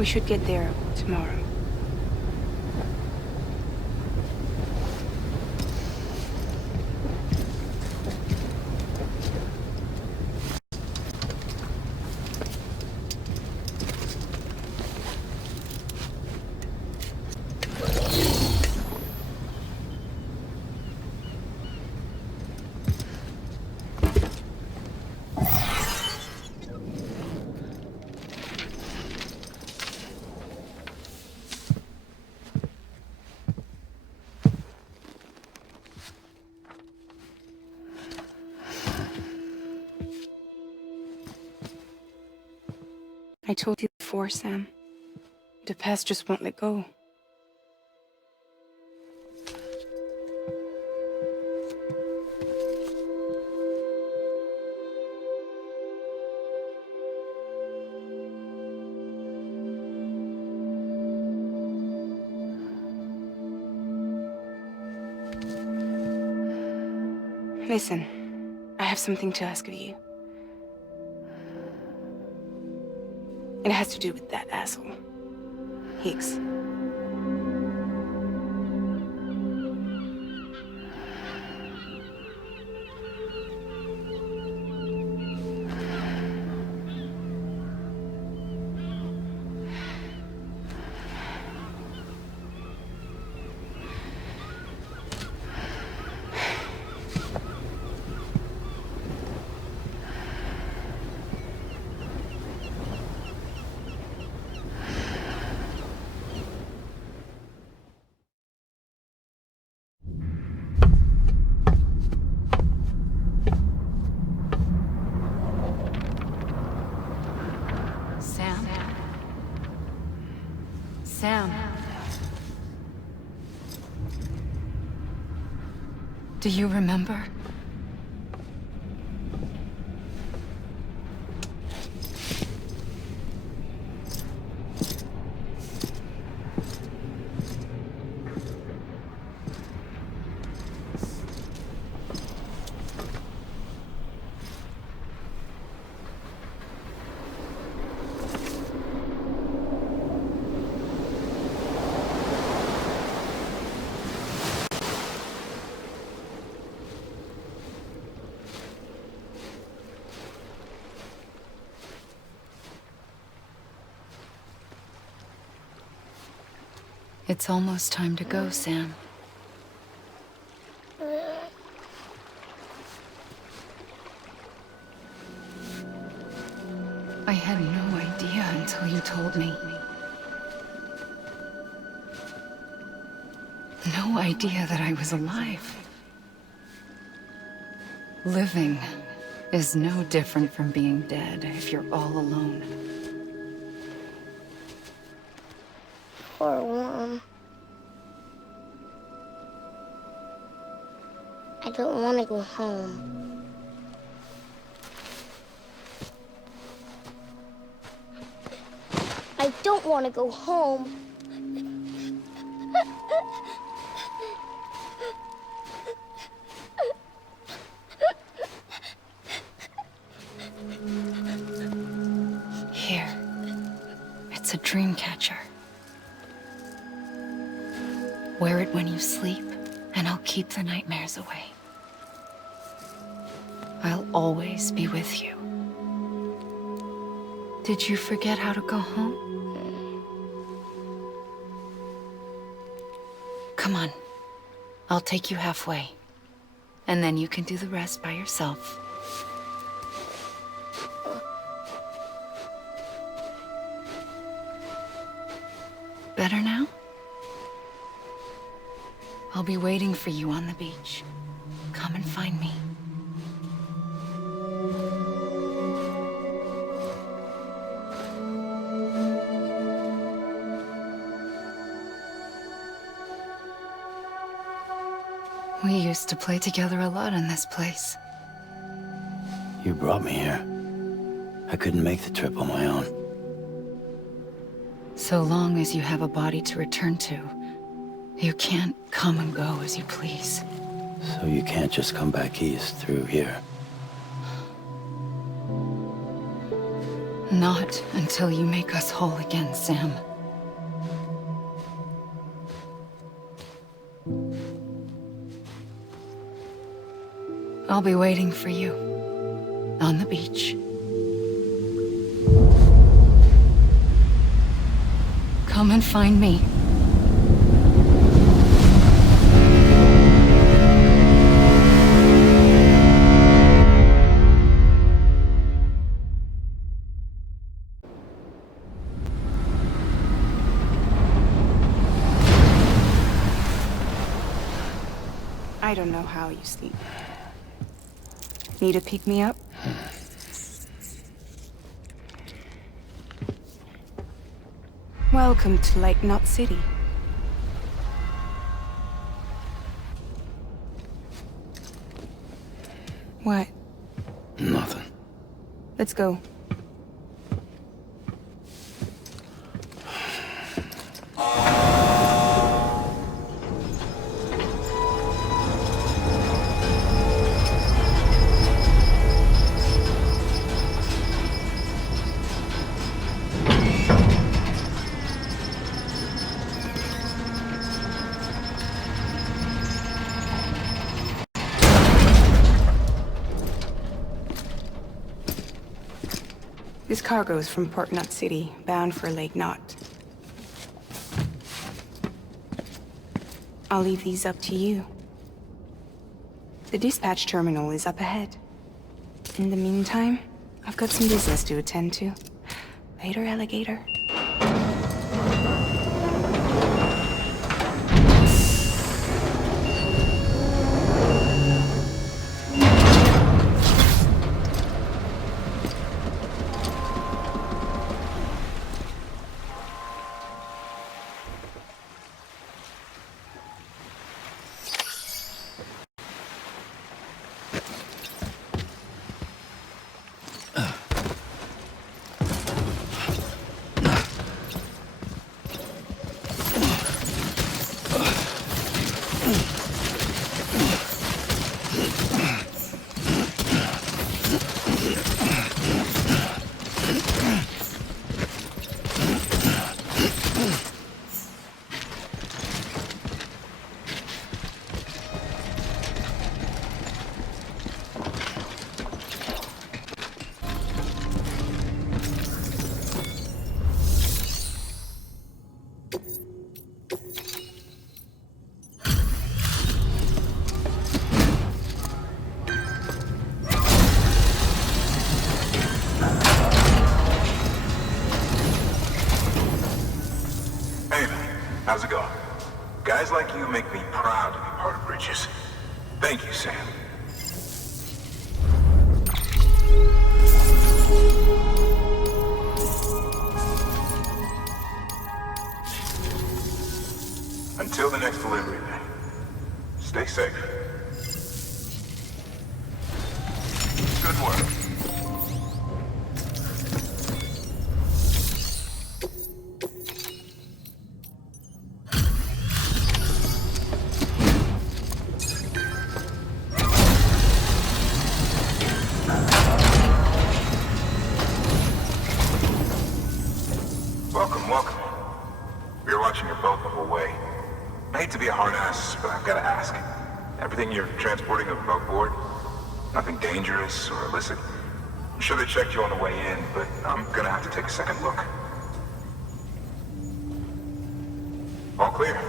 We should get there tomorrow. I told you before, Sam. The past just won't let go. Listen, I have something to ask of you. It has to do with that asshole, Higgs. Sam. Do you remember? It's almost time to go, Sam. I had no idea until you told me. No idea that I was alive. Living is no different from being dead if you're all alone. Poor Worm. I don't want to go home. I don't want to go home. Here. It's a dream catcher. Wear it when you sleep, and I'll keep the nightmares away. I'll always be with you. Did you forget how to go home? Come on. I'll take you halfway. And then you can do the rest by yourself. Better now? I'll be waiting for you on the beach. Come and find me. We used to play together a lot in this place. You brought me here. I couldn't make the trip on my own. So long as you have a body to return to, you can't come and go as you please. So you can't just come back east through here? Not until you make us whole again, Sam. I'll be waiting for you on the beach. Come and find me. I don't know how you sleep. Need a pick-me-up? Welcome to Lake Knot City. What? Nothing. Let's go. This cargo is from Port Knot City, bound for Lake Knot. I'll leave these up to you. The dispatch terminal is up ahead. In the meantime, I've got some business to attend to. Later, alligator. How's it going? Guys like you make me proud to be part of Bridges. Thank you, Sam. Until the next delivery, then. Stay safe. Good work. Welcome. We were watching your boat the whole way. I hate to be a hard ass, but I've got to ask. Everything you're transporting above board? Nothing dangerous or illicit? I'm sure they checked you on the way in, but I'm gonna have to take a second look. All clear.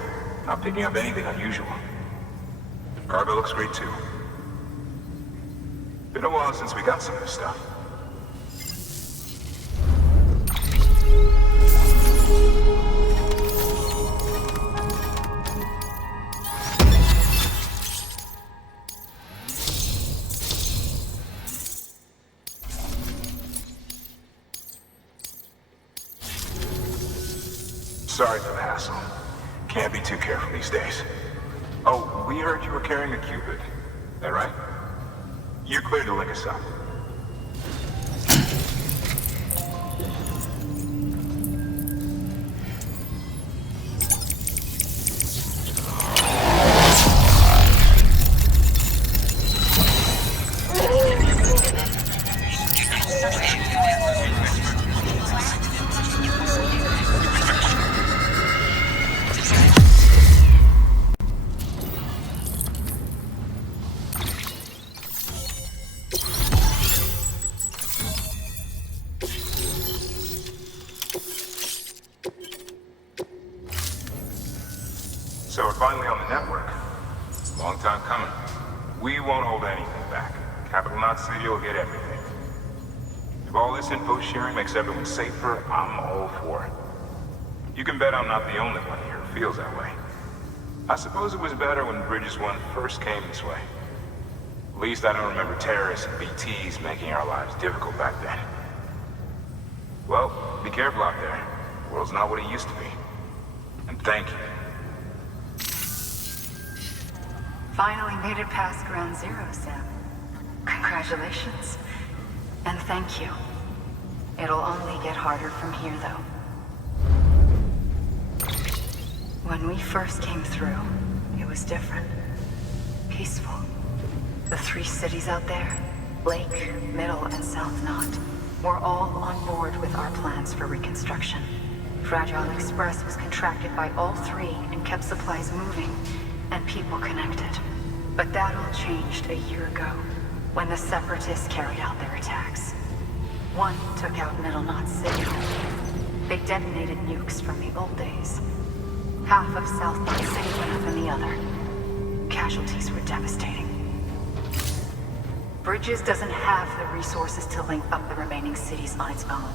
Not picking up anything unusual. Cargo looks great too. Been a while since we got some of this stuff. Sorry for the hassle. Can't be too careful these days. Oh, we heard you were carrying a Cupid. That right? You're clear to link us up. finally on the network. Long time coming. We won't hold anything back. Capital Knot City will get everything. If all this info sharing makes everyone safer, I'm all for it. You can bet I'm not the only one here who feels that way. I suppose it was better when Bridges 1 first came this way. At least I don't remember terrorists and BTs making our lives difficult back then. Well, be careful out there. The world's not what it used to be. And thank you. Finally made it past Ground Zero, Sam. Congratulations. And thank you. It'll only get harder from here, though. When we first came through, it was different. Peaceful. The 3 cities out there, Lake, Middle, and South Knot, were all on board with our plans for reconstruction. Fragile Express was contracted by all 3 and kept supplies moving and people connected. But that all changed a year ago, when the Separatists carried out their attacks. One took out Middle Knot City. They detonated nukes from the old days. Half of South Knot City went up in the other. Casualties were devastating. Bridges doesn't have the resources to link up the remaining cities on its own.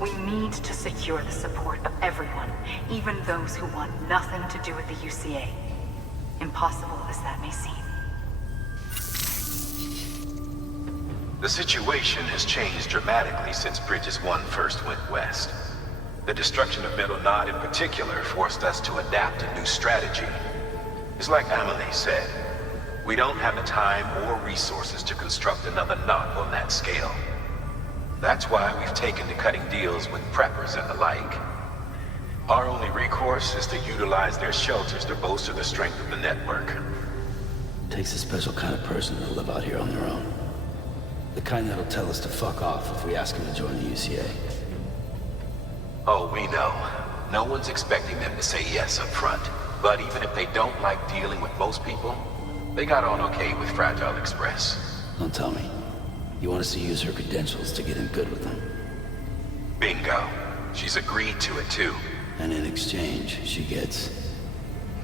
We need to secure the support of everyone, even those who want nothing to do with the UCA. Impossible as that may seem. The situation has changed dramatically since Bridges 1 first went west. The destruction of Middle Knot in particular forced us to adapt a new strategy. It's like Amelie said, we don't have the time or resources to construct another knot on that scale. That's why we've taken to cutting deals with preppers and the like. Our only recourse is to utilize their shelters to bolster the strength of the network. It takes a special kind of person to live out here on their own. The kind that'll tell us to fuck off if we ask him to join the UCA. Oh, we know. No one's expecting them to say yes up front. But even if they don't like dealing with most people, they got on okay with Fragile Express. Don't tell me. You want us to use her credentials to get in good with them? Bingo. She's agreed to it too. And in exchange, she gets...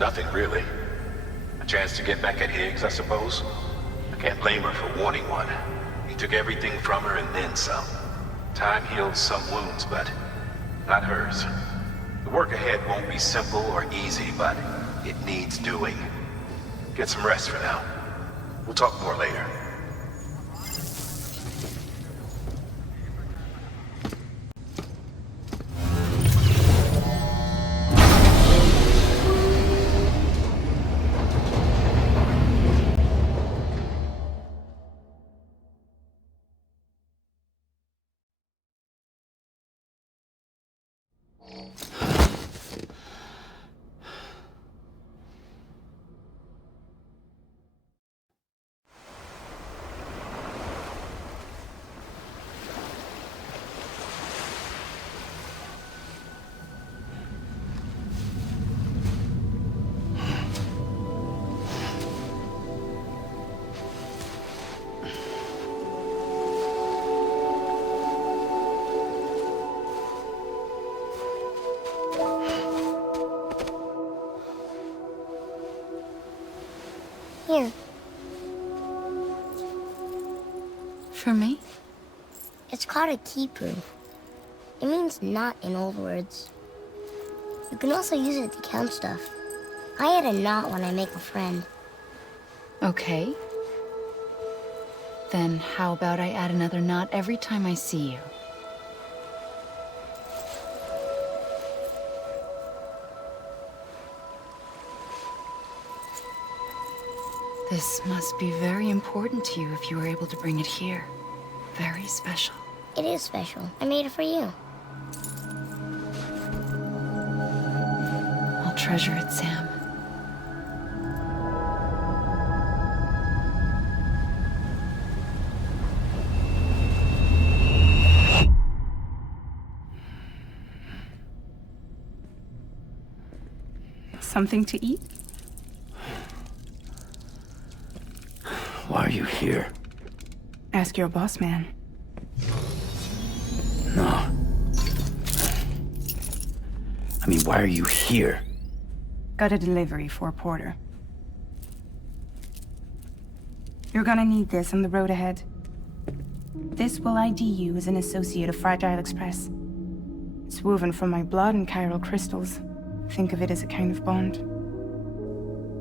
Nothing really. A chance to get back at Higgs, I suppose? I can't blame her for wanting one. He took everything from her and then some. Time heals some wounds, but not hers. The work ahead won't be simple or easy, but it needs doing. Get some rest for now. We'll talk more later. Here. For me? It's called a key proof. It means knot in old words. You can also use it to count stuff. I add a knot when I make a friend. Okay. Then how about I add another knot every time I see you? This must be very important to you if you were able to bring it here. Very special. It is special. I made it for you. I'll treasure it, Sam. Something to eat? Why are you here? Ask your boss man. No. I mean, why are you here? Got a delivery for a porter. You're gonna need this on the road ahead. This will ID you as an associate of Fragile Express. It's woven from my blood and chiral crystals. Think of it as a kind of bond.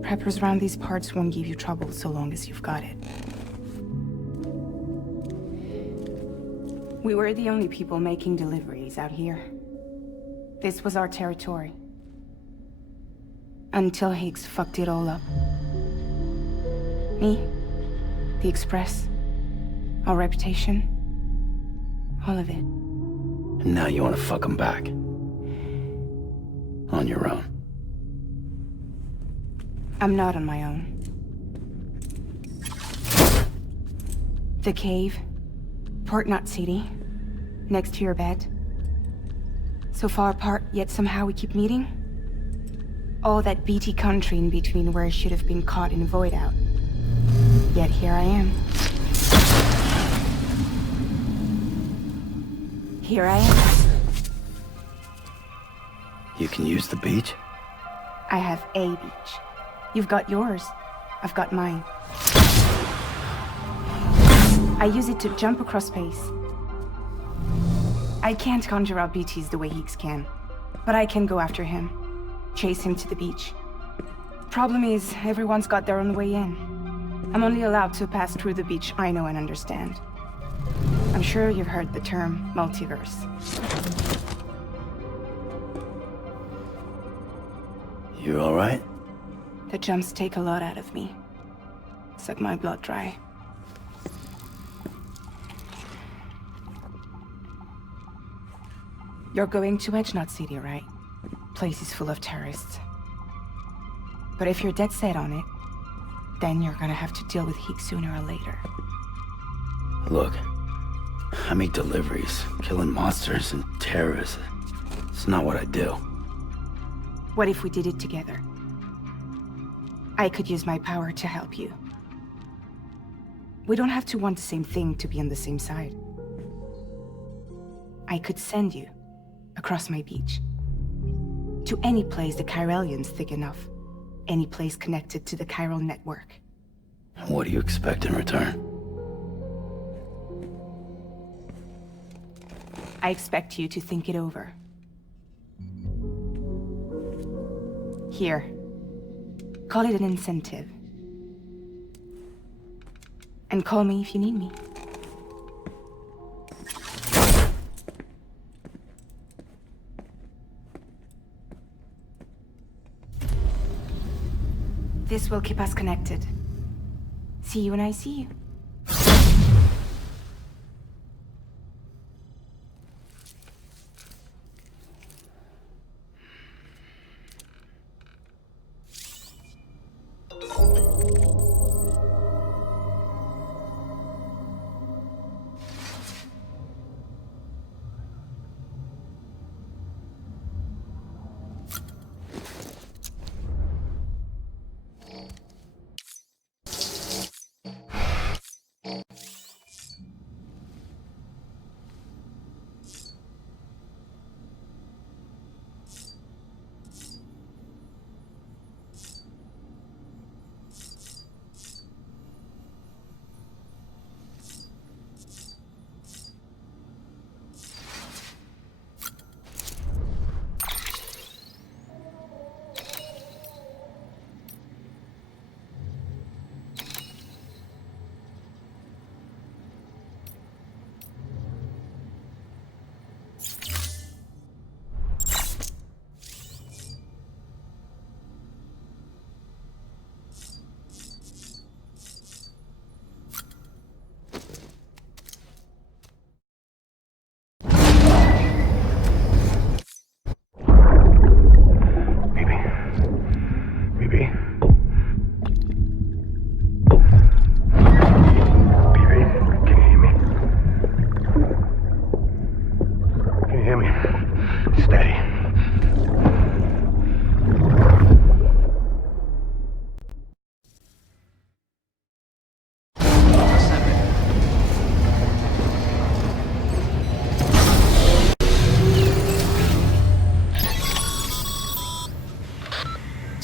Preppers around these parts won't give you trouble so long as you've got it. We were the only people making deliveries out here. This was our territory. Until Higgs fucked it all up. Me, the Express, our reputation, all of it. And now you want to fuck them back. On your own. I'm not on my own. The cave, Port Knot City, next to your bed. So far apart, yet somehow we keep meeting. All that BT country in between where I should have been caught in void out. Yet here I am. Here I am. You can use the beach? I have a beach. You've got yours. I've got mine. I use it to jump across space. I can't conjure out BTs the way Higgs can, but I can go after him. Chase him to the beach. Problem is, everyone's got their own way in. I'm only allowed to pass through the beach I know and understand. I'm sure you've heard the term multiverse. You alright? The jumps take a lot out of me. Suck my blood dry. You're going to Edge Knot City, right? Place is full of terrorists. But if you're dead set on it, then you're gonna have to deal with Higgs sooner or later. Look, I make deliveries, killing monsters and terrorists. It's not what I do. What if we did it together? I could use my power to help you. We don't have to want the same thing to be on the same side. I could send you across my beach. To any place the Chiralian's thick enough. Any place connected to the chiral network. What do you expect in return? I expect you to think it over. Here. Call it an incentive. And call me if you need me. This will keep us connected. See you when I see you.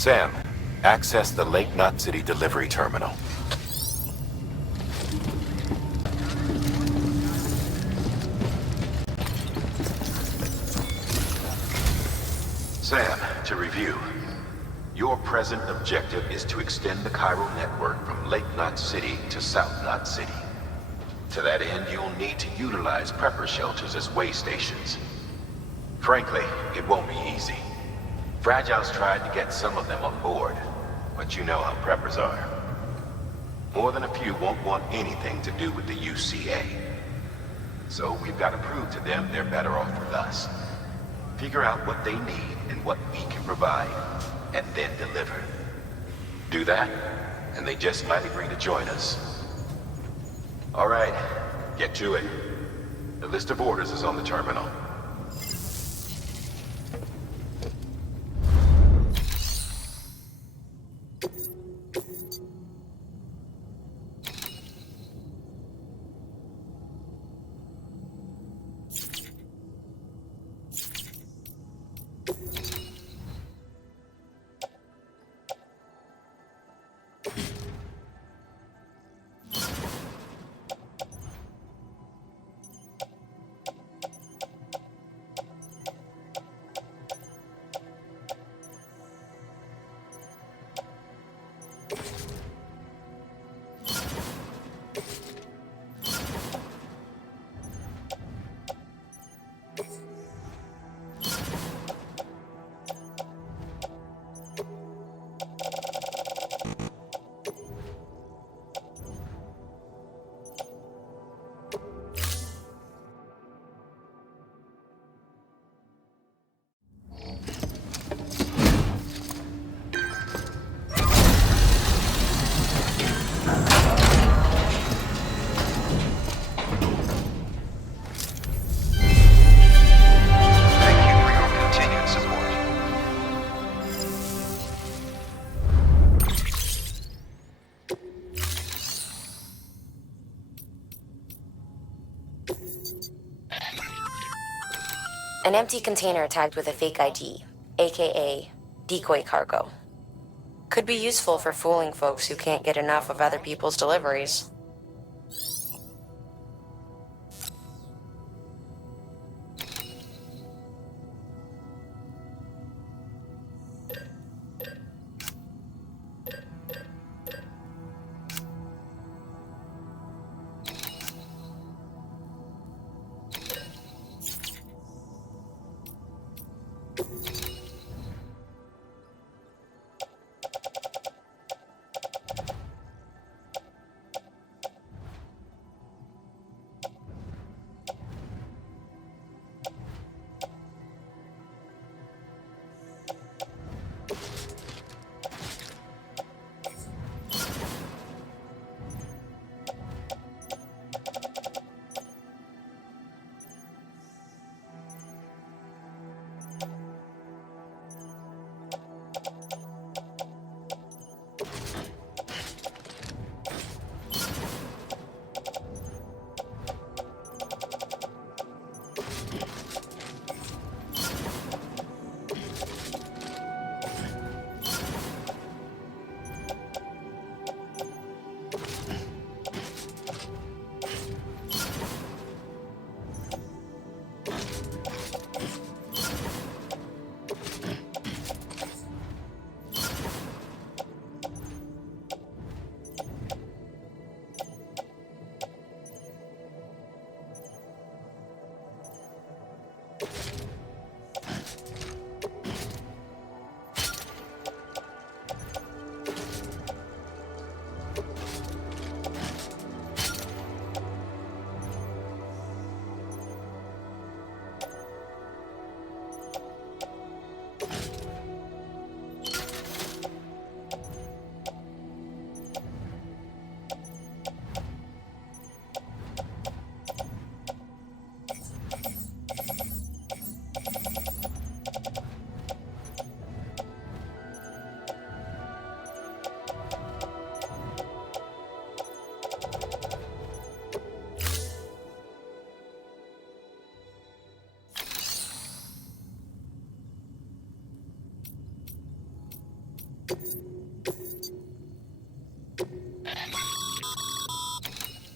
Sam, access the Lake Knot City delivery terminal. Sam, to review. Your present objective is to extend the chiral network from Lake Knot City to South Knot City. To that end, you'll need to utilize prepper shelters as way stations. Frankly, it won't be easy. Fragile's tried to get some of them on board, but you know how preppers are. More than a few won't want anything to do with the UCA. So we've got to prove to them they're better off with us. Figure out what they need and what we can provide, and then deliver. Do that, and they just might agree to join us. All right, get to it. The list of orders is on the terminal. An empty container tagged with a fake ID, aka decoy cargo. Could be useful for fooling folks who can't get enough of other people's deliveries.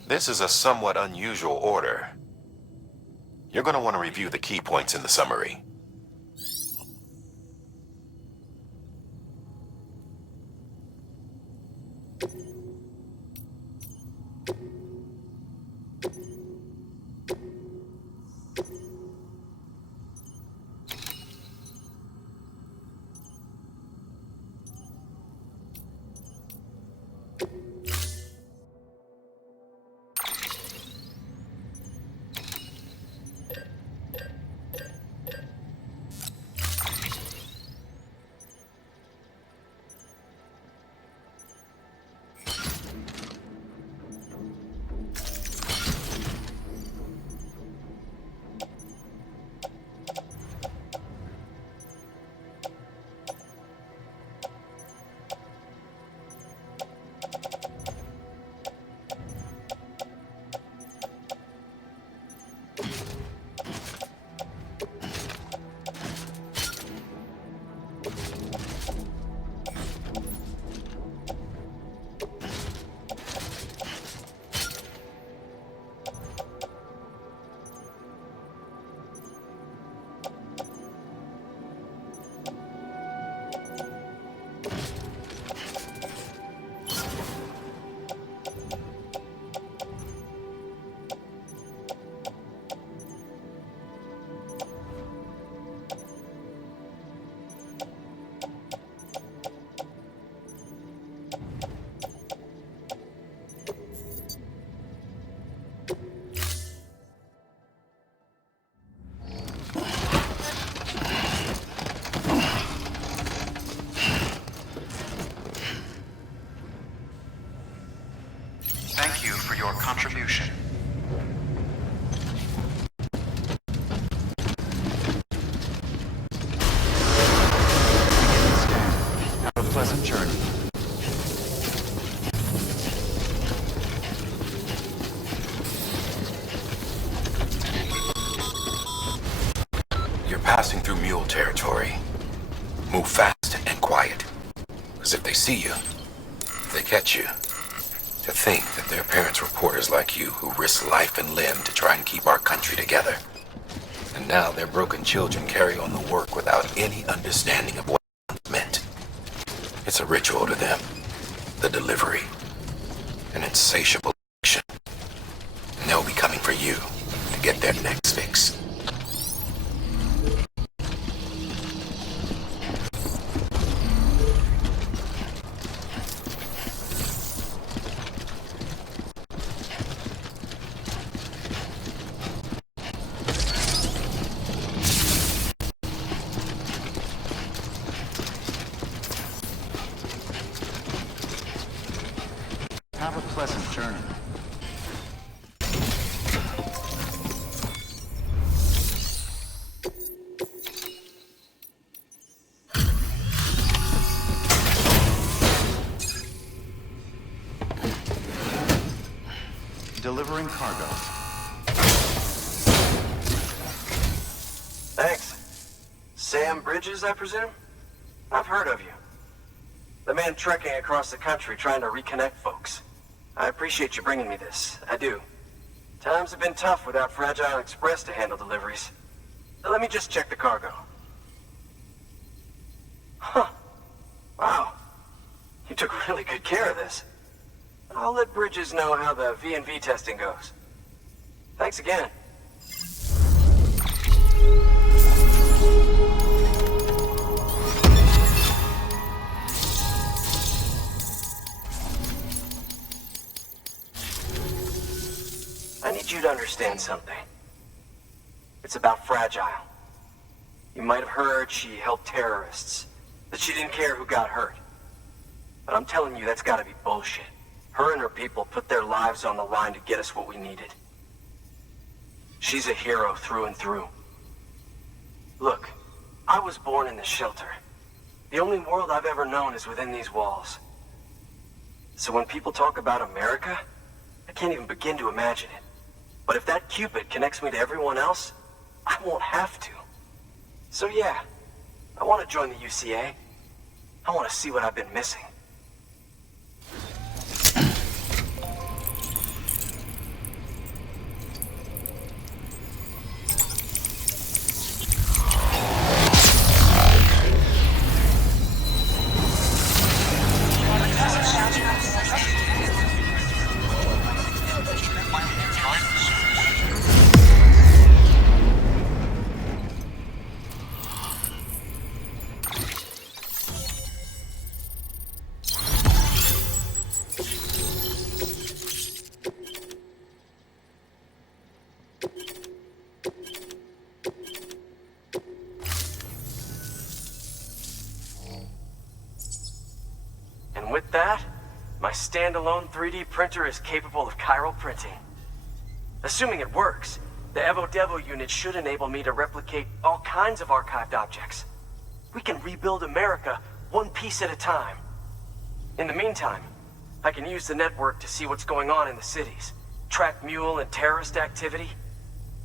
This is a somewhat unusual order. You're going to want to review the key points in the summary. Thank you for your contribution. Have a pleasant journey. You're passing through mule territory. Move fast and quiet. Because if they see you, if they catch you, to think that their parents were porters like you who risk life and limb to try and keep our country together. And now their broken children carry on the work without any understanding of what it meant. It's a ritual to them. The delivery. An insatiable addiction. And they'll be coming for you to get their next fix. Have a pleasant journey. Delivering cargo. Thanks. Sam Bridges, I presume? I've heard of you. The man trekking across the country trying to reconnect folks. I appreciate you bringing me this. I do. Times have been tough without Fragile Express to handle deliveries. Let me just check the cargo. Huh. Wow. You took really good care of this. I'll let Bridges know how the V&V testing goes. Thanks again. I need you to understand something. It's about Fragile. You might have heard she helped terrorists, that she didn't care who got hurt. But I'm telling you, that's gotta be bullshit. Her and her people put their lives on the line to get us what we needed. She's a hero through and through. Look, I was born in the shelter. The only world I've ever known is within these walls. So when people talk about America, I can't even begin to imagine it. But if that Cupid connects me to everyone else, I won't have to. So yeah, I want to join the UCA. I want to see what I've been missing. And with that, my standalone 3D printer is capable of chiral printing. Assuming it works, the Evo Devo unit should enable me to replicate all kinds of archived objects. We can rebuild America one piece at a time. In the meantime, I can use the network to see what's going on in the cities, track mule and terrorist activity.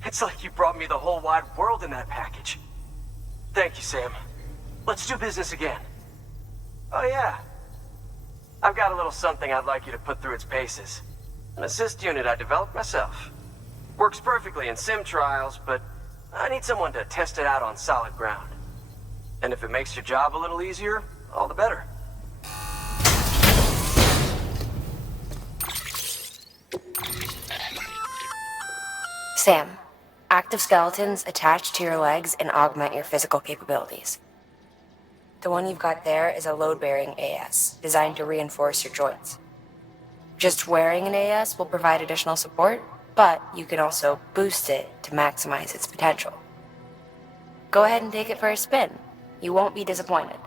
It's like you brought me the whole wide world in that package. Thank you, Sam. Let's do business again. Oh yeah. I've got a little something I'd like you to put through its paces. An assist unit I developed myself. Works perfectly in sim trials, but I need someone to test it out on solid ground. And if it makes your job a little easier, all the better. Sam, active skeletons attach to your legs and augment your physical capabilities. The one you've got there is a load-bearing AS, designed to reinforce your joints. Just wearing an AS will provide additional support, but you can also boost it to maximize its potential. Go ahead and take it for a spin. You won't be disappointed.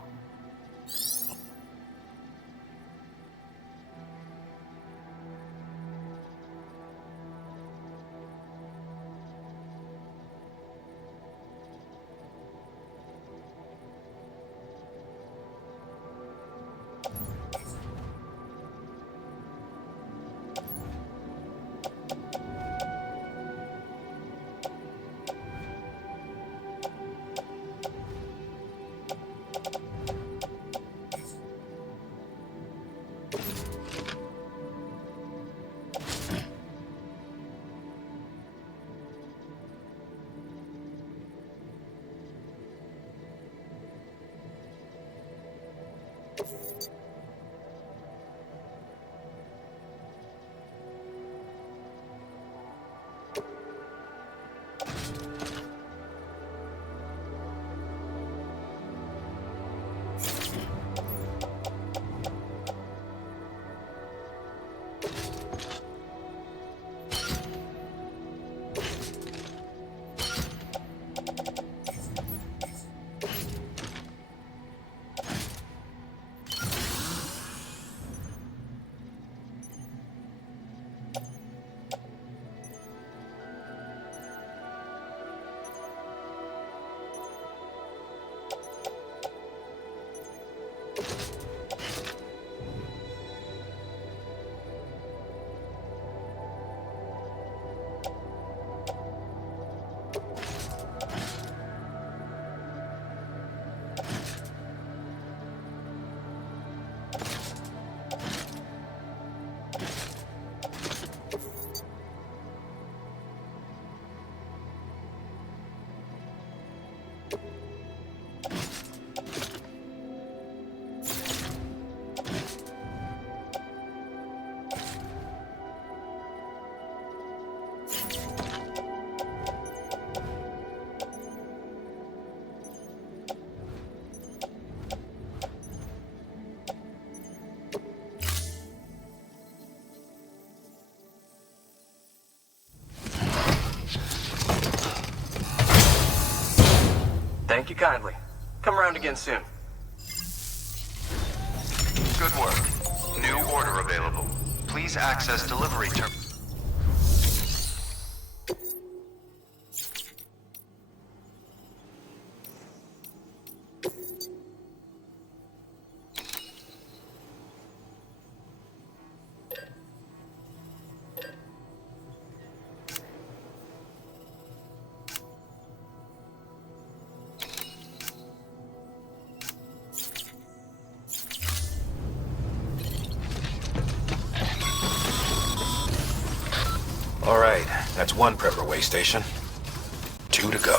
Thank you kindly. Come around again soon. Good work. New order available. Please access delivery terminal. That's one prepper way station. 2 to go.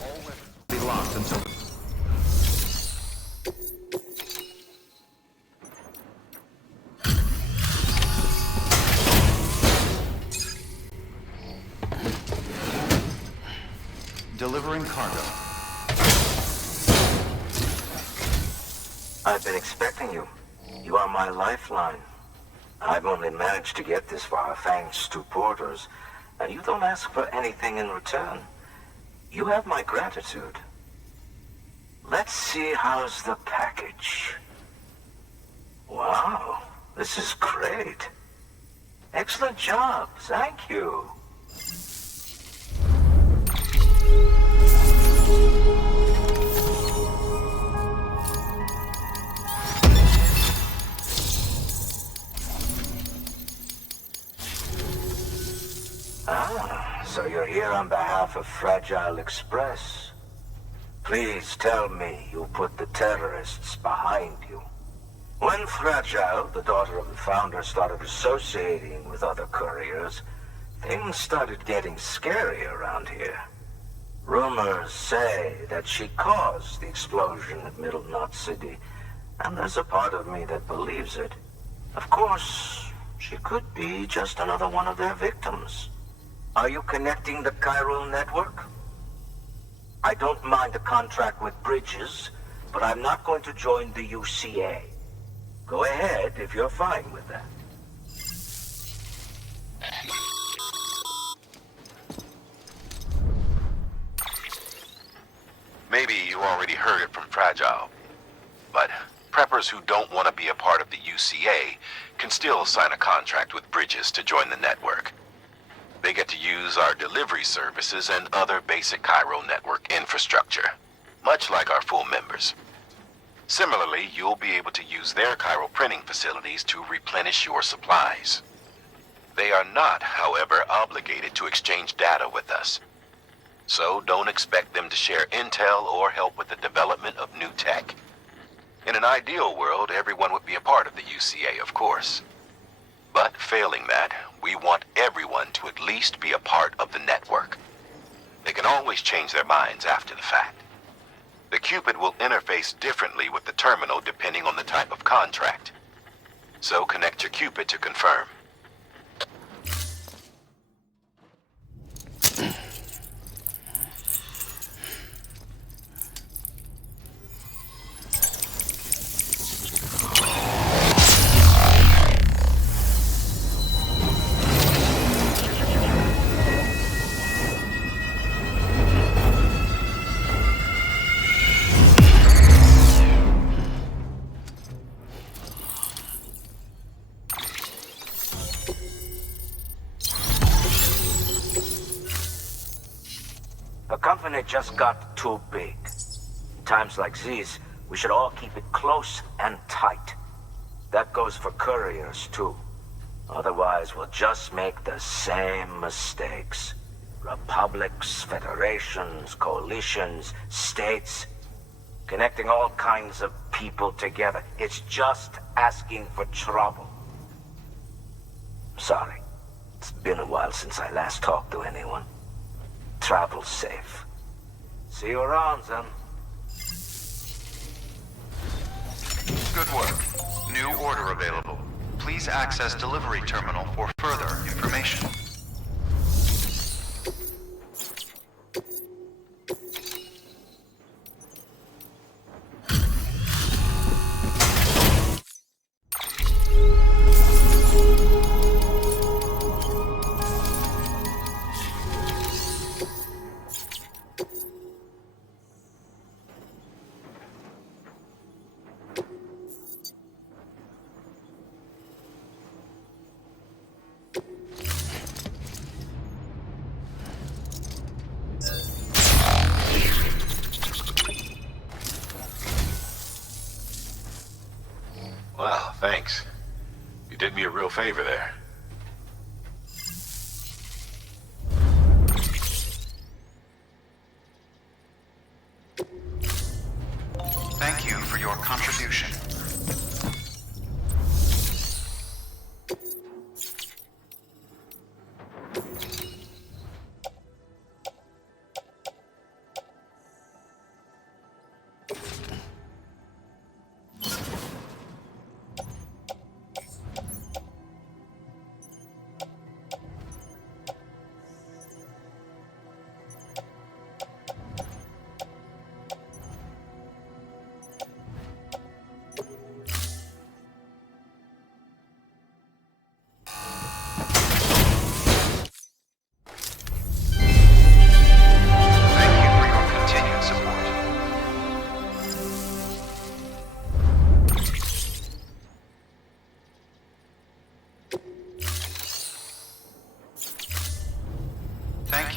All weapons will be locked until... Delivering cargo. I've been expecting you. You are my lifeline. I've only managed to get this far thanks to porters, and you don't ask for anything in return. You have my gratitude. Let's see how's the package. Wow, this is great. Excellent job, thank you. So you're here on behalf of Fragile Express. Please tell me you put the terrorists behind you. When Fragile, the daughter of the founder, started associating with other couriers, things started getting scary around here. Rumors say that she caused the explosion at Middle Knot City, and there's a part of me that believes it. Of course, she could be just another one of their victims. Are you connecting the chiral network? I don't mind a contract with Bridges, but I'm not going to join the UCA. Go ahead if you're fine with that. Maybe you already heard it from Fragile, but preppers who don't want to be a part of the UCA can still sign a contract with Bridges to join the network. They get to use our delivery services and other basic chiral network infrastructure, much like our full members. Similarly, you'll be able to use their chiral printing facilities to replenish your supplies. They are not, however, obligated to exchange data with us. So don't expect them to share intel or help with the development of new tech. In an ideal world, everyone would be a part of the UCA, of course. But failing that, we want everyone to at least be a part of the network. They can always change their minds after the fact. The Cupid will interface differently with the terminal depending on the type of contract. So connect your Cupid to confirm. The company just got too big. Times like these, we should all keep it close and tight. That goes for couriers, too. Otherwise, we'll just make the same mistakes. Republics, federations, coalitions, states, connecting all kinds of people together. It's just asking for trouble. Sorry. It's been a while since I last talked to anyone. Travel safe. See you around, then. Good work. New order available. Please access delivery terminal for further information. Wow, thanks. You did me a real favor there. Thank you for your contribution.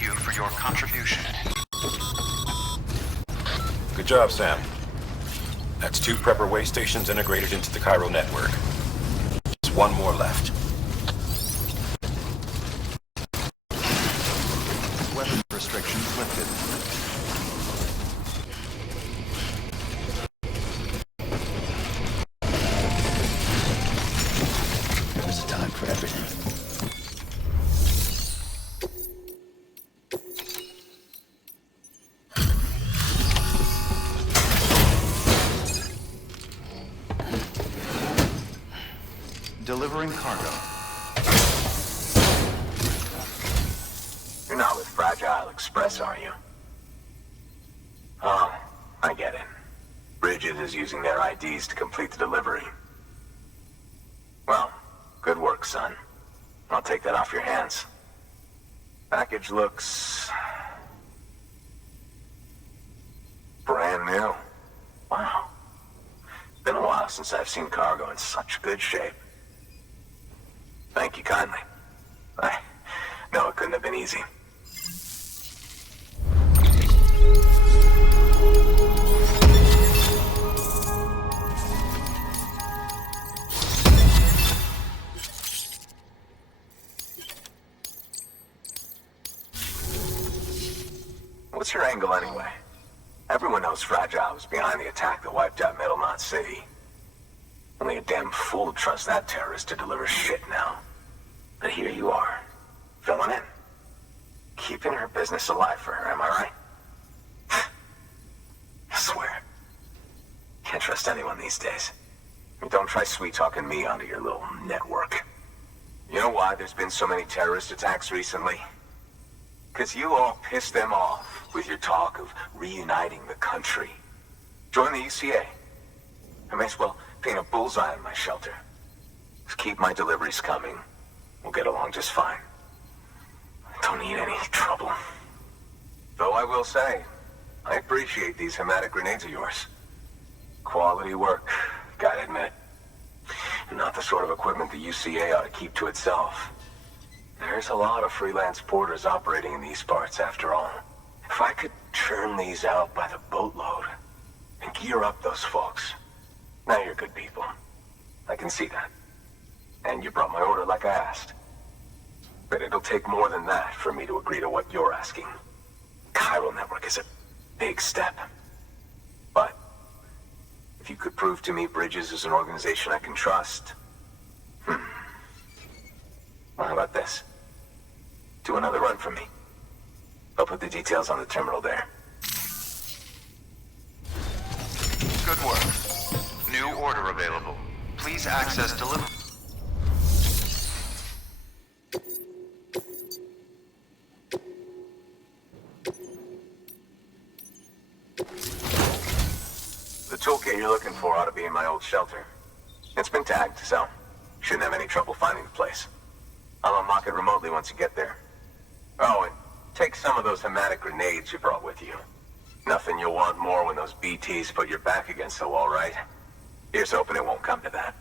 you for your contribution. Good job, Sam. That's 2 prepper way stations integrated into the Cairo network. Just 1 more left. Weapon restrictions lifted. There's a time for everything. Delivering cargo. You're not with Fragile Express, are you? Oh, I get it. Bridget is using their IDs to complete the delivery. Well, good work, son. I'll take that off your hands. Package looks... brand new. Wow. Been a while since I've seen cargo in such good shape. Thank you kindly. I know it couldn't have been easy. What's your angle anyway? Everyone knows Fragile was behind the attack that wiped out Middle Knot City. Only a damn fool would trust that terrorist to deliver shit now. But here you are, filling in. Keeping her business alive for her, am I right? I swear. Can't trust anyone these days. And don't try sweet-talking me onto your little network. You know why there's been so many terrorist attacks recently? Because you all pissed them off with your talk of reuniting the country. Join the UCA. I may as well paint a bullseye on my shelter. Just keep my deliveries coming. We'll get along just fine. Don't need any trouble. Though I will say, I appreciate these hematic grenades of yours. Quality work, gotta admit. Not the sort of equipment the UCA ought to keep to itself. There's a lot of freelance porters operating in these parts, after all. If I could churn these out by the boatload and gear up those folks. Now you're good people. I can see that. And you brought my order like I asked. But it'll take more than that for me to agree to what you're asking. Chiral Network is a big step. But if you could prove to me Bridges is an organization I can trust... Well, how about this? Do another run for me. I'll put the details on the terminal there. Good work. New order available. Please access delivery. The toolkit you're looking for ought to be in my old shelter. It's been tagged, so shouldn't have any trouble finding the place. I'll unlock it remotely once you get there. Oh, and take some of those hematic grenades you brought with you. Nothing you'll want more when those BTs put your back against the wall, right? Here's hoping it won't come to that.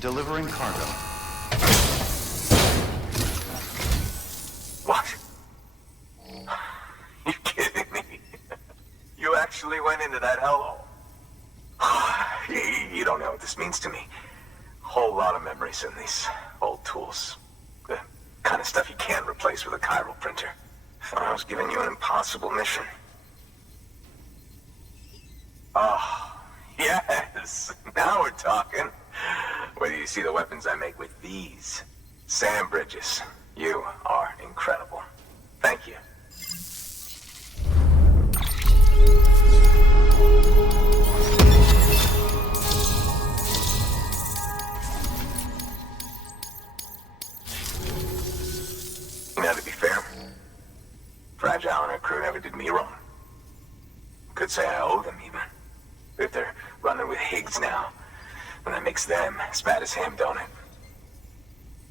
Delivering cargo. What? You kidding me? You actually went into that hellhole? You don't know what this means to me. Whole lot of memories in these old tools. The kind of stuff you can't replace with a chiral printer. Thought I was giving you an impossible mission. Oh, yes. Now we're talking. Wait till you see the weapons I make with these. Sam Bridges, you are incredible. Thank you. Now, to be fair, Fragile and her crew never did me wrong. Could say I owe them, even. If they're running with Higgs now, and that makes them as bad as him, don't it?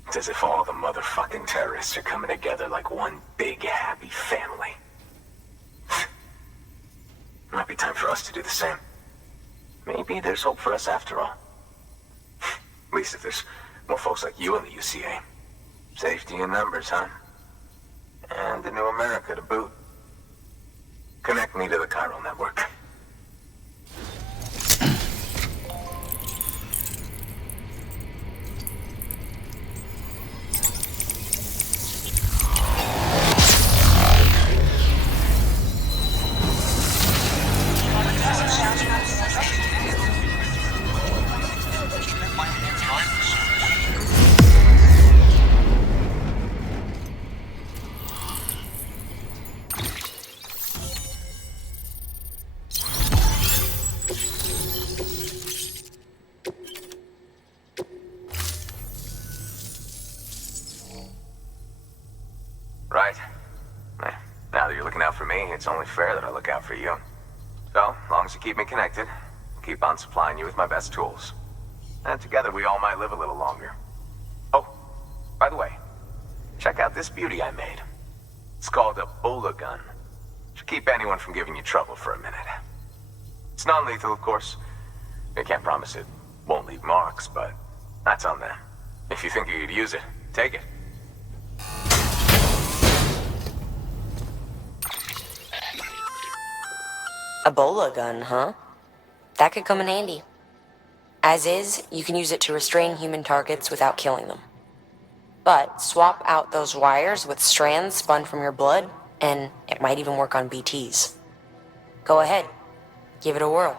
It's as if all the motherfucking terrorists are coming together like one big, happy family. Might be time for us to do the same. Maybe there's hope for us after all. At least if there's more folks like you in the UCA. Safety in numbers, huh? And the new America to boot. Connect me to the chiral network. Right. Now that you're looking out for me, it's only fair that I look out for you. So, as long as you keep me connected, I'll keep on supplying you with my best tools. And together we all might live a little longer. Oh, by the way, check out this beauty I made. It's called a Bola gun. Should keep anyone from giving you trouble for a minute. It's non-lethal, of course. I can't promise it won't leave marks, but that's on them. If you think you could use it, take it. A Bola gun, huh? That could come in handy. As is, you can use it to restrain human targets without killing them. But swap out those wires with strands spun from your blood, and it might even work on BTs. Go ahead. Give it a whirl.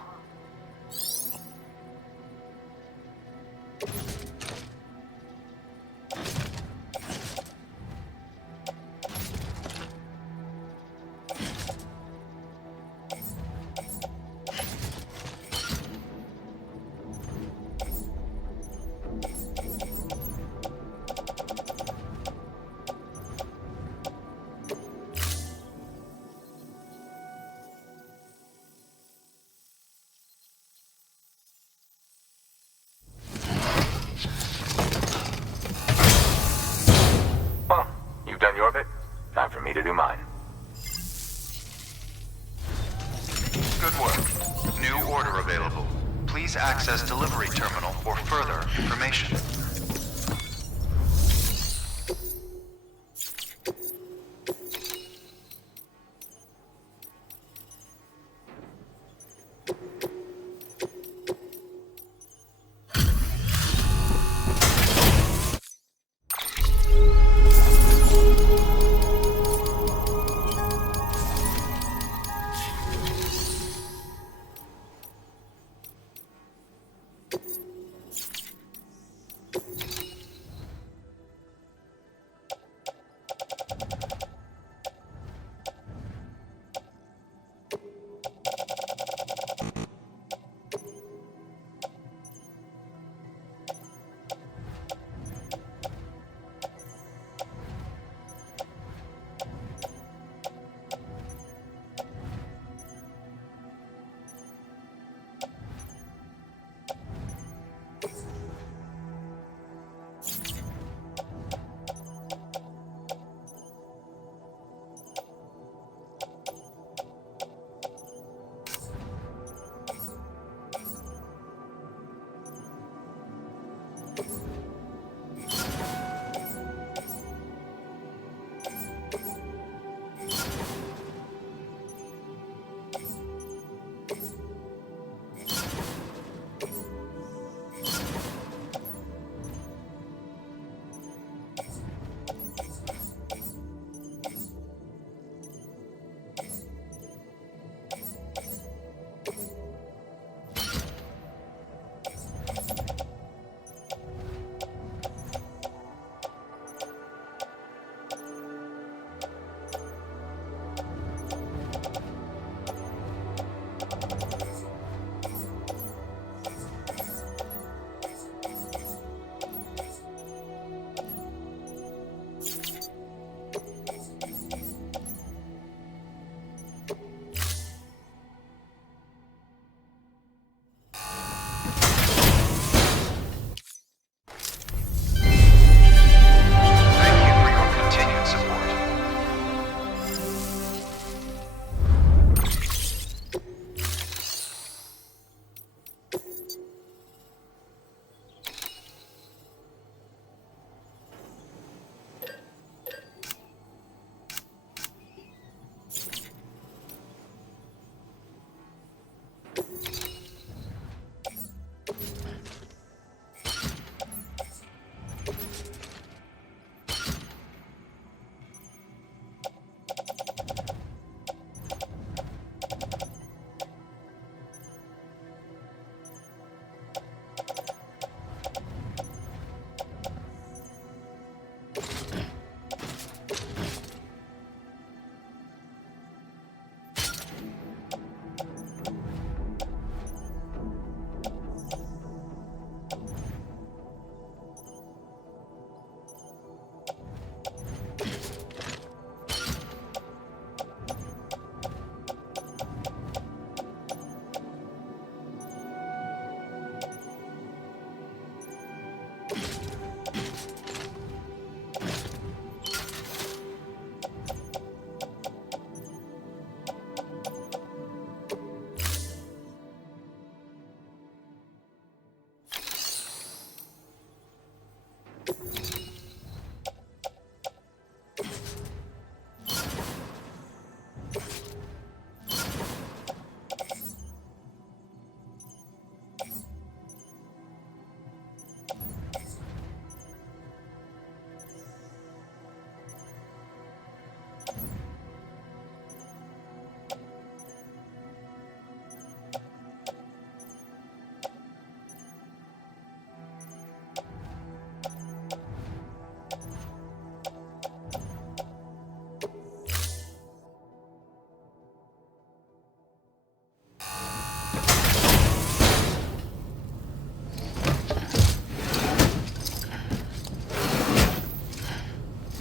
Well, you've done your bit. Time for me to do mine. Good work. New order available. Please access delivery terminal for further information. Thank you for your continued support.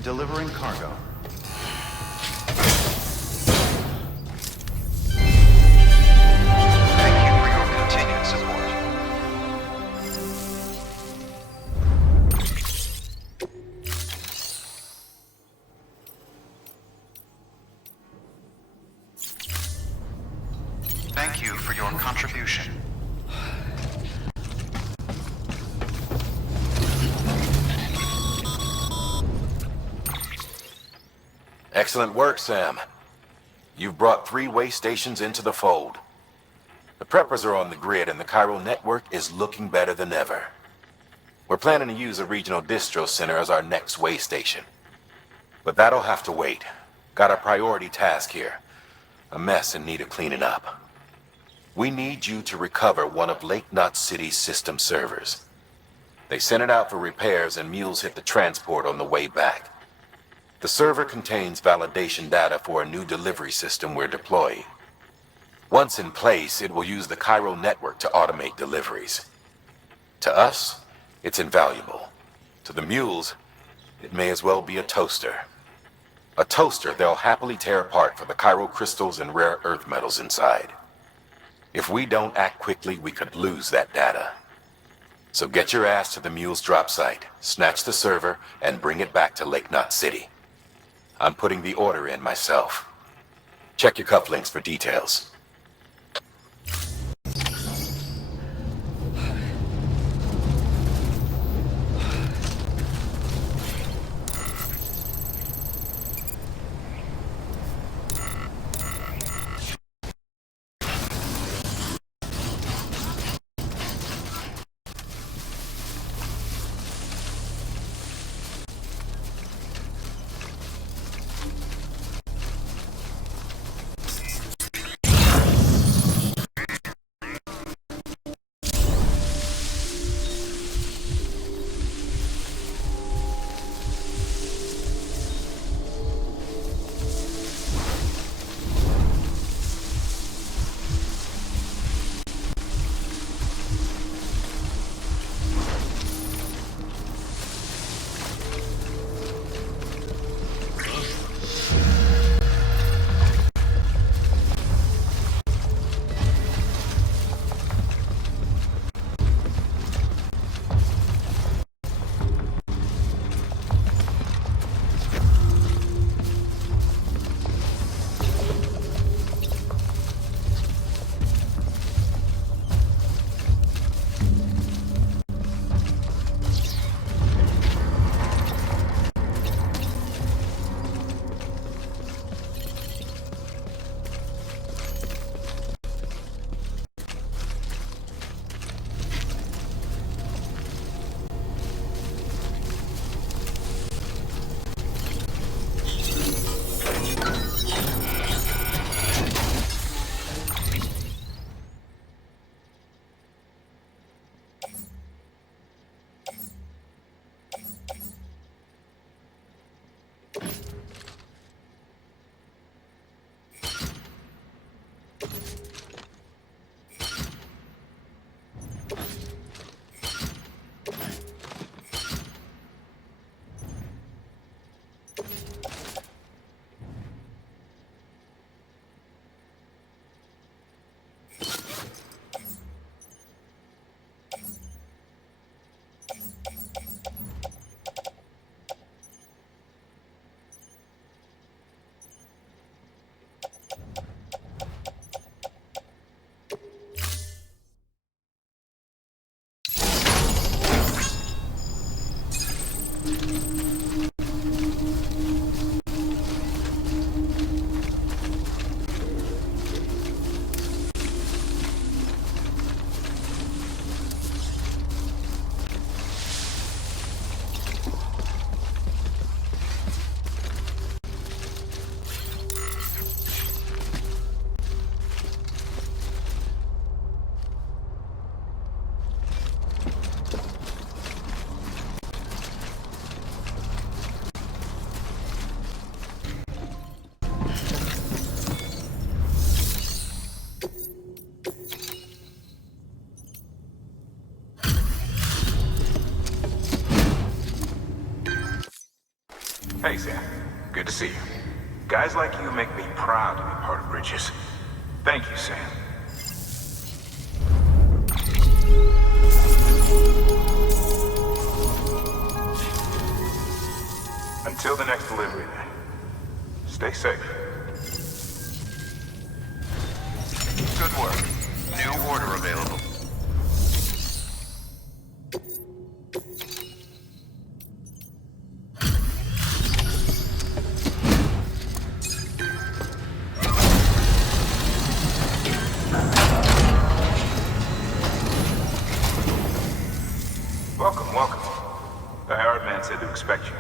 Delivering cargo. Thank you for your continued support. Thank you for your contribution. Excellent work, Sam. You've brought 3 way stations into the fold. The preppers are on the grid and the chiral network is looking better than ever. We're planning to use a regional distro center as our next way station. But that'll have to wait. Got a priority task here. A mess in need of cleaning up. We need you to recover one of Lake Knot City's system servers. They sent it out for repairs and mules hit the transport on the way back. The server contains validation data for a new delivery system we're deploying. Once in place, it will use the chiral network to automate deliveries. To us, it's invaluable. To the mules, it may as well be a toaster. A toaster they'll happily tear apart for the chiral crystals and rare earth metals inside. If we don't act quickly, we could lose that data. So get your ass to the mule's drop site, snatch the server, and bring it back to Lake Knot City. I'm putting the order in myself. Check your cufflinks for details. Hey, Sam. Good to see you. Guys like you make me proud to be part of Bridges. Thank you, Sam. Until the next delivery, then. Stay safe. Good work. New order available. Welcome, welcome. The hired man said to expect you.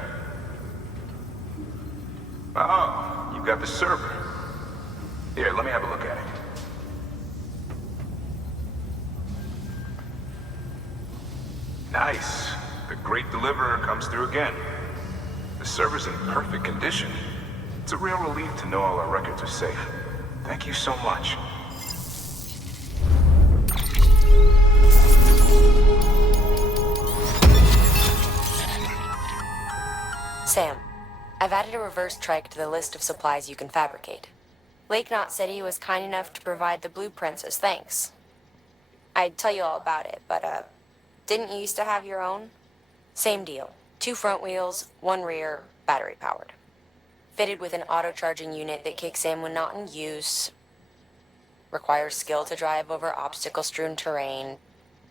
Oh, you've got the server. Here, let me have a look at it. Nice. The great deliverer comes through again. The server's in perfect condition. It's a real relief to know all our records are safe. Thank you so much. Sam, I've added a reverse trike to the list of supplies you can fabricate. Lake Knot said he was kind enough to provide the blueprints as thanks. I'd tell you all about it, but, didn't you used to have your own? Same deal. 2 front wheels, 1 rear, battery powered. Fitted with an auto-charging unit that kicks in when not in use. Requires skill to drive over obstacle-strewn terrain.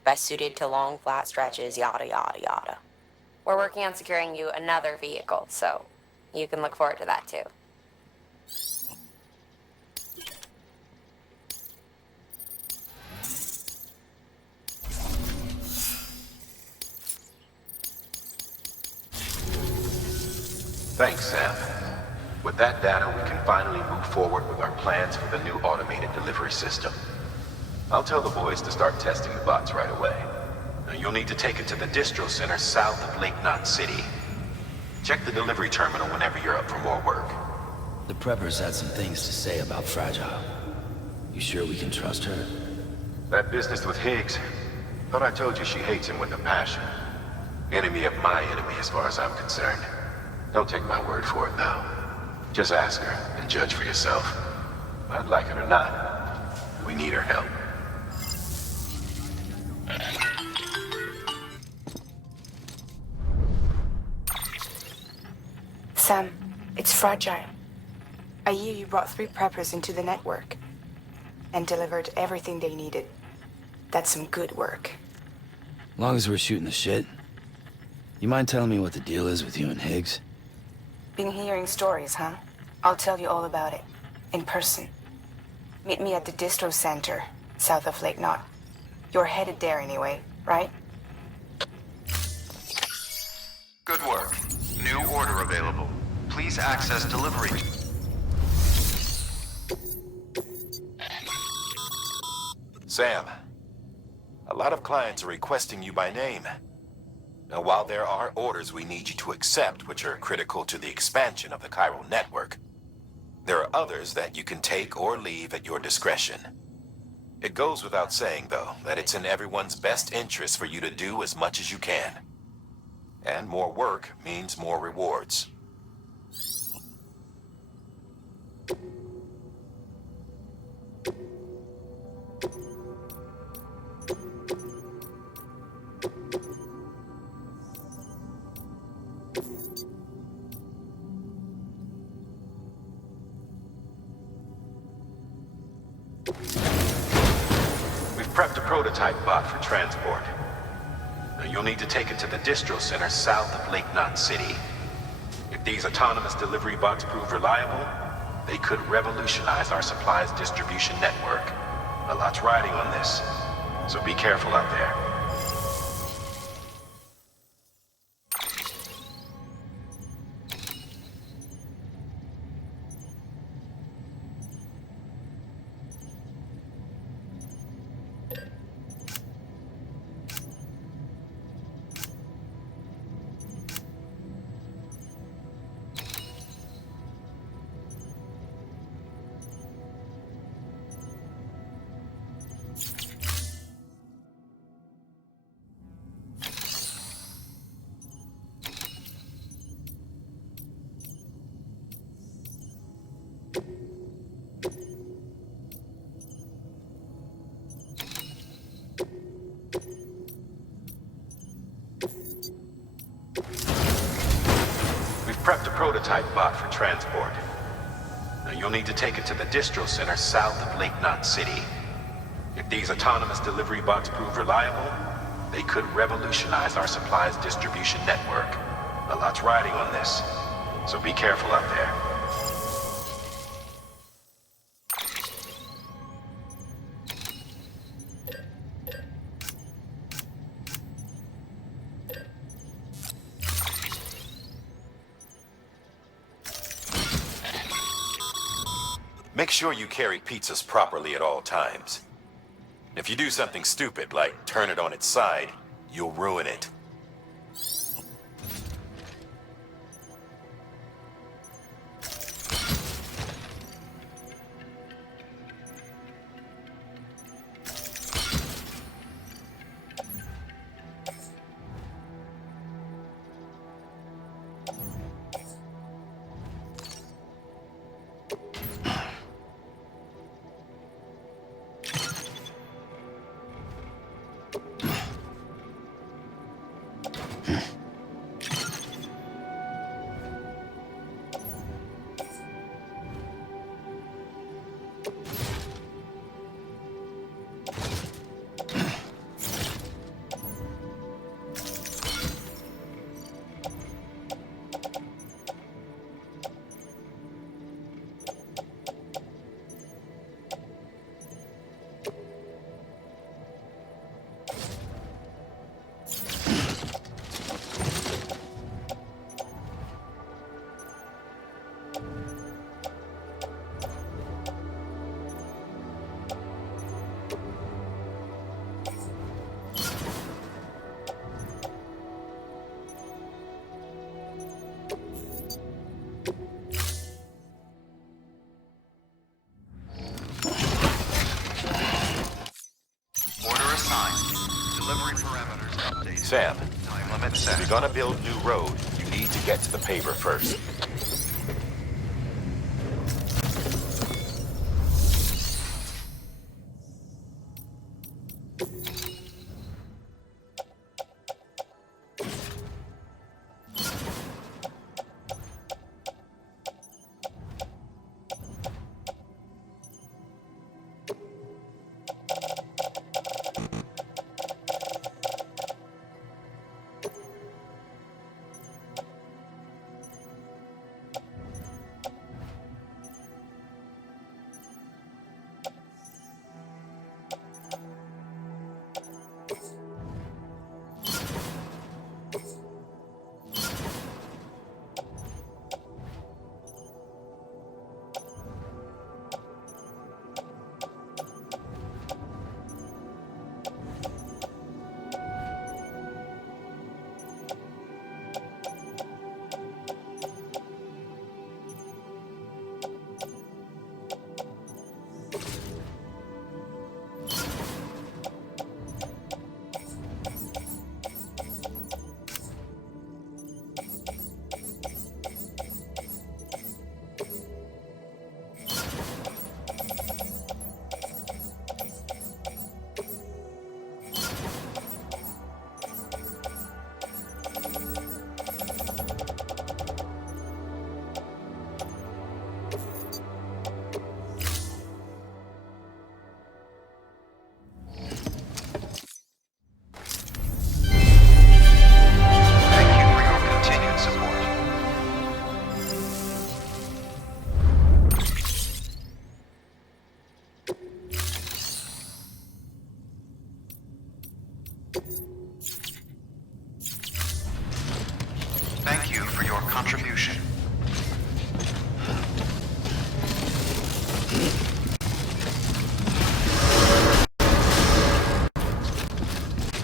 Best suited to long, flat stretches, yada yada yada. We're working on securing you another vehicle, so you can look forward to that too. Thanks, Sam. With that data, we can finally move forward with our plans for the new automated delivery system. I'll tell the boys to start testing the bots right away. Now, you'll need to take it to the distro center south of Lake Knot City. Check the delivery terminal whenever you're up for more work. The preppers had some things to say about Fragile. You sure we can trust her? That business with Higgs, thought I told you she hates him with a passion. Enemy of my enemy as far as I'm concerned. Don't take my word for it now. Just ask her and judge for yourself. I'd like it or not. We need her help. Sam, it's Fragile. I hear you brought 3 preppers into the network and delivered everything they needed. That's some good work. Long as we're shooting the shit. You mind telling me what the deal is with you and Higgs? Been hearing stories, huh? I'll tell you all about it. In person. Meet me at the distro center, south of Lake Knot. You're headed there anyway, right? Good work. New order available. Please access delivery. Sam, a lot of clients are requesting you by name. Now, while there are orders we need you to accept, which are critical to the expansion of the chiral network, there are others that you can take or leave at your discretion. It goes without saying, though, that it's in everyone's best interest for you to do as much as you can. And more work means more rewards. We've prepped a prototype bot for transport. Now, you'll need to take it to the distro center south of Lake Knot City. If these autonomous delivery bots prove reliable, they could revolutionize our supplies distribution network. A lot's riding on this, so be careful out there. prepped a prototype bot for transport. Now you'll need to take it to the distro center south of Lake Knot City. If these autonomous delivery bots prove reliable, they could revolutionize our supplies distribution network. A lot's riding on this, so be careful out there. Make sure you carry pizzas properly at all times. If you do something stupid, like turn it on its side, you'll ruin it. Sam, if you're gonna build new road, you need to get to the paver first. Thank you for your contribution.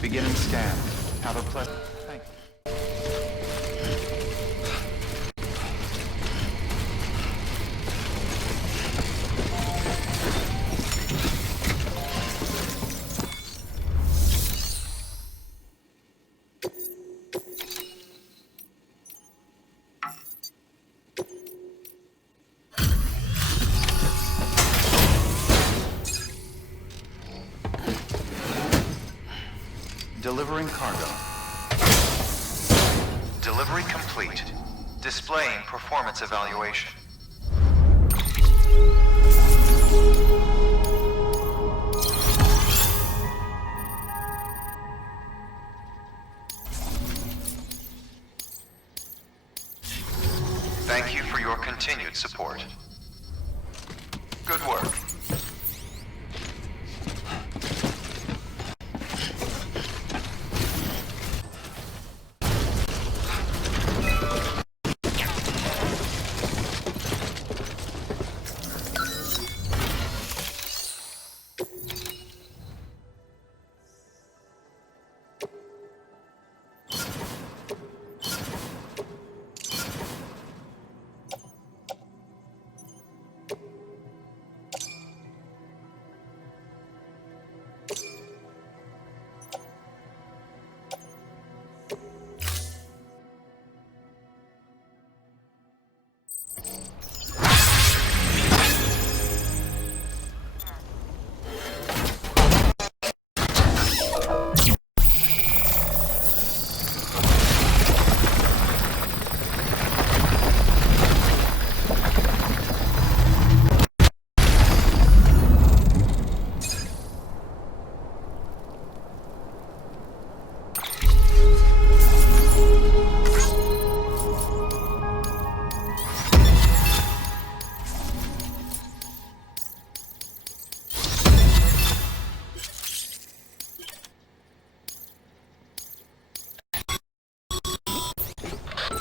Beginning scan. Have a pleasant. Thank you. Delivering cargo. Delivery complete. Displaying performance evaluation. Thank you for your continued support. Good work.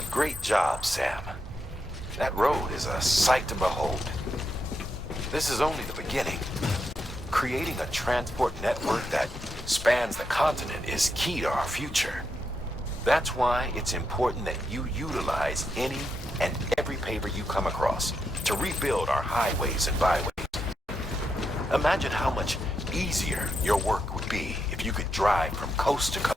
Great job, Sam. That road is a sight to behold. This is only the beginning. Creating a transport network that spans the continent is key to our future. That's why it's important that you utilize any and every paper you come across to rebuild our highways and byways. Imagine how much easier your work would be if you could drive from coast to coast.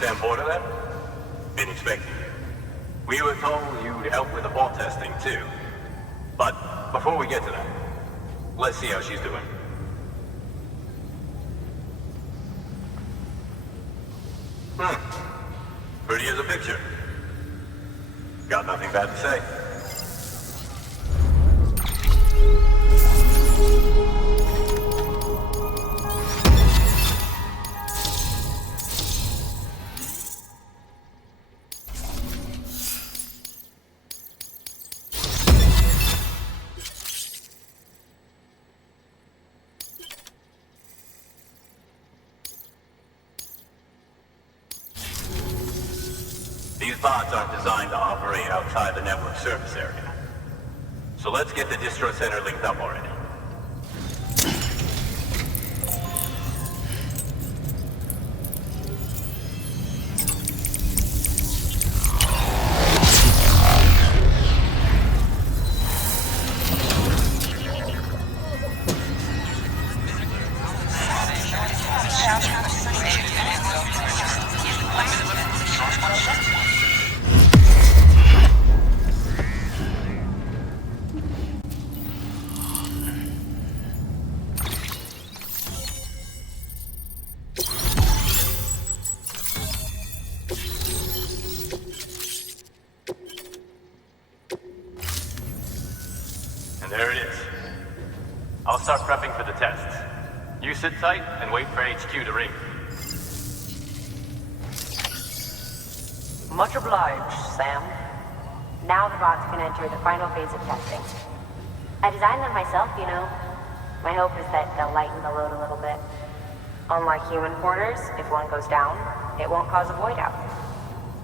Sam Porter then? Been expecting you. We were told you'd help with the ball testing too. But before we get to that, let's see how she's doing. Pretty as a picture. Got nothing bad to say. These bots aren't designed to operate outside the network service area. So let's get the distro center linked up already. There it is. I'll start prepping for the tests. You sit tight and wait for HQ to ring. Much obliged, Sam. Now the bots can enter the final phase of testing. I designed them myself, you know. My hope is that they'll lighten the load a little bit. Unlike human porters, if one goes down, it won't cause a void out.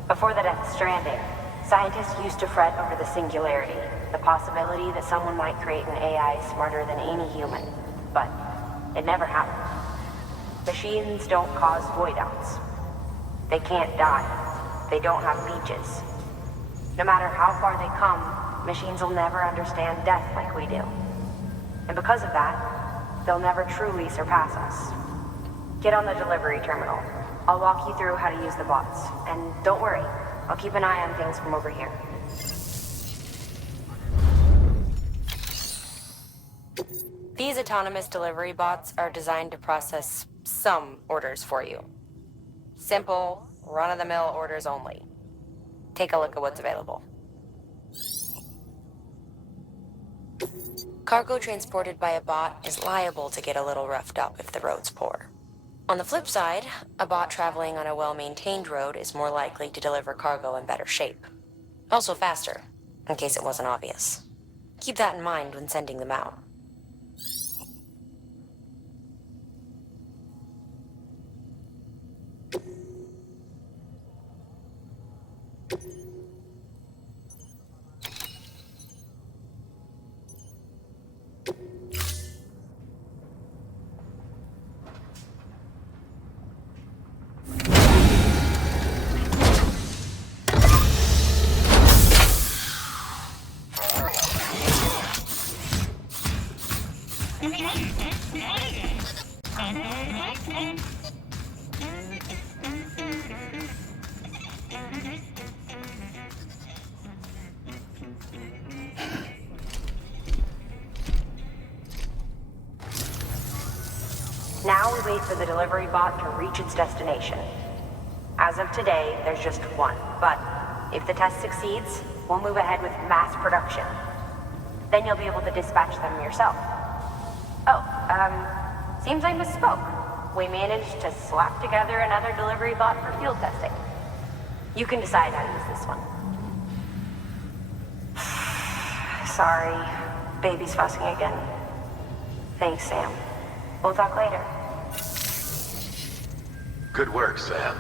Before the death of Stranding, scientists used to fret over the singularity, the possibility that someone might create an AI smarter than any human. But it never happened. Machines don't cause void outs. They can't die. They don't have leeches. No matter how far they come, machines will never understand death like we do. And because of that, they'll never truly surpass us. Get on the delivery terminal. I'll walk you through how to use the bots. And don't worry, I'll keep an eye on things from over here. These autonomous delivery bots are designed to process some orders for you. Simple, run-of-the-mill orders only. Take a look at what's available. Cargo transported by a bot is liable to get a little roughed up if the road's poor. On the flip side, a bot traveling on a well-maintained road is more likely to deliver cargo in better shape. Also faster, in case it wasn't obvious. Keep that in mind when sending them out. Now we wait for the delivery bot to reach its destination. As of today, there's just one, but if the test succeeds, we'll move ahead with mass production. Then you'll be able to dispatch them yourself. Oh, seems I misspoke. We managed to slap together another delivery bot for field testing. You can decide how to use this one. Sorry, baby's fussing again. Thanks, Sam. We'll talk later. Good work, Sam.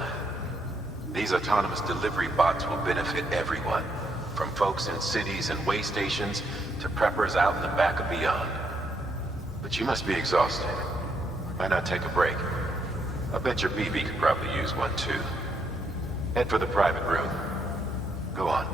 These autonomous delivery bots will benefit everyone, from folks in cities and way stations to preppers out in the back and beyond. But you must be exhausted. Why not take a break? I bet your BB could probably use one too. Head for the private room. Go on.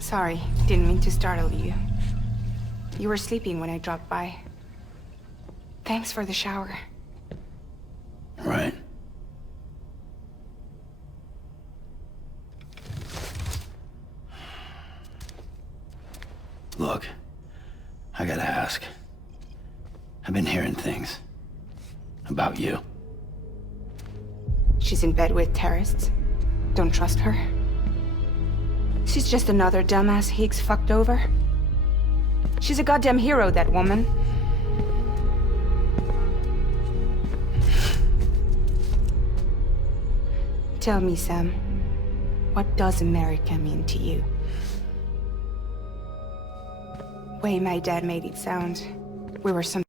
Sorry, didn't mean to startle you. You were sleeping when I dropped by. Thanks for the shower. Right. Look, I gotta ask. I've been hearing things about you. She's in bed with terrorists. Don't trust her. She's just another dumbass Higgs fucked over. She's a goddamn hero, that woman. Tell me, Sam, what does America mean to you? way my dad made it sound, we were some...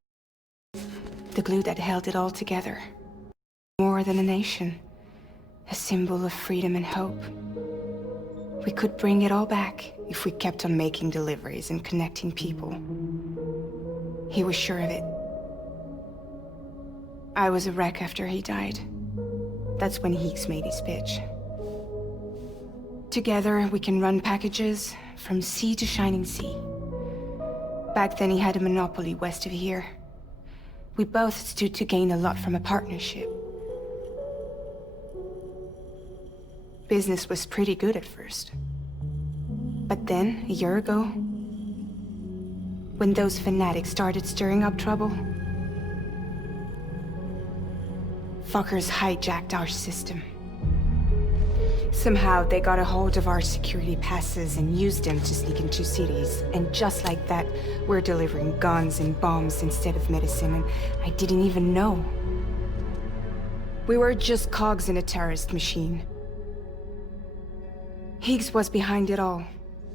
the glue that held it all together. More than a nation. A symbol of freedom and hope. We could bring it all back if we kept on making deliveries and connecting people. He was sure of it. I was a wreck after he died. That's when Higgs made his pitch. Together, we can run packages from sea to shining sea. Back then, he had a monopoly west of here. We both stood to gain a lot from a partnership. Business was pretty good at first. But then, a year ago, when those fanatics started stirring up trouble, fuckers hijacked our system. Somehow, they got a hold of our security passes and used them to sneak into cities. And just like that, we're delivering guns and bombs instead of medicine, and I didn't even know. We were just cogs in a terrorist machine. Higgs was behind it all.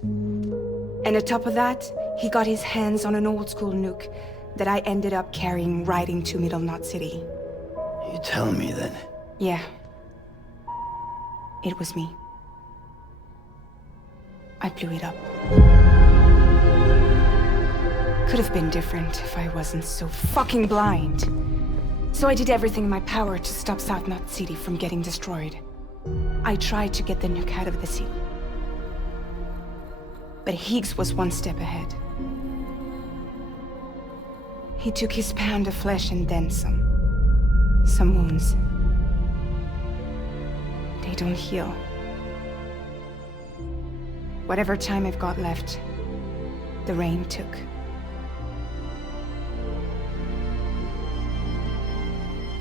And on top of that, he got his hands on an old-school nuke that I ended up carrying right into Middle Knot City. You tell me then? Yeah. It was me. I blew it up. Could have been different if I wasn't so fucking blind. So I did everything in my power to stop South Knot City from getting destroyed. I tried to get the nuke out of the city. But Higgs was one step ahead. He took his pound of flesh and then some. Some wounds. They don't heal. Whatever time I've got left, the rain took.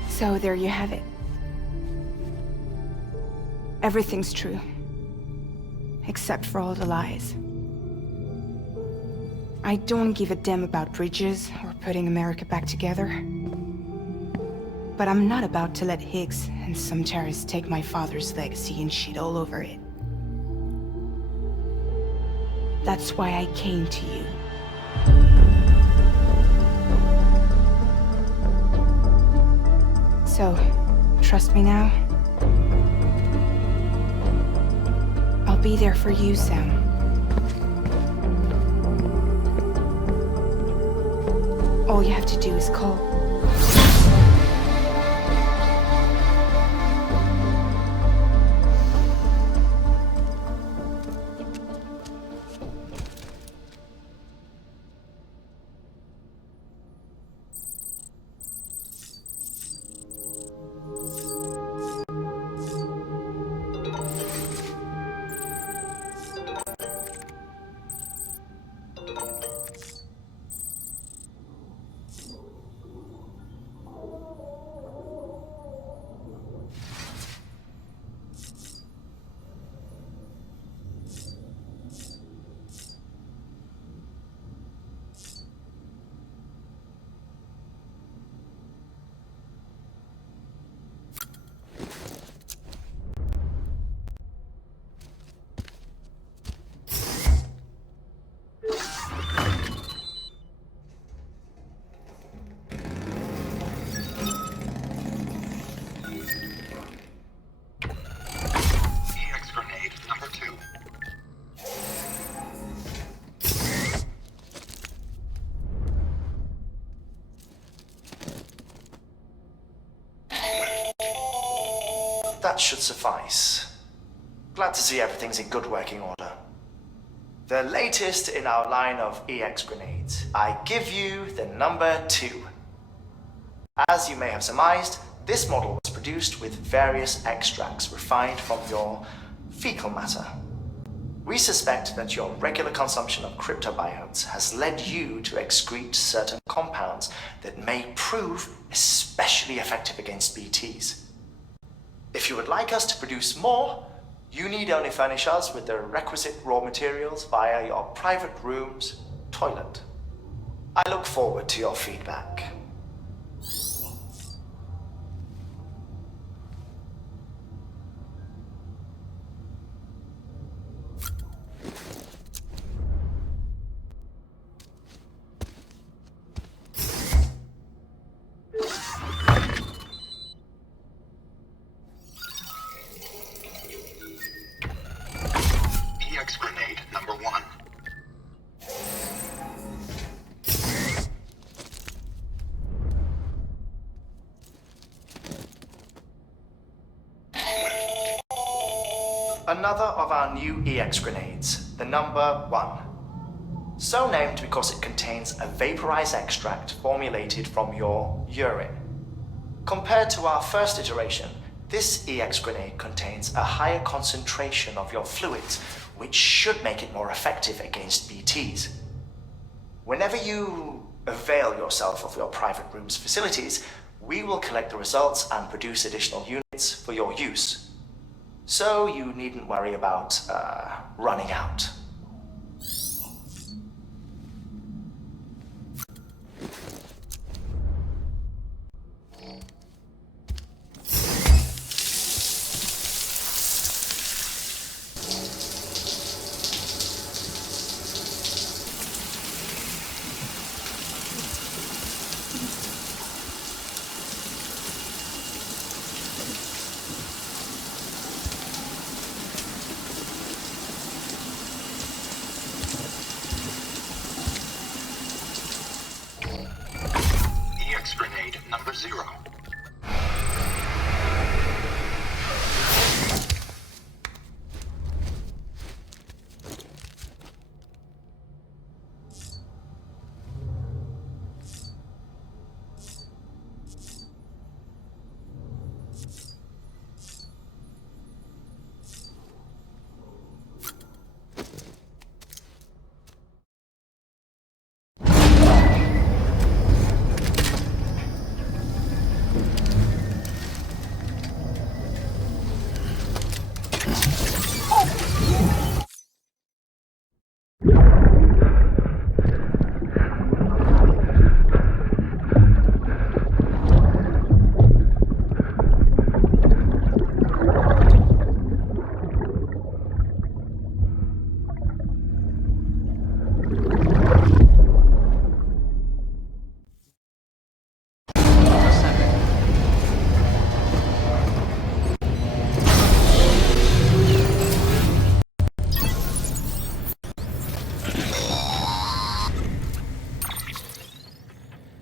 So there you have it. Everything's true. Except for all the lies. I don't give a damn about bridges or putting America back together. But I'm not about to let Higgs and some terrorists take my father's legacy and shit all over it. That's why I came to you. So, trust me now? I'll be there for you, Sam. All you have to do is call. That should suffice. Glad to see everything's in good working order. The latest in our line of EX grenades. I give you the number 2. As you may have surmised, this model was produced with various extracts refined from your fecal matter. We suspect that your regular consumption of cryptobiotes has led you to excrete certain compounds that may prove especially effective against BTs. If you would like us to produce more, you need only furnish us with the requisite raw materials via your private room's toilet. I look forward to your feedback. EX grenade number 1. Another of our new EX grenades, the number 1. So named because it contains a vaporized extract formulated from your urine. Compared to our first iteration, this EX grenade contains a higher concentration of your fluids, which should make it more effective against BTs. Whenever you avail yourself of your private room's facilities, we will collect the results and produce additional units for your use. So you needn't worry about, running out. EX grenade number 0.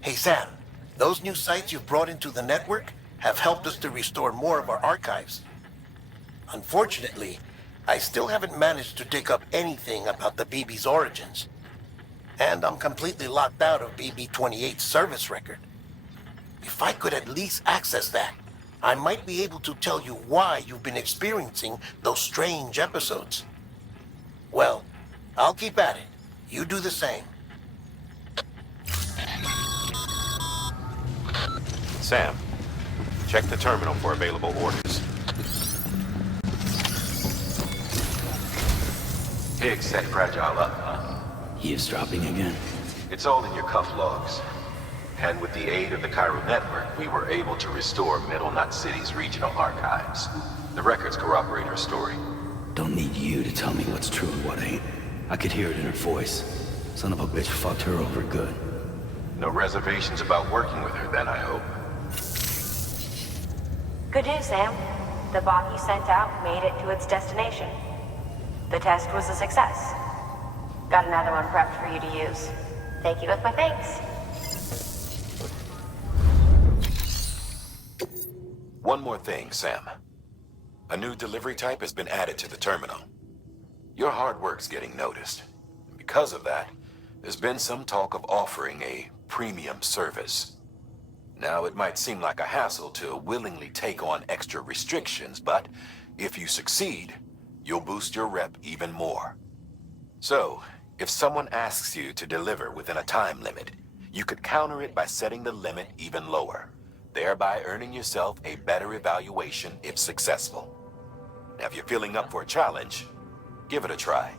Hey Sam, those new sites you've brought into the network have helped us to restore more of our archives. Unfortunately, I still haven't managed to dig up anything about the BB's origins. And I'm completely locked out of BB-28's service record. If I could at least access that, I might be able to tell you why you've been experiencing those strange episodes. Well, I'll keep at it. You do the same. Sam, check the terminal for available orders. Higgs set Fragile up, huh? Eavesdropping again. It's all in your cuff logs. And with the aid of the Chiral network, we were able to restore Middle Knot City's regional archives. The records corroborate her story. Don't need you to tell me what's true and what ain't. I could hear it in her voice. Son of a bitch fucked her over good. No reservations about working with her then, I hope. Good news, Sam. The bot you sent out made it to its destination. The test was a success. Got another one prepped for you to use. Thank you with my thanks. One more thing, Sam. A new delivery type has been added to the terminal. Your hard work's getting noticed. Because of that, there's been some talk of offering a premium service. Now, it might seem like a hassle to willingly take on extra restrictions, but if you succeed, you'll boost your rep even more. So, if someone asks you to deliver within a time limit, you could counter it by setting the limit even lower, thereby earning yourself a better evaluation if successful. Now, if you're feeling up for a challenge, give it a try.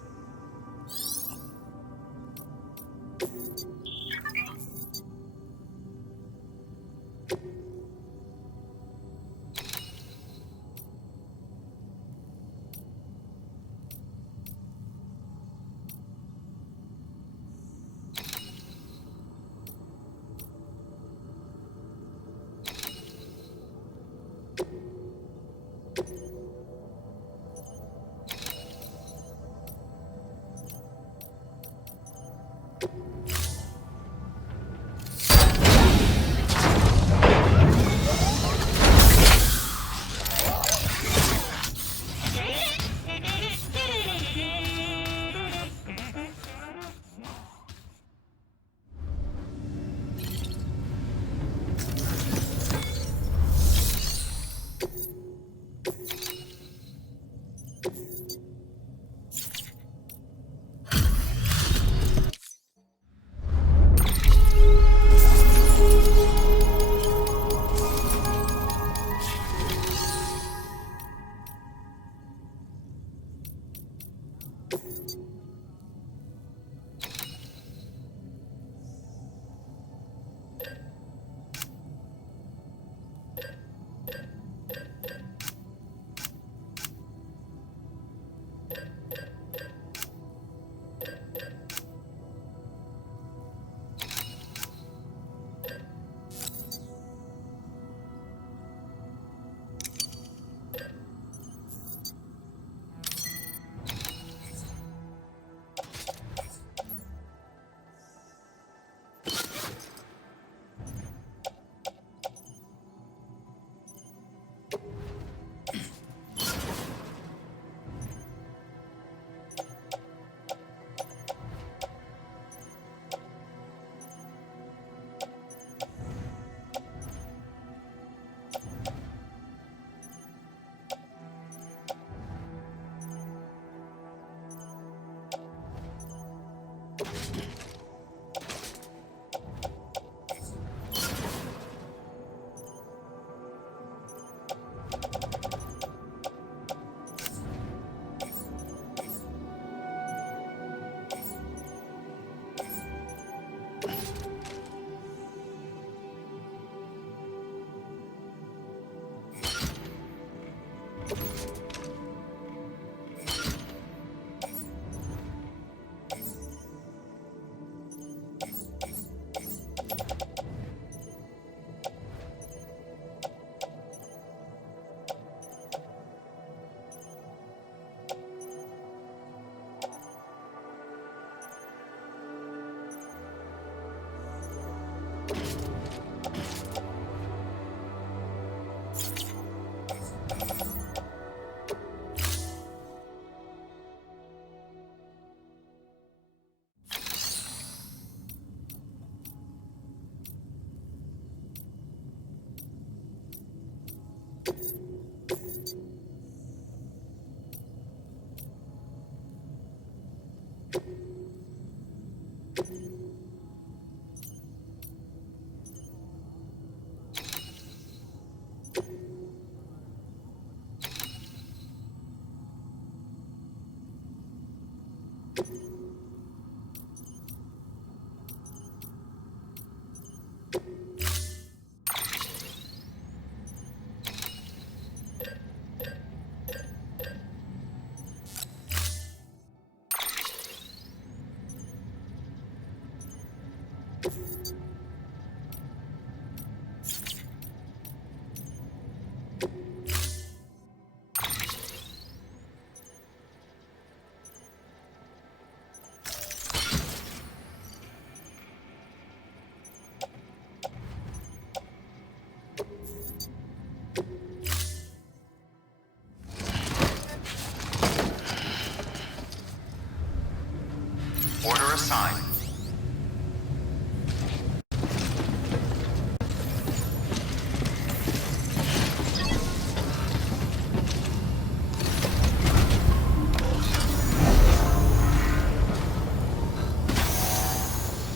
Order assigned.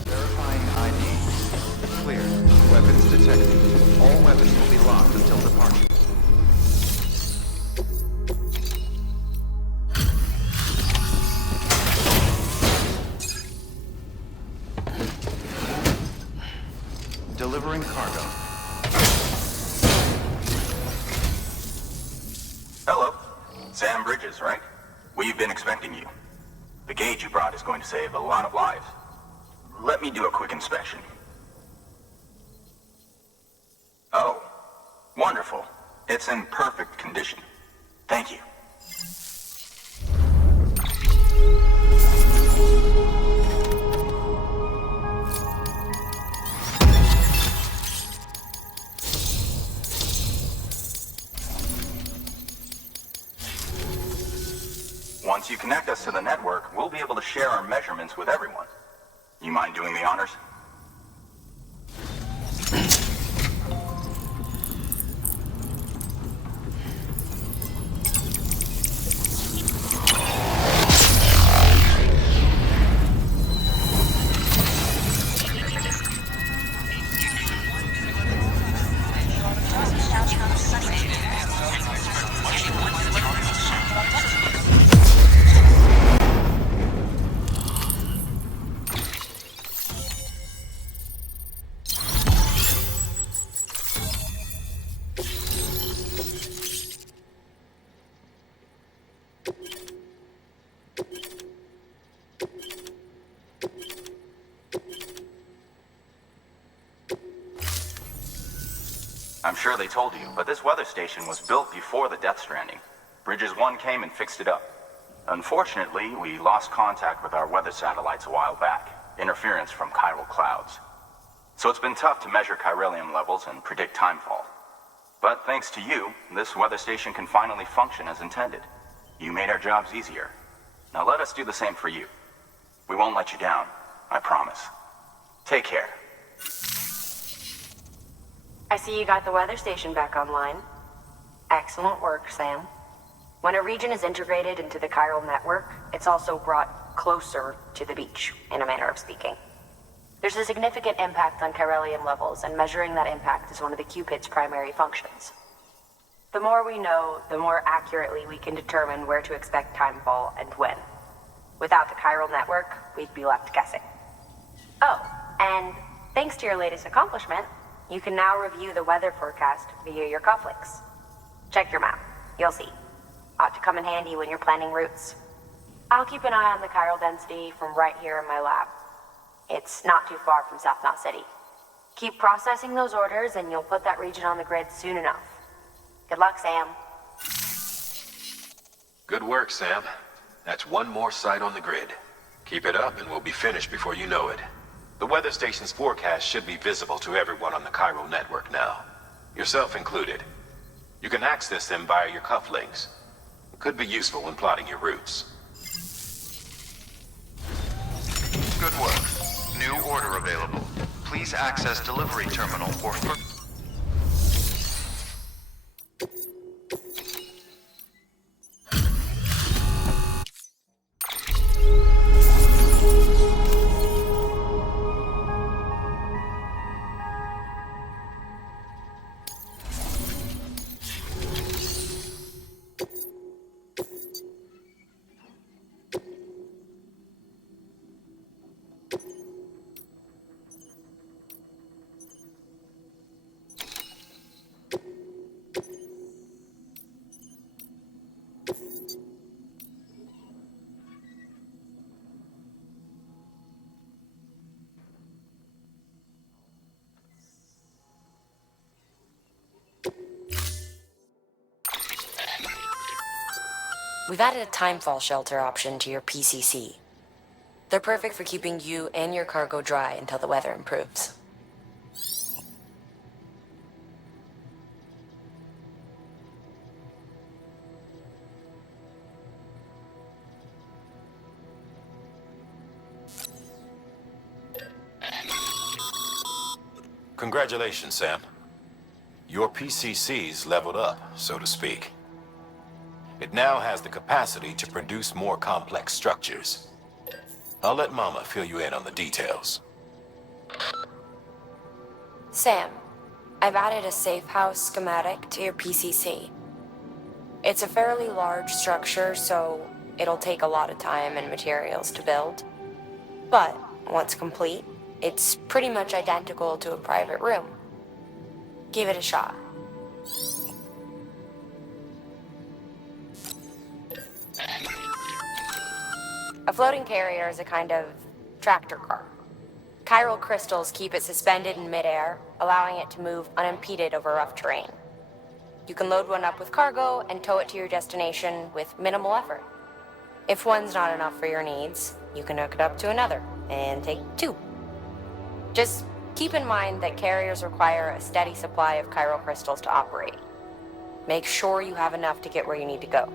Verifying ID. Clear. Weapons detected. All weapons will be locked until departure. Delivering cargo. Hello. Sam Bridges, right? We've been expecting you. The gauge you brought is going to save a lot of lives. Let me do a quick inspection. Oh, wonderful. It's in perfect condition. Thank you. access to the network, we'll be able to share our measurements with everyone. You mind doing the honors? I'm sure they told you, but this weather station was built before the Death Stranding. Bridges 1 came and fixed it up. Unfortunately, we lost contact with our weather satellites a while back. Interference from chiral clouds. So it's been tough to measure chiralium levels and predict timefall. But thanks to you, this weather station can finally function as intended. You made our jobs easier. Now let us do the same for you. We won't let you down, I promise. Take care. I see you got the weather station back online. Excellent work, Sam. When a region is integrated into the chiral network, it's also brought closer to the beach, in a manner of speaking. There's a significant impact on chiralium levels, and measuring that impact is one of the Cupid's primary functions. The more we know, the more accurately we can determine where to expect timefall and when. Without the chiral network, we'd be left guessing. Oh, and thanks to your latest accomplishment, you can now review the weather forecast via your cufflinks. Check your map. You'll see. Ought to come in handy when you're planning routes. I'll keep an eye on the chiral density from right here in my lab. It's not too far from South Knot City. Keep processing those orders and you'll put that region on the grid soon enough. Good luck, Sam. Good work, Sam. That's one more site on the grid. Keep it up and we'll be finished before you know it. The weather station's forecast should be visible to everyone on the chiral network now, yourself included. You can access them via your cufflinks. It could be useful when plotting your routes. Good work. New order available. Please access delivery terminal for We've added a timefall shelter option to your PCC. They're perfect for keeping you and your cargo dry until the weather improves. Congratulations, Sam. Your PCC's leveled up, so to speak. It now has the capacity to produce more complex structures. I'll let Mama fill you in on the details. Sam, I've added a safe house schematic to your PCC. It's a fairly large structure, so it'll take a lot of time and materials to build. But once complete, it's pretty much identical to a private room. Give it a shot. A floating carrier is a kind of tractor car. Chiral crystals keep it suspended in midair, allowing it to move unimpeded over rough terrain. You can load one up with cargo and tow it to your destination with minimal effort. If one's not enough for your needs, you can hook it up to another and take two. Just keep in mind that carriers require a steady supply of chiral crystals to operate. Make sure you have enough to get where you need to go.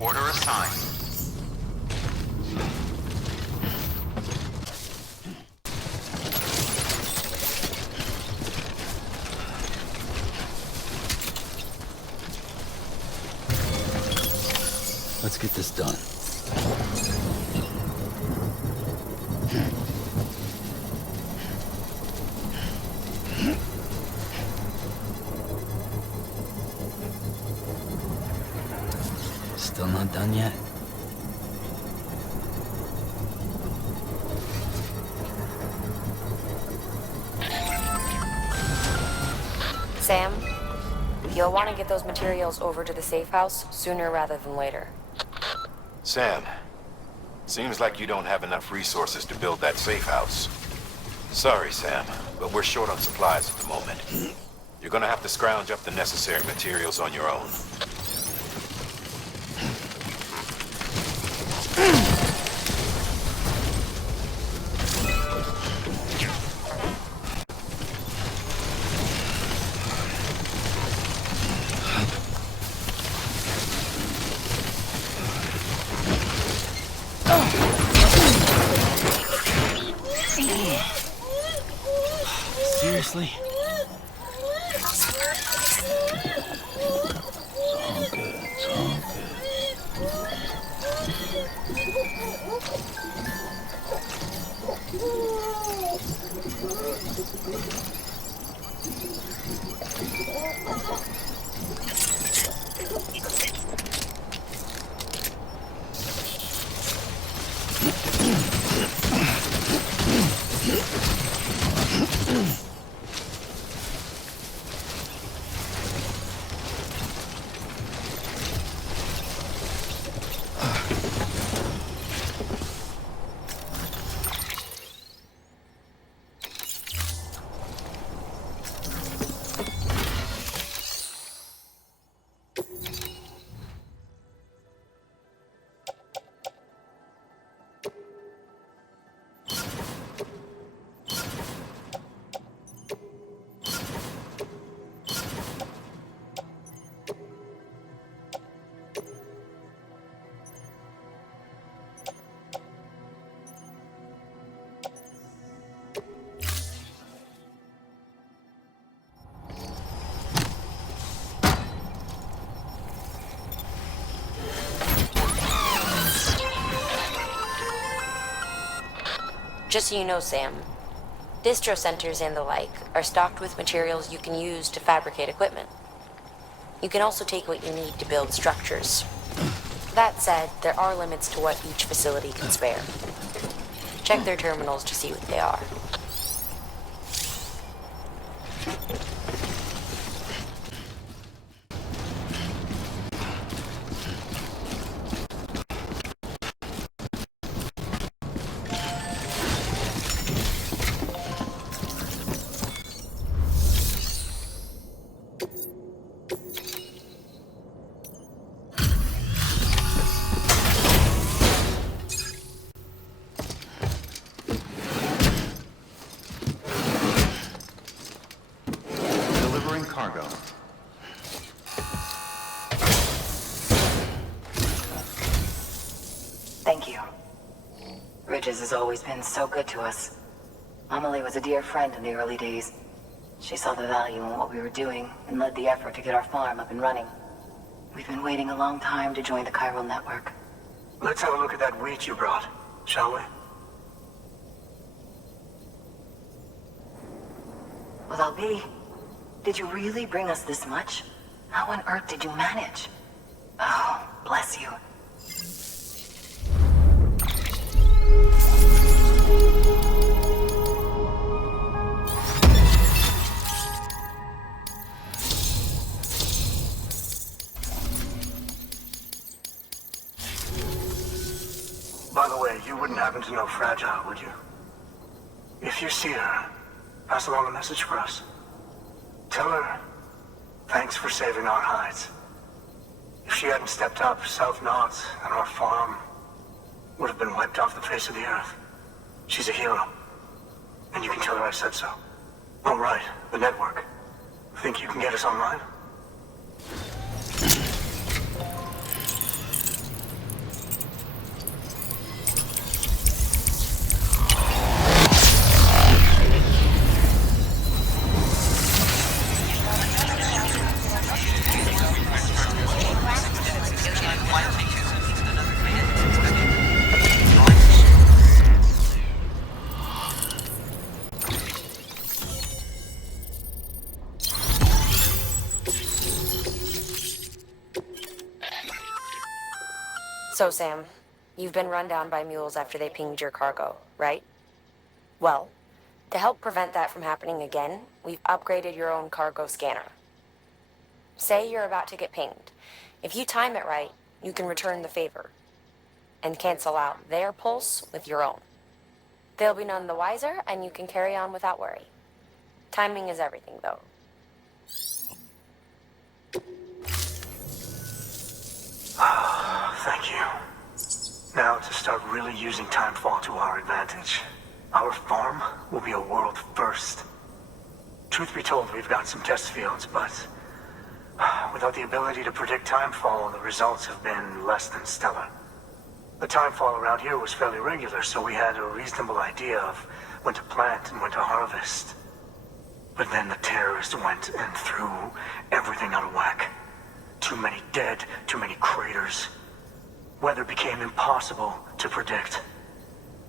Order assigned. Let's get this done. Still not done yet? Sam, you'll want to get those materials over to the safe house sooner rather than later. Sam, seems like you don't have enough resources to build that safe house. Sorry, Sam, but we're short on supplies at the moment. You're gonna have to scrounge up the necessary materials on your own. Seriously? It's all good. Just so you know, Sam, distro centers and the like are stocked with materials you can use to fabricate equipment. You can also take what you need to build structures. That said, there are limits to what each facility can spare. Check their terminals to see what they are. Thank you. Bridges has always been so good to us. Amelie was a dear friend in the early days. She saw the value in what we were doing and led the effort to get our farm up and running. We've been waiting a long time to join the chiral network. Let's have a look at that wheat you brought, shall we? Well, Albi, did you really bring us this much? How on earth did you manage? Oh, bless you. By the way, you wouldn't happen to know Fragile, would you? If you see her, pass along a message for us. Tell her, thanks for saving our hides. If she hadn't stepped up, South Knot and our farm would have been wiped off the face of the earth. She's a hero. And you can tell her I said so. All right, the network. Think you can get us online? So, Sam, you've been run down by mules after they pinged your cargo, right? Well, to help prevent that from happening again, we've upgraded your own cargo scanner. Say you're about to get pinged. If you time it right, you can return the favor and cancel out their pulse with your own. They'll be none the wiser, and you can carry on without worry. Timing is everything, though. Thank you. Now to start really using timefall to our advantage. Our farm will be a world first. Truth be told, we've got some test fields, but without the ability to predict timefall, the results have been less than stellar. The timefall around here was fairly regular, so we had a reasonable idea of when to plant and when to harvest. But then the terrorists went and threw everything out of whack. Too many dead, too many craters. Weather became impossible to predict.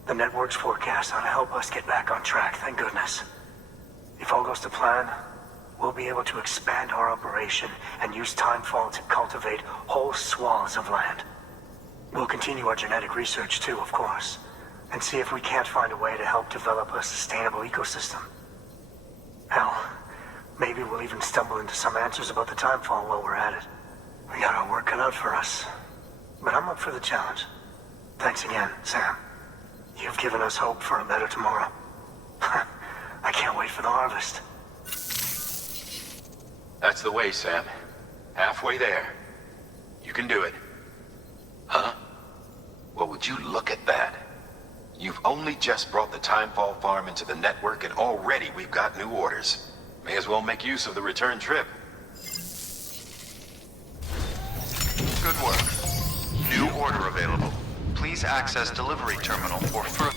The network's forecast ought to help us get back on track, thank goodness. If all goes to plan, we'll be able to expand our operation and use timefall to cultivate whole swaths of land. We'll continue our genetic research too, of course, and see if we can't find a way to help develop a sustainable ecosystem. Hell, maybe we'll even stumble into some answers about the timefall while we're at it. We got our work cut out for us, but I'm up for the challenge. Thanks again, Sam. You've given us hope for a better tomorrow. I can't wait for the harvest. That's the way, Sam. Halfway there. You can do it. Huh? Well, would you look at that? You've only just brought the Timefall farm into the network, and already we've got new orders. May as well make use of the return trip. Good work. New order available. Please access delivery terminal for further...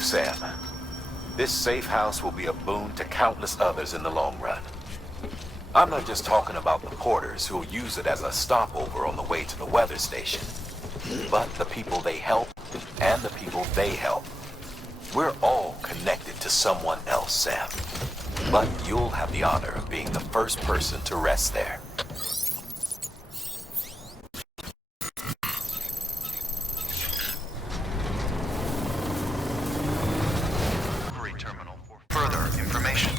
Sam. This safe house will be a boon to countless others in the long run. I'm not just talking about the porters who'll use it as a stopover on the way to the weather station, but the people they help and the people they help. We're all connected to someone else, Sam. But you'll have the honor of being the first person to rest there. Delivery terminal for further information.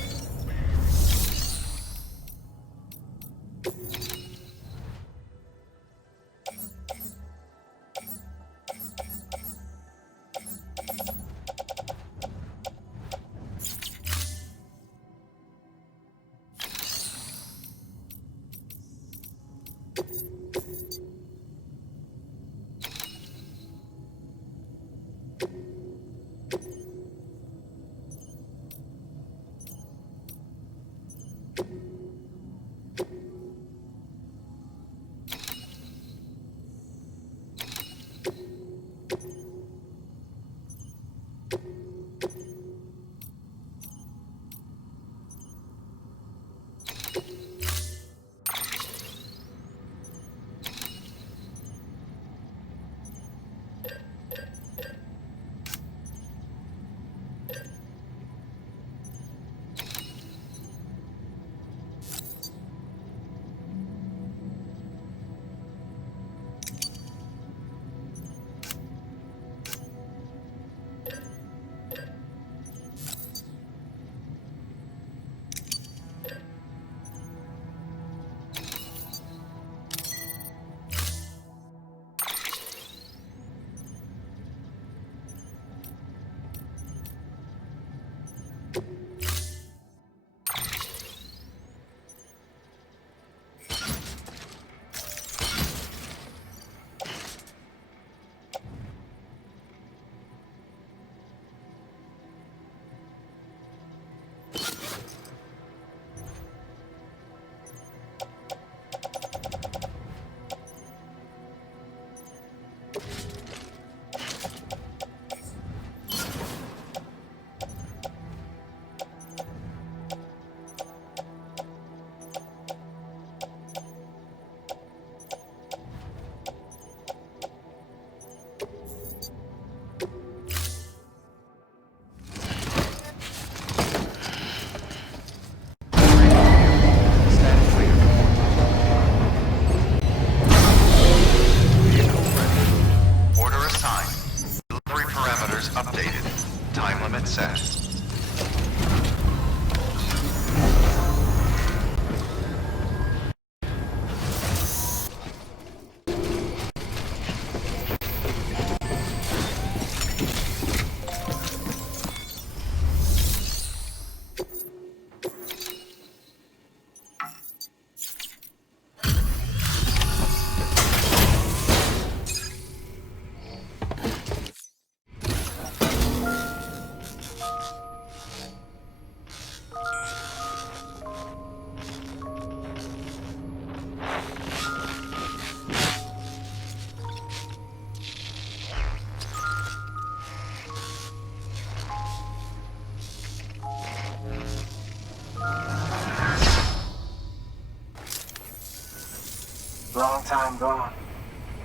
Long time gone,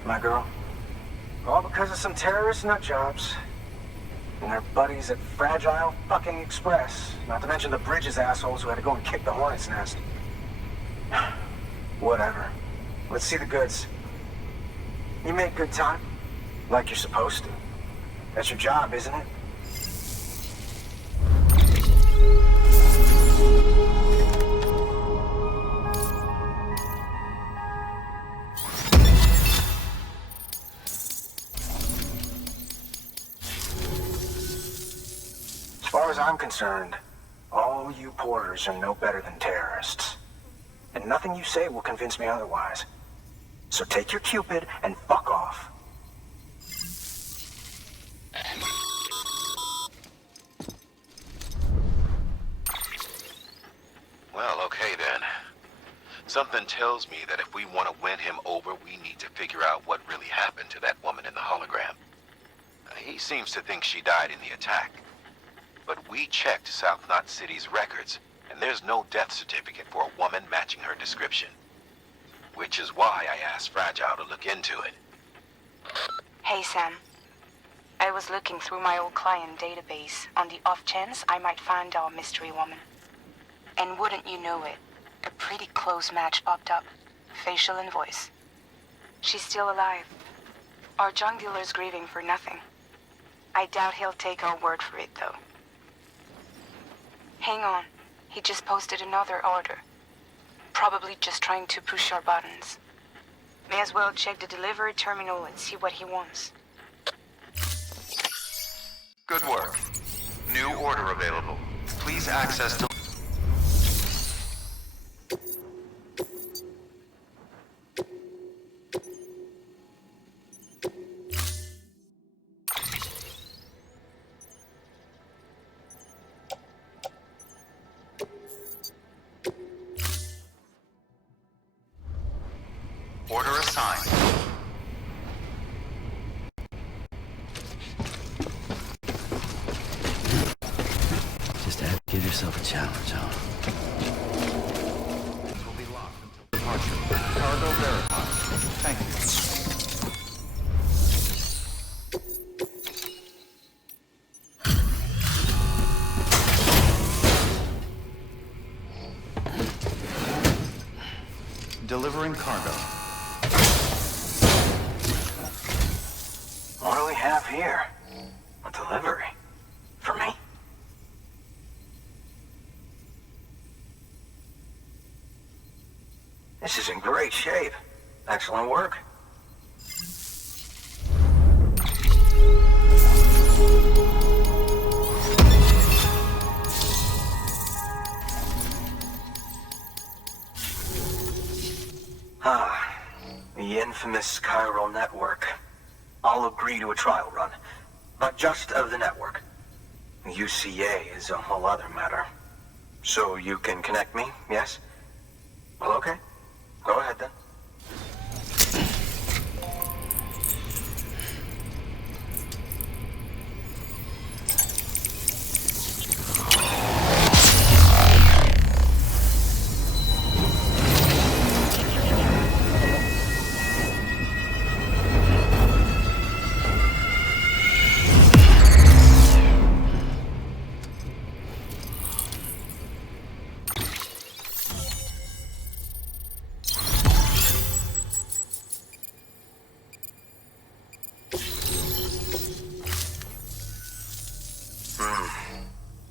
my girl. All because of some terrorist nut jobs. And their buddies at Fragile fucking Express. Not to mention the Bridges assholes who had to go and kick the hornet's nest. Whatever. Let's see the goods. You make good time. Like you're supposed to. That's your job, isn't it? As far as I'm concerned, all you porters are no better than terrorists. And nothing you say will convince me otherwise. So take your Cupid and fuck off. Well, okay then. Something tells me that if we want to win him over, we need to figure out what really happened to that woman in the hologram. He seems to think she died in the attack. We checked South Knot City's records, and there's no death certificate for a woman matching her description. Which is why I asked Fragile to look into it. Hey, Sam. I was looking through my old client database on the off chance I might find our mystery woman. And wouldn't you know it, a pretty close match popped up. Facial and voice. She's still alive. Our junk dealer's grieving for nothing. I doubt he'll take our word for it, though. Hang on. He just posted another order. Probably just trying to push our buttons. May as well check the delivery terminal and see what he wants. Good work. New order available. Please access to... Order assigned. Just have to give yourself a challenge, huh? Will be locked until departure. Cargo verified. Thank you. Delivering cargo. What do we have here? A delivery? For me? This is in great shape. Excellent work. The infamous chiral network. I'll agree to a trial run, but just of the network. UCA is a whole other matter. So you can connect me, yes? Well, okay. Go ahead then.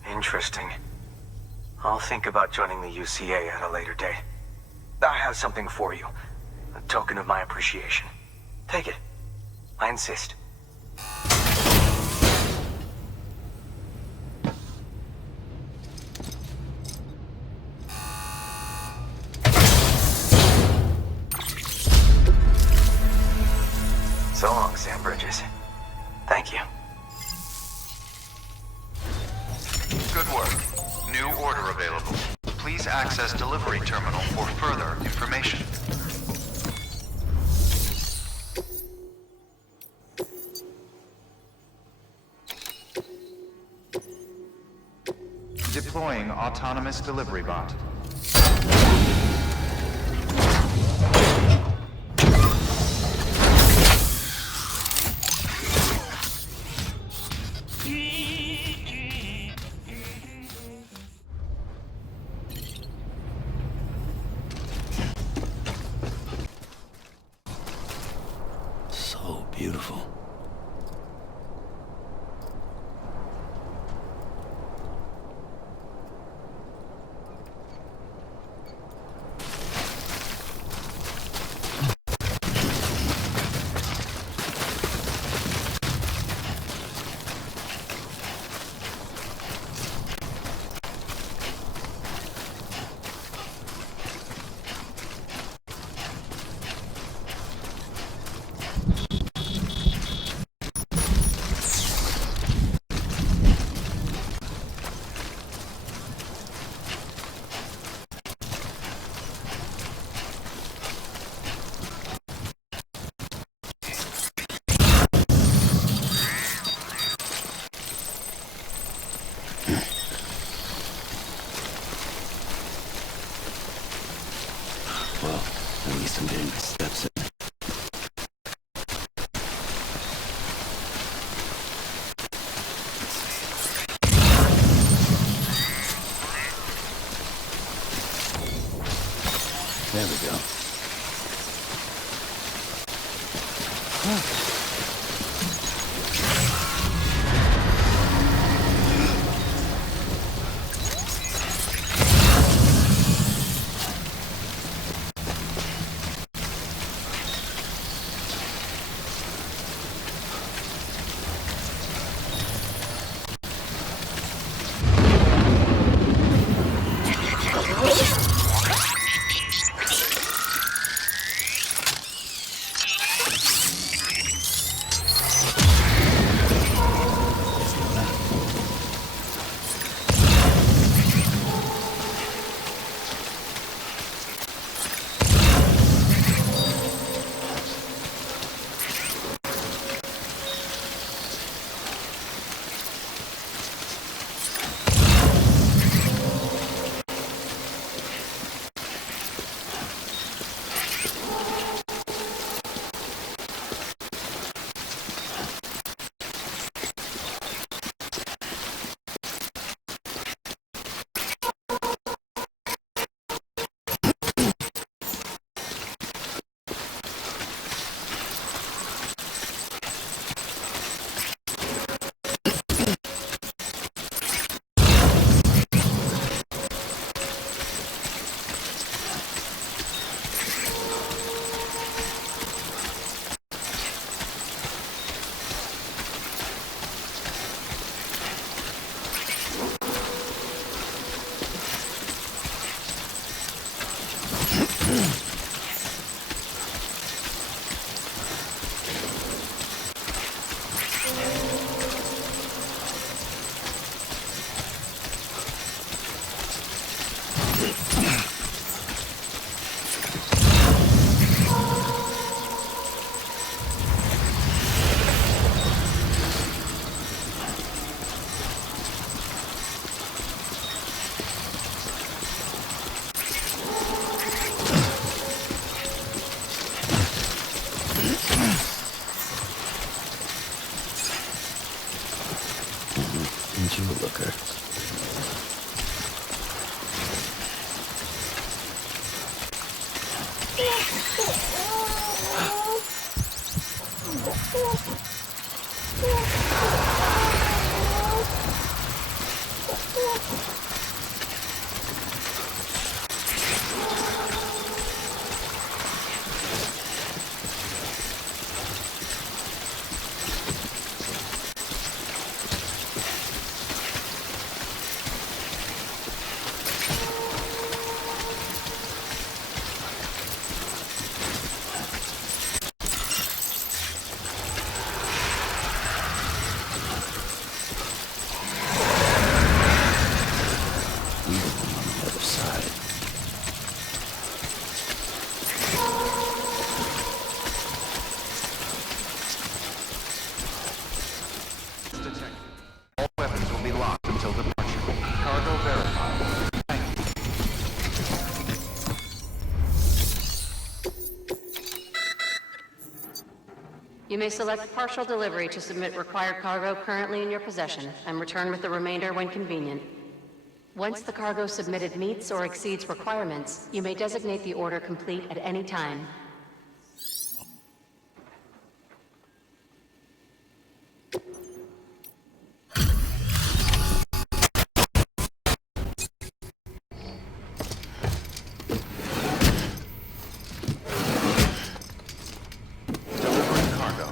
Interesting. I'll think about joining the UCA at a later date. I have something for you. A token of my appreciation. Take it. I insist. So long, Sam Bridges. Thank you. Good work. New order available. Please access delivery terminal for further information. Deploying autonomous delivery bot. So beautiful. Ain't you a looker? All weapons will be locked until departure. Cargo verified. Thank you. You may select partial delivery to submit required cargo currently in your possession and return with the remainder when convenient. Once the cargo submitted meets or exceeds requirements, you may designate the order complete at any time. Delivering cargo.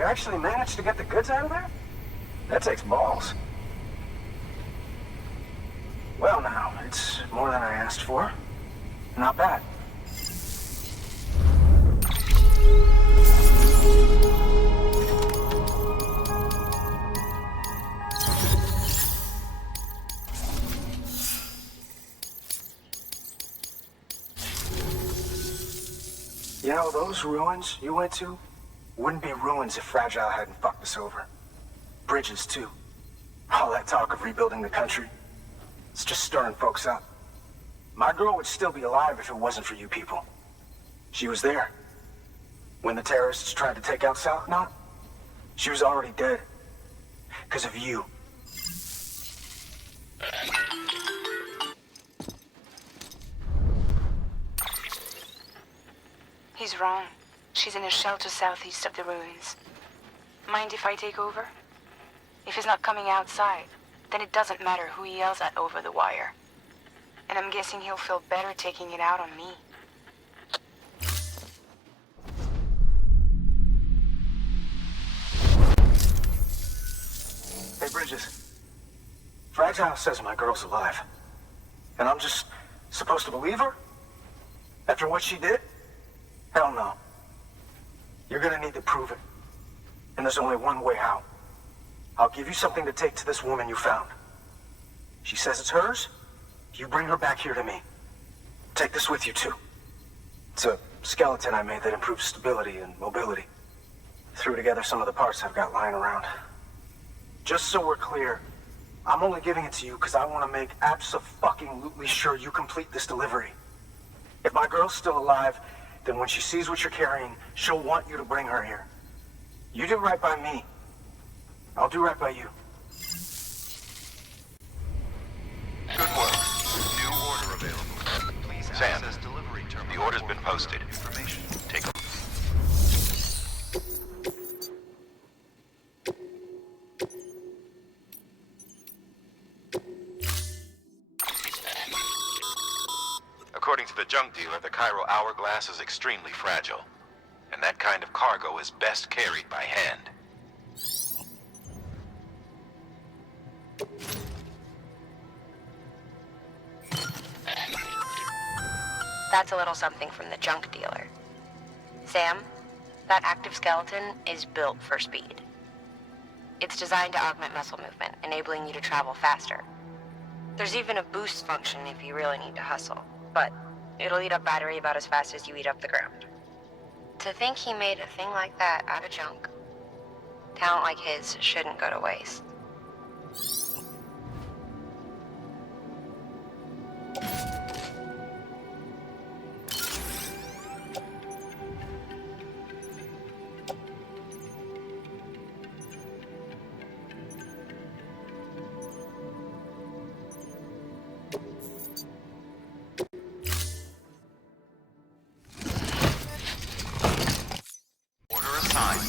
You actually managed to get the goods out of there? That takes balls. Well now, it's more than I asked for. Not bad. You know, those ruins you went to wouldn't be ruins if Fragile hadn't fucked us over. Bridges, too. All that talk of rebuilding the country, it's just stirring folks up. My girl would still be alive if it wasn't for you people. She was there. When the terrorists tried to take out South Knot, she was already dead. Because of you. He's wrong. She's in a shelter southeast of the ruins. Mind if I take over? If he's not coming outside, then it doesn't matter who he yells at over the wire. And I'm guessing he'll feel better taking it out on me. Hey, Bridges. Fragile says my girl's alive. And I'm just supposed to believe her? After what she did? Hell no. You're gonna need to prove it. And there's only one way out. I'll give you something to take to this woman you found. She says it's hers. You bring her back here to me. Take this with you, too. It's a skeleton I made that improves stability and mobility. Threw together some of the parts I've got lying around. Just so we're clear, I'm only giving it to you because I want to make abso-fucking-lutely sure you complete this delivery. If my girl's still alive, then when she sees what you're carrying, she'll want you to bring her here. You do right by me. I'll do right by you. Good work. New order available. Please Sam, access delivery terminal. the order's been posted. Information. Take a... According to the junk dealer, the Chiral Hourglass is extremely fragile. And that kind of cargo is best carried by hand. That's a little something from the junk dealer. Sam, that active skeleton is built for speed. It's designed to augment muscle movement, enabling you to travel faster. There's even a boost function if you really need to hustle, but it'll eat up battery about as fast as you eat up the ground. To think he made a thing like that out of junk. Talent like his shouldn't go to waste. Order assigned.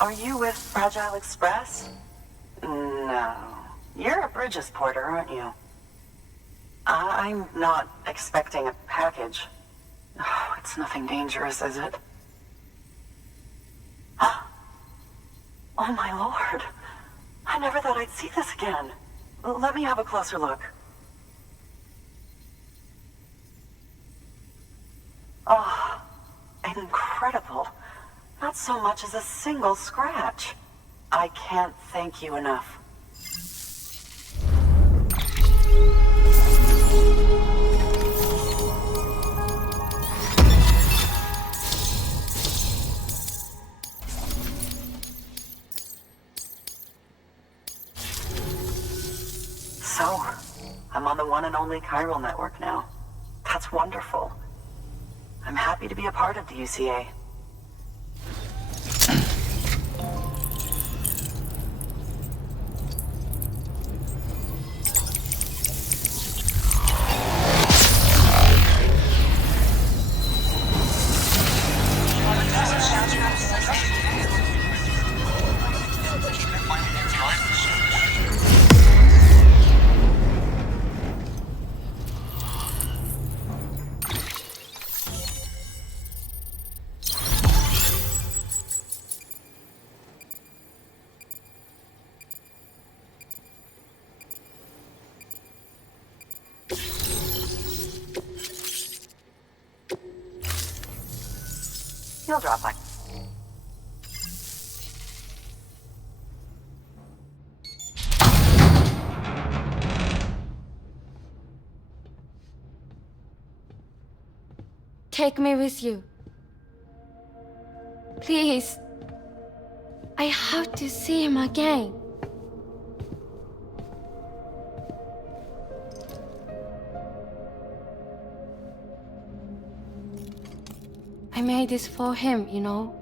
Are you with Fragile Express? No. You're a Bridges porter, aren't you? I'm not expecting a package. Oh, it's nothing dangerous, is it? Oh my lord. I never thought I'd see this again. Let me have a closer look. Oh, incredible. Not so much as a single scratch. I can't thank you enough. So, I'm on the one and only chiral network now. That's wonderful. I'm happy to be a part of the UCA. He'll drop by. Take me with you. Please. I have to see him again. I made this for him, you know.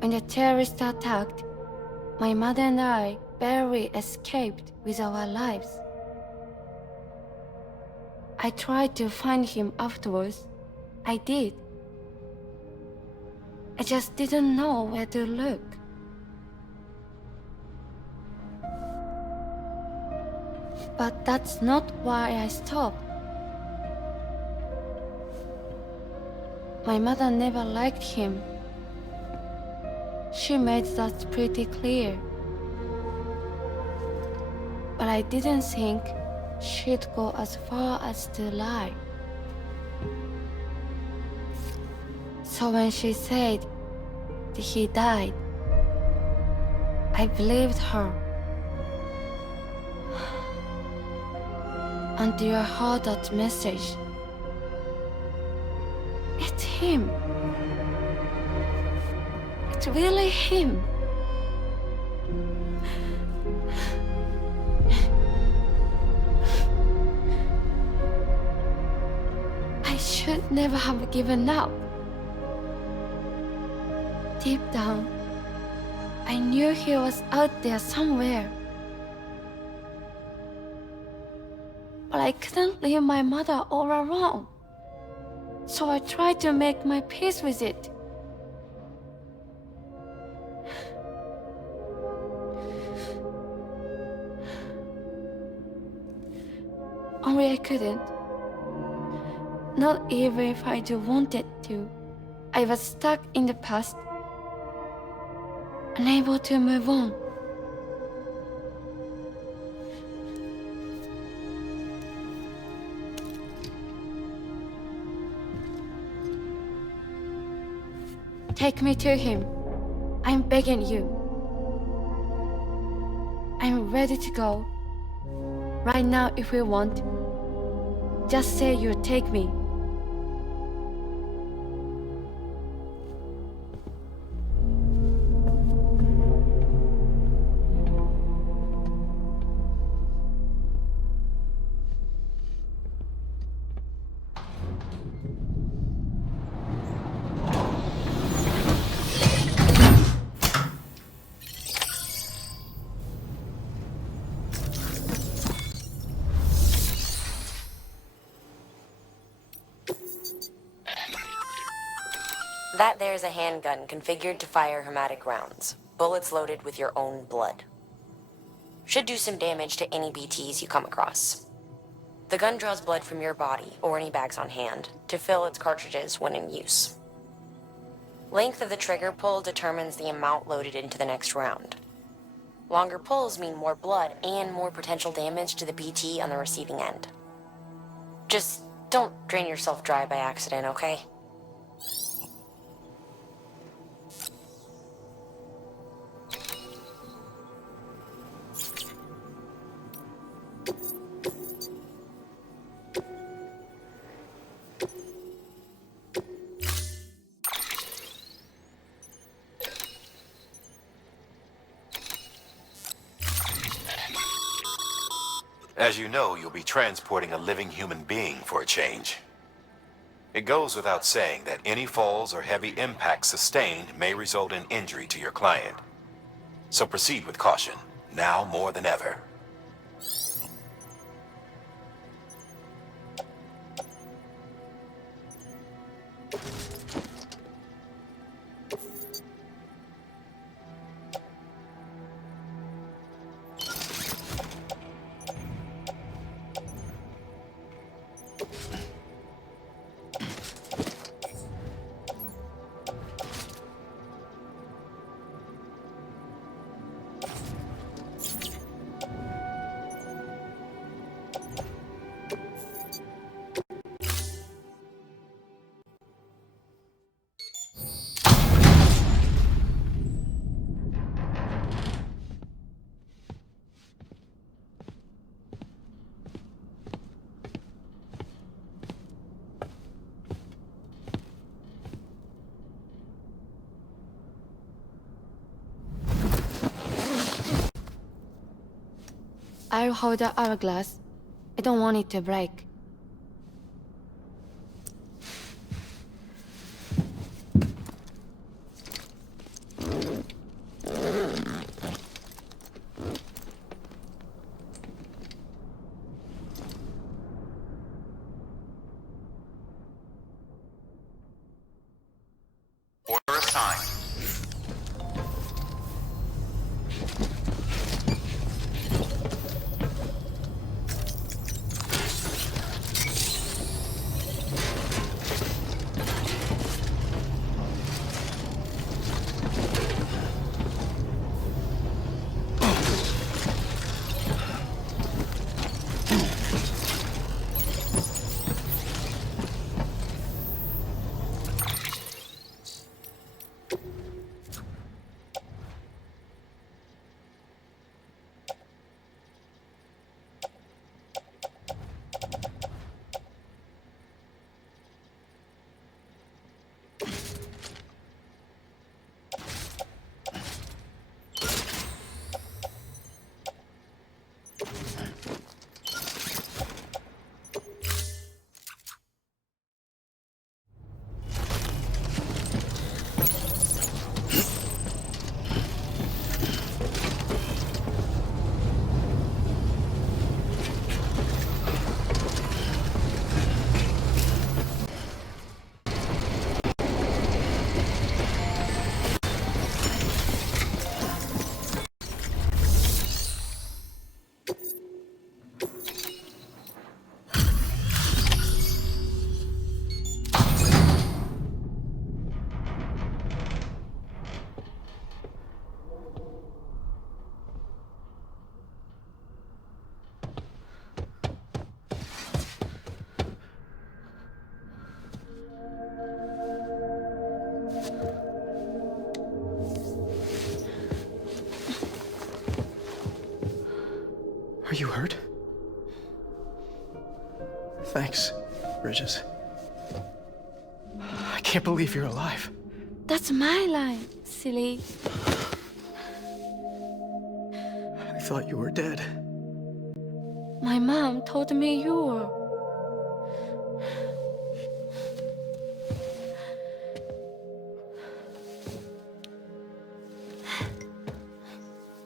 When the terrorists attacked, my mother and I barely escaped with our lives. I tried to find him afterwards. I did. I just didn't know where to look. But that's not why I stopped. My mother never liked him. She made that pretty clear. But I didn't think she'd go as far as to lie. So when she said that he died, I believed her. Until I heard that message. It's him. It's really him. I should never have given up. Deep down, I knew he was out there somewhere. But I couldn't leave my mother all alone. So I tried to make my peace with it. Only I couldn't. Not even if I do wanted to. I was stuck in the past, unable to move on. Take me to him. I'm begging you. I'm ready to go. Right now if you want. Just say you'll take me. That there's a handgun configured to fire hermetic rounds, bullets loaded with your own blood. Should do some damage to any BTs you come across. The gun draws blood from your body, or any bags on hand, to fill its cartridges when in use. Length of the trigger pull determines the amount loaded into the next round. Longer pulls mean more blood and more potential damage to the BT on the receiving end. Just don't drain yourself dry by accident, okay? As you know, you'll be transporting a living human being for a change. It goes without saying that any falls or heavy impacts sustained may result in injury to your client. So proceed with caution, now more than ever. I'll hold the hourglass. I don't want it to break. Order assigned. Are you hurt? Thanks, Bridges. I can't believe you're alive. That's my line, silly. I thought you were dead. My mom told me you were.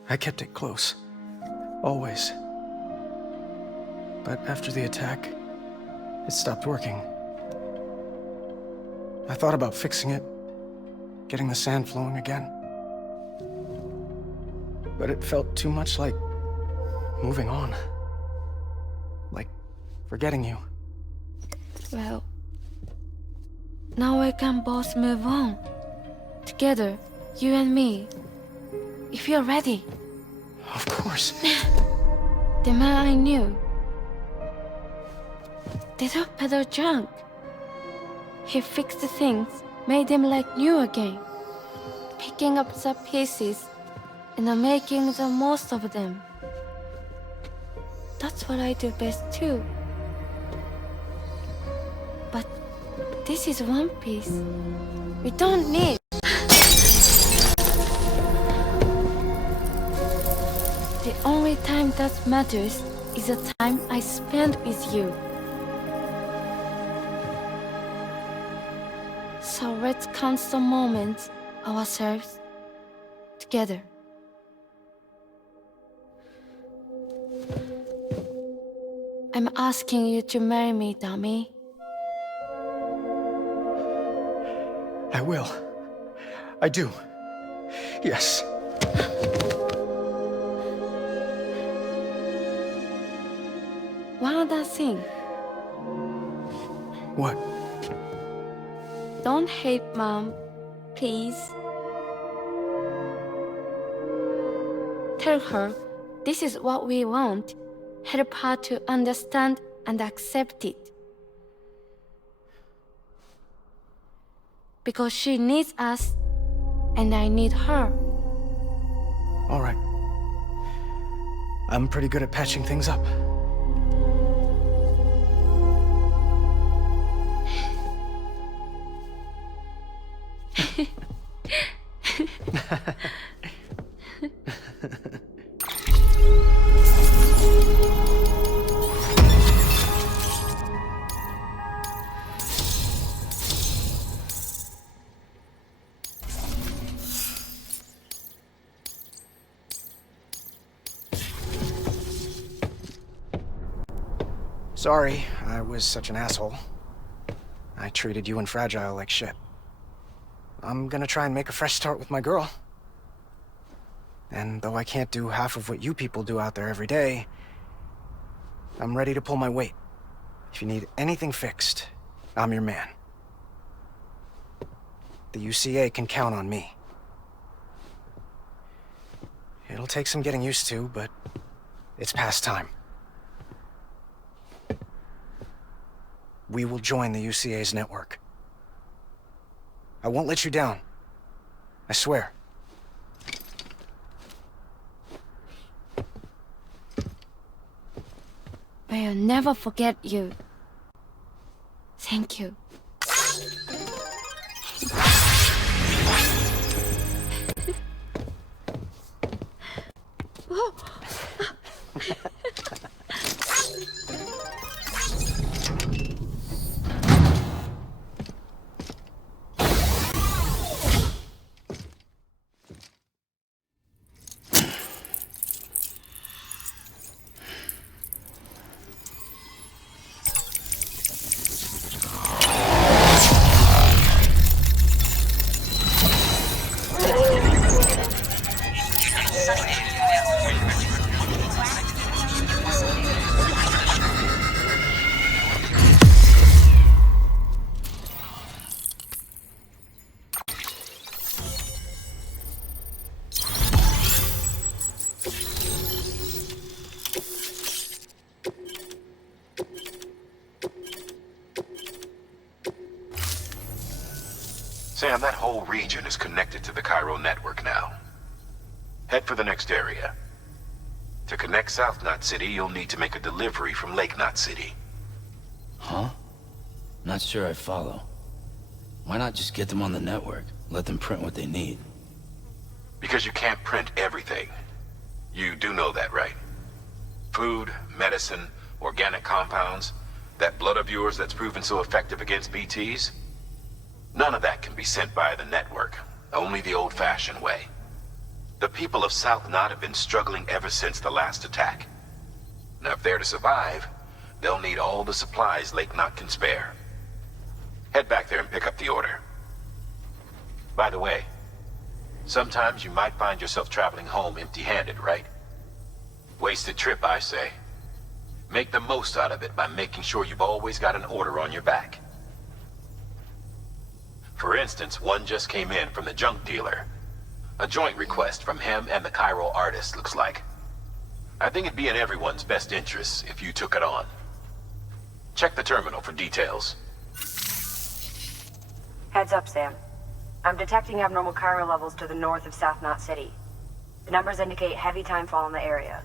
I kept it close. Always. But after the attack, it stopped working. I thought about fixing it, getting the sand flowing again. But it felt too much like moving on. Like forgetting you. Well, now we can both move on. Together, you and me. If you're ready. Of course. The man I knew. They don't peddle junk. He fixed things, made them like new again. Picking up the pieces and making the most of them. That's what I do best too. But this is one piece. We don't need. The only time that matters is the time I spend with you. So let's count the moments ourselves together. I'm asking you to marry me, dummy. I will. I do. Yes. One other thing. What? Don't hate Mom, please. Tell her this is what we want. Help her to understand and accept it. Because she needs us, and I need her. All right. I'm pretty good at patching things up. Sorry, I was such an asshole. I treated you and Fragile like shit. I'm gonna try and make a fresh start with my girl. And though I can't do half of what you people do out there every day, I'm ready to pull my weight. If you need anything fixed, I'm your man. The UCA can count on me. It'll take some getting used to, but it's past time. We will join the UCA's network. I won't let you down. I swear. I'll never forget you. Thank you. Sam, that whole region is connected to the Cairo network now. Head for the next area. To connect South Knot City, you'll need to make a delivery from Lake Knot City. Huh? Not sure I follow. Why not just get them on the network? Let them print what they need. Because you can't print everything. You do know that, right? Food, medicine, organic compounds, that blood of yours that's proven so effective against BTs? None of that can be sent by the network. Only the old-fashioned way. The people of South Knot have been struggling ever since the last attack. Now, if they're to survive, they'll need all the supplies Lake Knot can spare. Head back there and pick up the order. By the way, sometimes you might find yourself traveling home empty-handed, right? Wasted trip, I say. Make the most out of it by making sure you've always got an order on your back. For instance, one just came in from the junk dealer. A joint request from him and the Cairo artist, looks like. I think it'd be in everyone's best interest if you took it on. Check the terminal for details. Heads up, Sam. I'm detecting abnormal Cairo levels to the north of South Knot City. The numbers indicate heavy timefall in the area.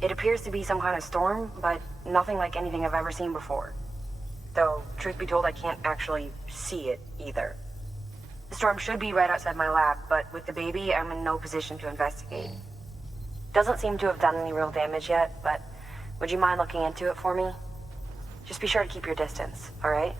It appears to be some kind of storm, but nothing like anything I've ever seen before. Though, truth be told, I can't actually see it either. The storm should be right outside my lab, but with the baby, I'm in no position to investigate. Doesn't seem to have done any real damage yet, but would you mind looking into it for me? Just be sure to keep your distance, alright?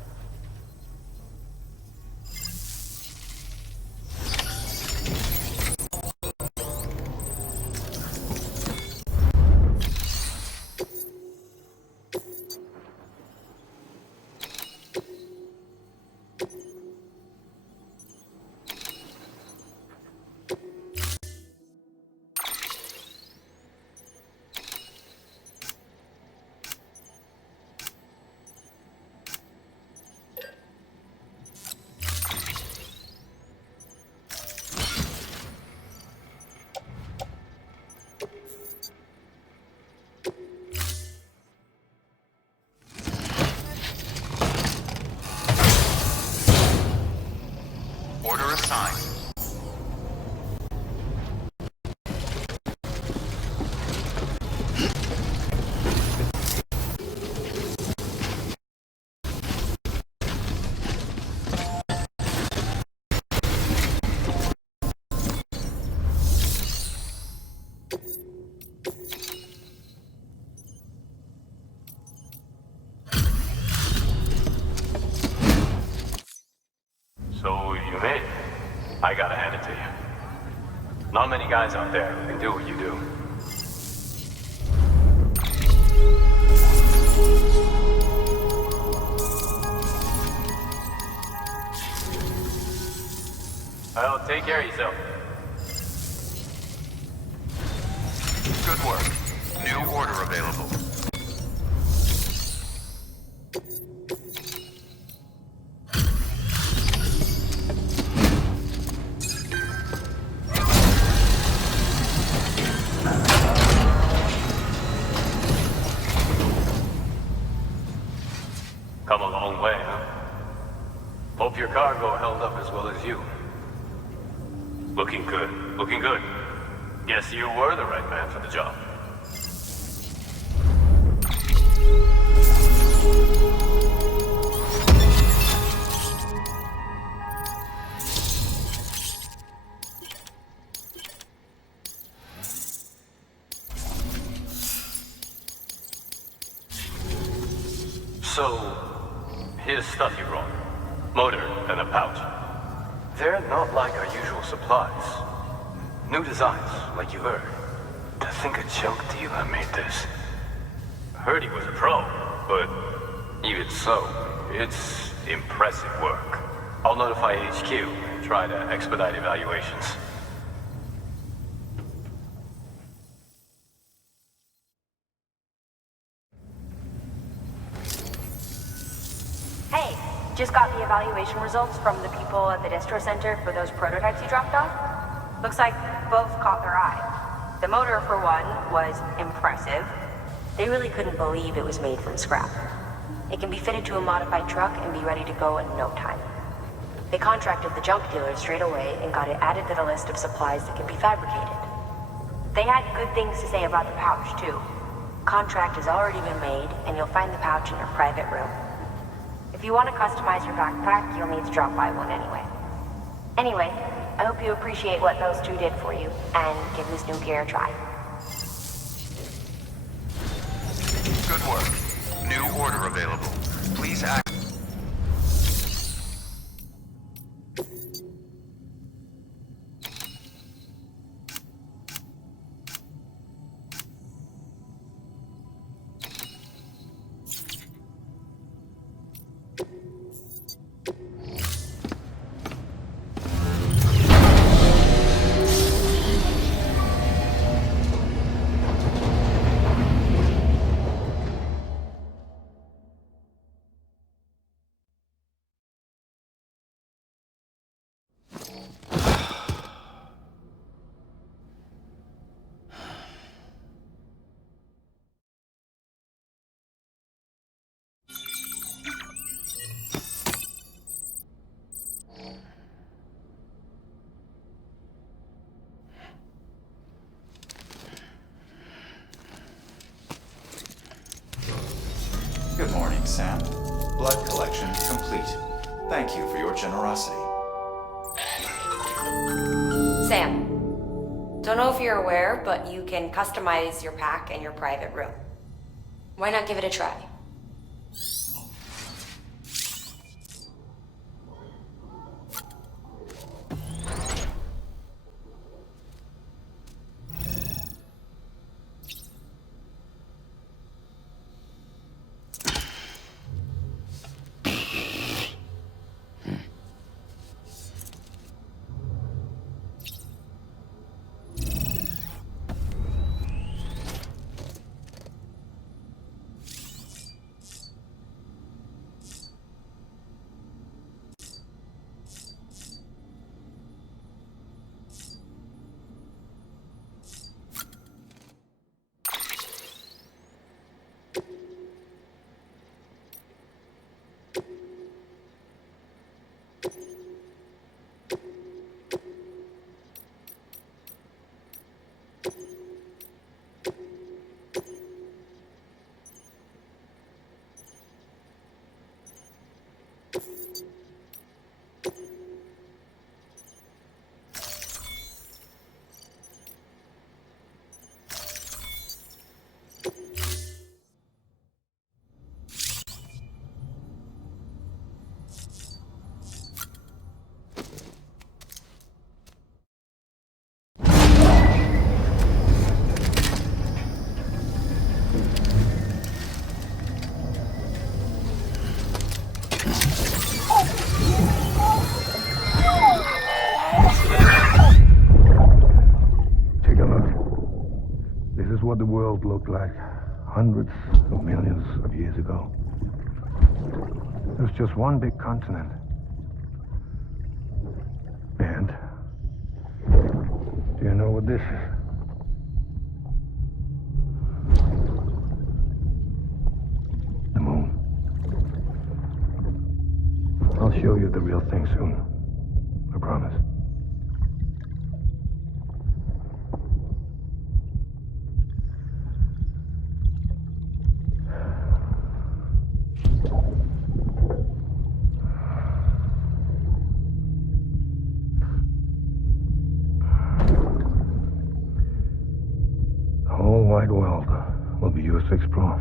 Order assigned. So you made it. I gotta hand it to you. Not many guys out there who can do what you do. Well, take care of yourself. Good work. New order available. Come a long way, huh? Hope your cargo held up as well as you. Looking good. Looking good. Guess you were the right man for the job. So, here's stuff you brought. Motor and a pouch. They're not like our usual supplies. New designs, like you heard. To think a joke dealer made this. Heard he was a pro, but even so, it's impressive work. I'll notify HQ and try to expedite evaluations. Hey, just got the evaluation results from the people at the distro center for those prototypes you dropped off. Looks like both caught their eye. The motor, for one, was impressive. They really couldn't believe it was made from scrap. It can be fitted to a modified truck and be ready to go in no time. They contracted the junk dealer straight away and got it added to the list of supplies that can be fabricated. They had good things to say about the pouch, too. Contract has already been made, and you'll find the pouch in your private room. If you want to customize your backpack, you'll need to drop by one anyway. Anyway, I hope you appreciate what those two did for you, and give this new gear a try. Good work. New order available. Please act. Good morning, Sam. Blood collection complete. Thank you for your generosity. Sam, don't know if you're aware, but you can customize your pack and your private room. Why not give it a try? what the world looked like hundreds of millions of years ago. It was just one big continent. And do you know what this is? The moon. I'll show you the real thing soon. I promise. The whole wide world will be yours to explore.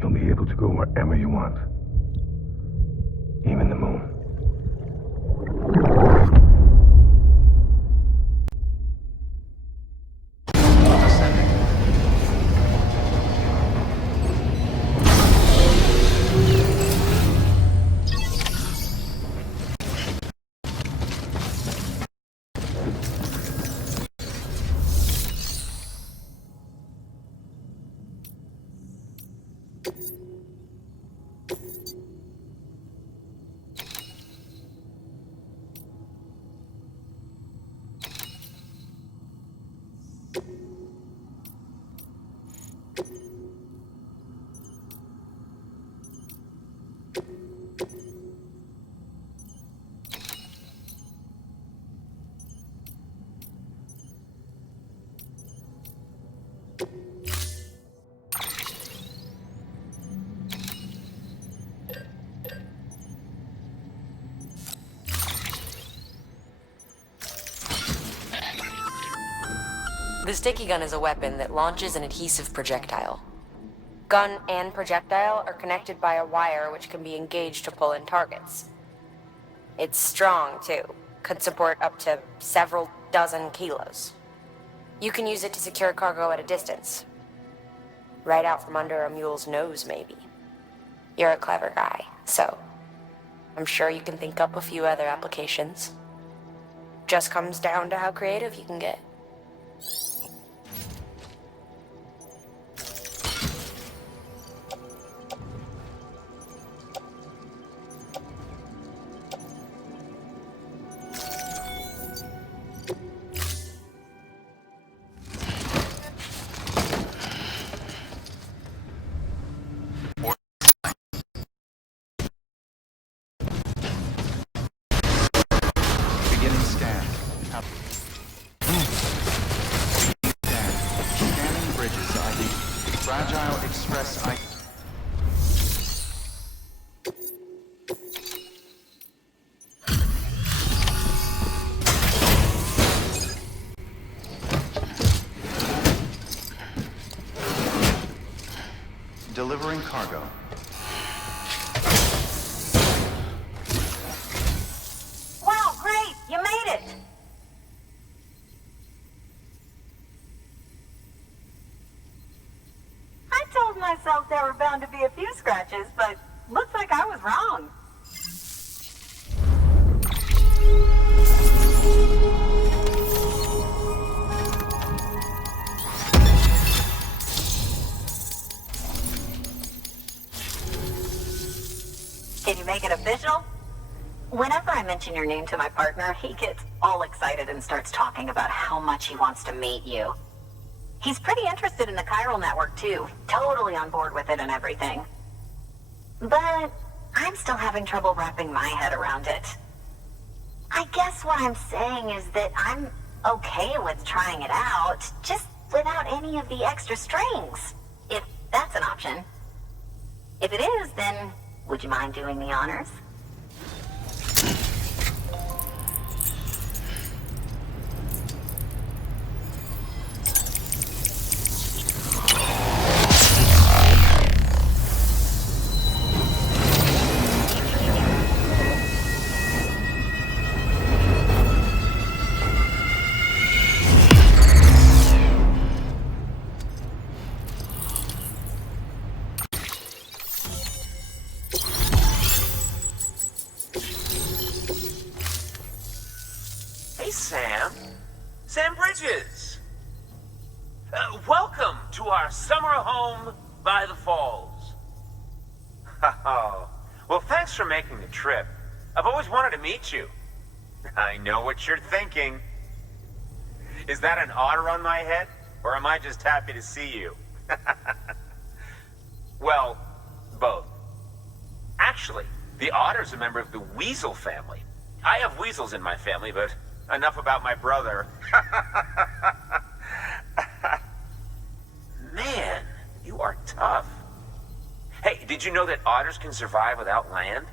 You'll be able to go wherever you want. Even the moon. The sticky gun is a weapon that launches an adhesive projectile. Gun and projectile are connected by a wire which can be engaged to pull in targets. It's strong, too. Could support up to several dozen kilos. You can use it to secure cargo at a distance. Right out from under a mule's nose, maybe. You're a clever guy, so I'm sure you can think up a few other applications. Just comes down to how creative you can get. Beginning scan. Scanning bridges ID. Fragile Express ID. Delivering cargo. Wow, great! You made it! I told myself there were bound to be a few scratches, but looks like I was wrong. Can you make it official? Whenever I mention your name to my partner, he gets all excited and starts talking about how much he wants to meet you. He's pretty interested in the chiral network too, totally on board with it and everything. But I'm still having trouble wrapping my head around it. I guess what I'm saying is that I'm okay with trying it out, just without any of the extra strings, if that's an option. If it is, then would you mind doing the honors? Hey, Sam. Sam Bridges. Welcome to our summer home by the falls. Oh, well, thanks for making the trip. I've always wanted to meet you. I know what you're thinking. Is that an otter on my head, or am I just happy to see you? Well, both. Actually, the otter's a member of the weasel family. I have weasels in my family, but enough about my brother. Man, you are tough. Hey, did you know that otters can survive without land?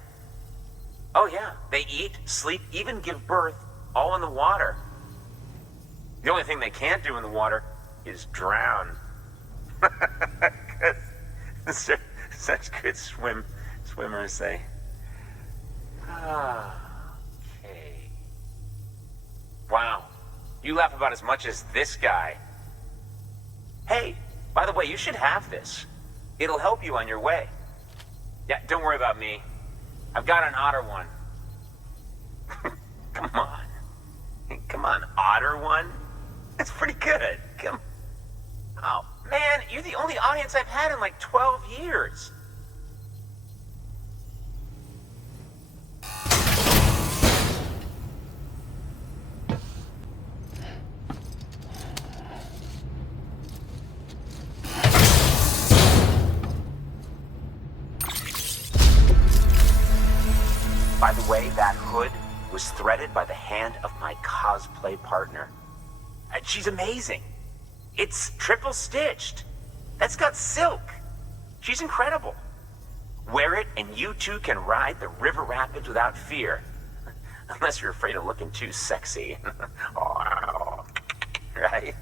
Oh yeah, they eat, sleep, even give birth, all in the water. The only thing they can't do in the water is drown. Such good swimmers, they. Okay. Wow, you laugh about as much as this guy. Hey, by the way, you should have this. It'll help you on your way. Yeah, don't worry about me. I've got an otter one. Come on. Come on, otter one? That's pretty good. Come. Oh, man, you're the only audience I've had in like 12 years. By the way, that hood was threaded by the hand of my cosplay partner. And she's amazing. It's triple stitched. That's got silk. She's incredible. Wear it and you too can ride the river rapids without fear. Unless you're afraid of looking too sexy. Right?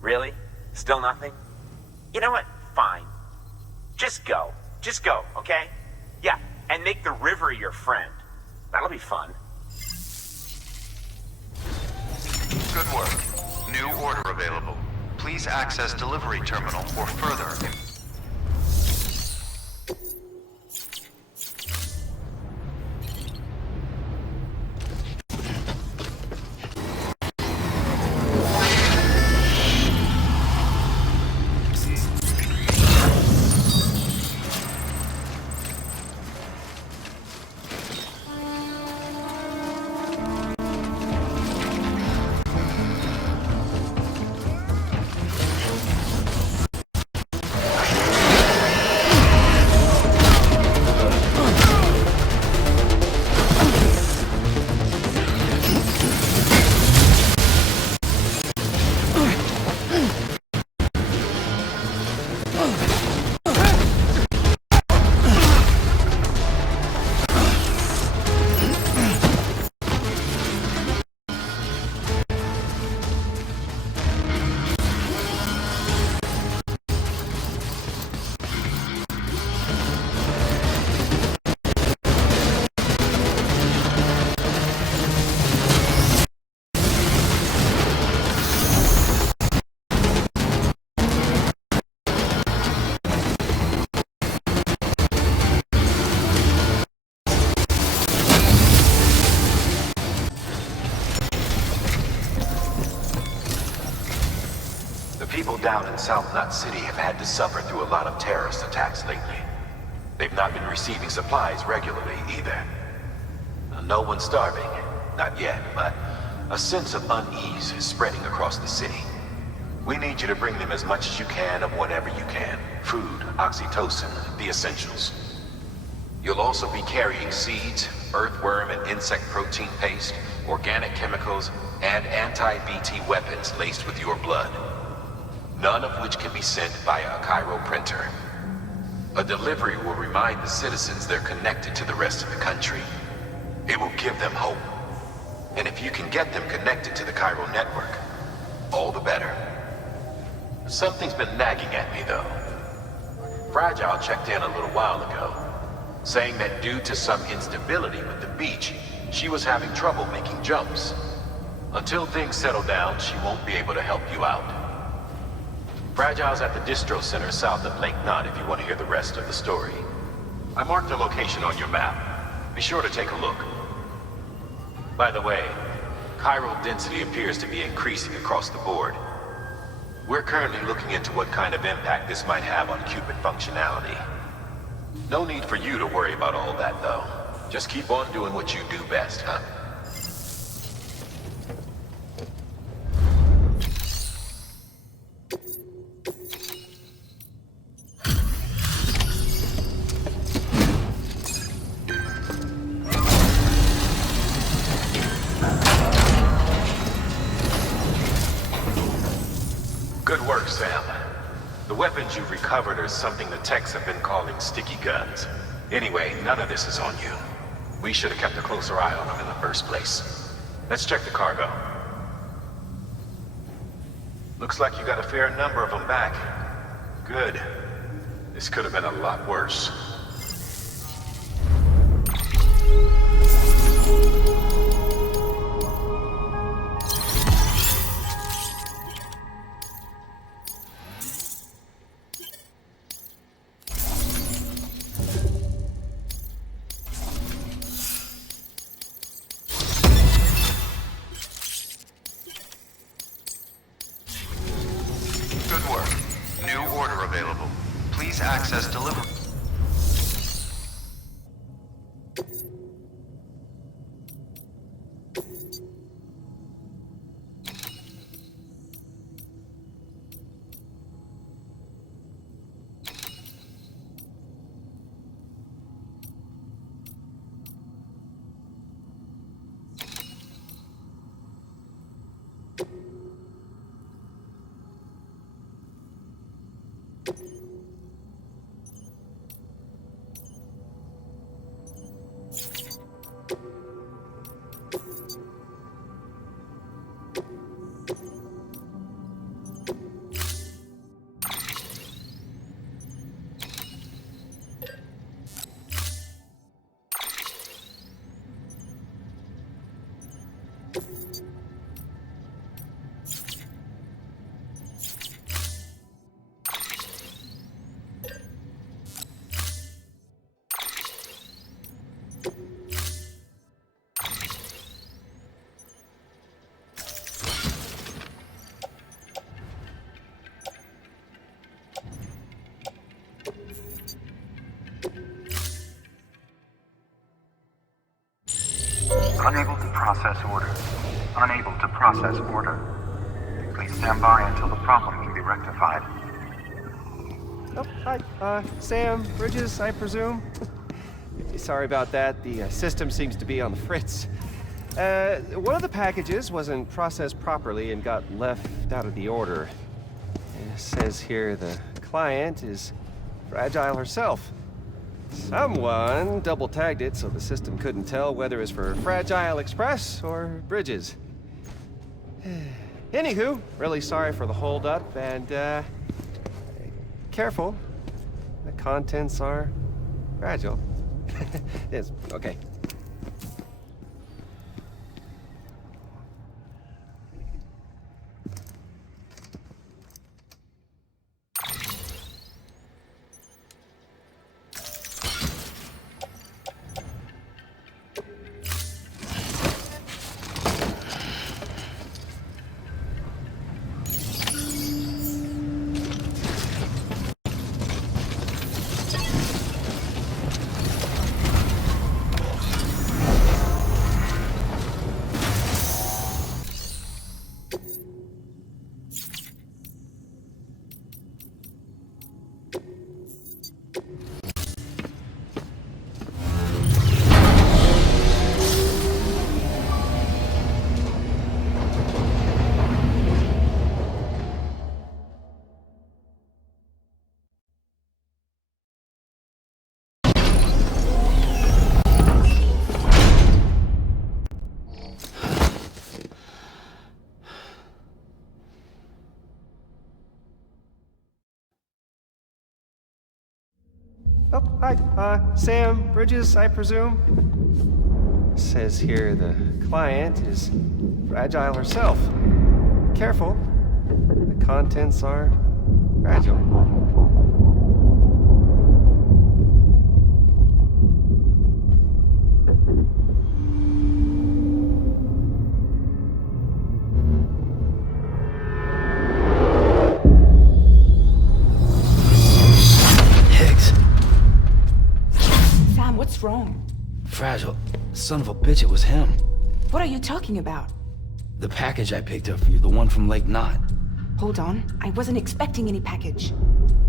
Really? Still nothing? You know what? Fine. Just go. Just go, okay? Yeah, and make the river your friend. That'll be fun. Good work. New order available. Please access delivery terminal for further. People down in South Knot City have had to suffer through a lot of terrorist attacks lately. They've not been receiving supplies regularly either. No one's starving, not yet, but a sense of unease is spreading across the city. We need you to bring them as much as you can of whatever you can. Food, oxytocin, the essentials. You'll also be carrying seeds, earthworm and insect protein paste, organic chemicals, and anti-BT weapons laced with your blood. None of which can be sent via a Cairo printer. A delivery will remind the citizens they're connected to the rest of the country. It will give them hope. And if you can get them connected to the Cairo network, all the better. Something's been nagging at me, though. Fragile checked in a little while ago, saying that due to some instability with the beach, she was having trouble making jumps. Until things settle down, she won't be able to help you out. Fragile's at the distro center south of Lake Knot if you want to hear the rest of the story. I marked the location on your map. Be sure to take a look. By the way, chiral density appears to be increasing across the board. We're currently looking into what kind of impact this might have on Cupid functionality. No need for you to worry about all that, though. Just keep on doing what you do best, huh? Good work, Sam. The weapons you've recovered are something the techs have been calling sticky guns. Anyway, none of this is on you. We should have kept a closer eye on them in the first place. Let's check the cargo. Looks like you got a fair number of them back. Good. This could have been a lot worse. Good work. New order available. Please access delivery. Unable to process order. Unable to process order. Please stand by until the problem can be rectified. Oh, hi. Sam, Bridges, I presume? Sorry about that. The system seems to be on the fritz. One of the packages wasn't processed properly and got left out of the order. It says here the client is Fragile herself. Someone double-tagged it so the system couldn't tell whether it's for Fragile Express or Bridges. Anywho, really sorry for the holdup, and, careful. The contents are fragile. Yes, okay. Oh, hi. Sam, Bridges, I presume? Says here the client is Fragile herself. Careful. The contents are fragile. Fragile. Son of a bitch, it was him. What are you talking about? The package I picked up for you, the one from Lake Knot. Hold on, I wasn't expecting any package.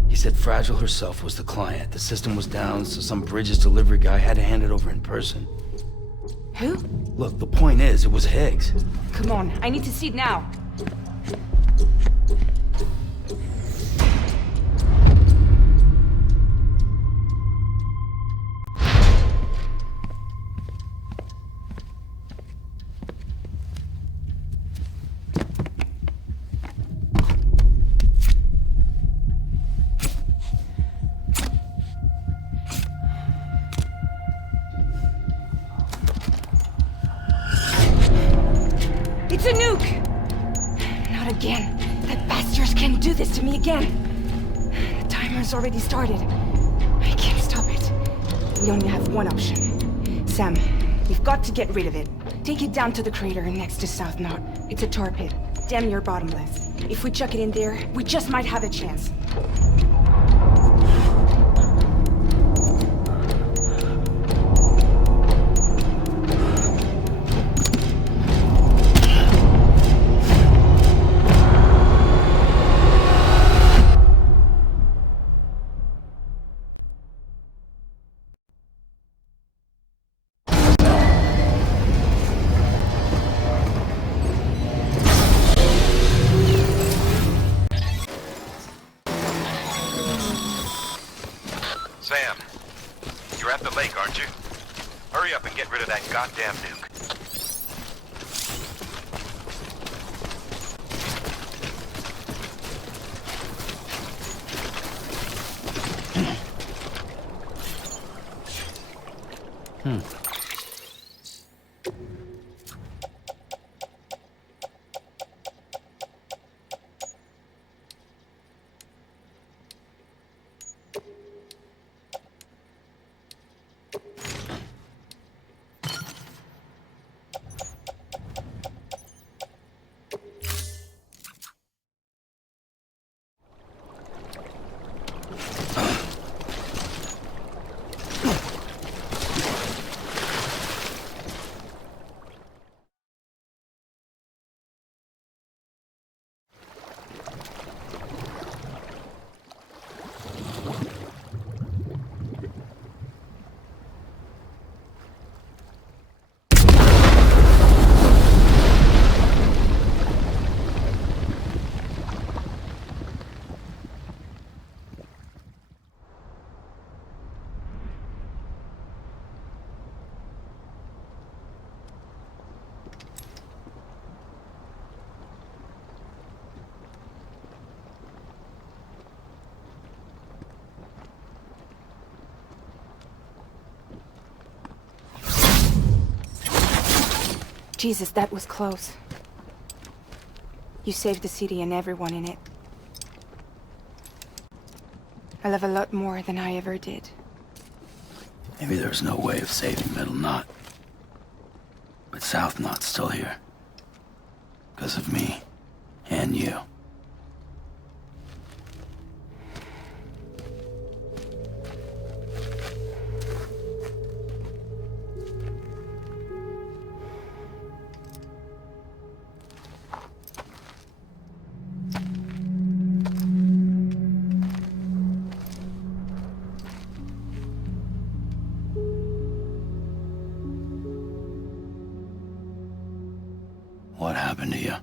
He said Fragile herself was the client. The system was down, so some Bridges delivery guy had to hand it over in person. Who? Look, the point is, it was Higgs. Come on, I need to see it now. It's a nuke! Not again. That bastards can't do this to me again. The timer's already started. I can't stop it. We only have one option. Sam, we've got to get rid of it. Take it down to the crater next to South Knot. It's a tar pit. Damn near bottomless. If we chuck it in there, we just might have a chance. Sam, you're at the lake, aren't you? Hurry up and get rid of that goddamn nuke. Jesus, that was close. You saved the city and everyone in it. I love a lot more than I ever did. Maybe there's no way of saving Middle Knot. But South Knot's still here. Because of me. And you. What happened to you?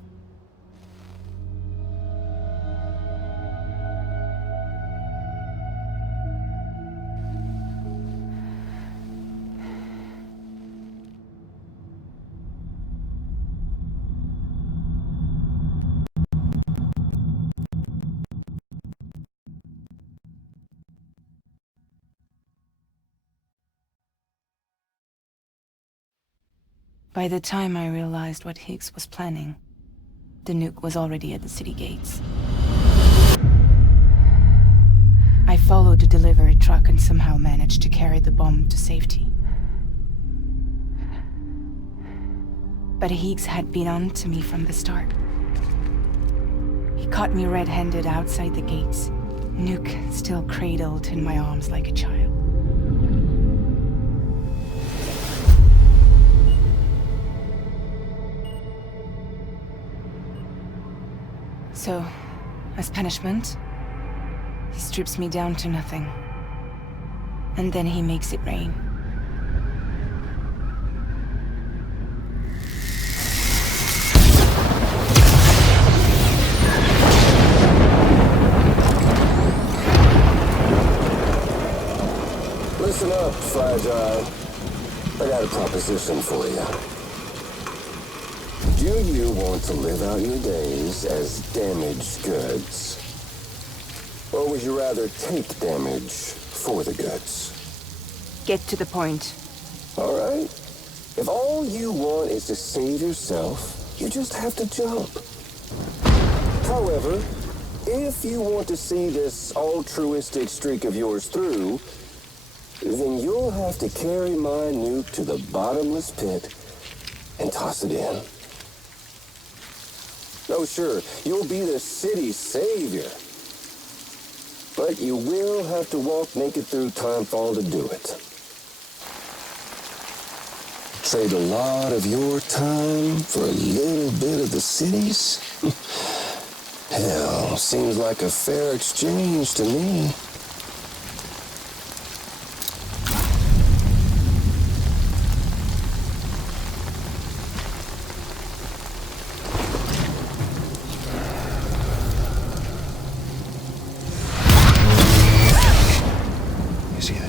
By the time I realized what Higgs was planning, the nuke was already at the city gates. I followed the delivery truck and somehow managed to carry the bomb to safety. But Higgs had been on to me from the start. He caught me red-handed outside the gates, nuke still cradled in my arms like a child. So, as punishment, he strips me down to nothing. And then he makes it rain. Listen up, Fragile. I got a proposition for you. Do you want to live out your days as damaged goods? Or would you rather take damage for the goods? Get to the point. All right. If all you want is to save yourself, you just have to jump. However, if you want to see this altruistic streak of yours through, then you'll have to carry my nuke to the bottomless pit and toss it in. Oh, sure, you'll be the city's savior. But you will have to walk naked through Timefall to do it. Trade a lot of your time for a little bit of the city's? Hell, seems like a fair exchange to me.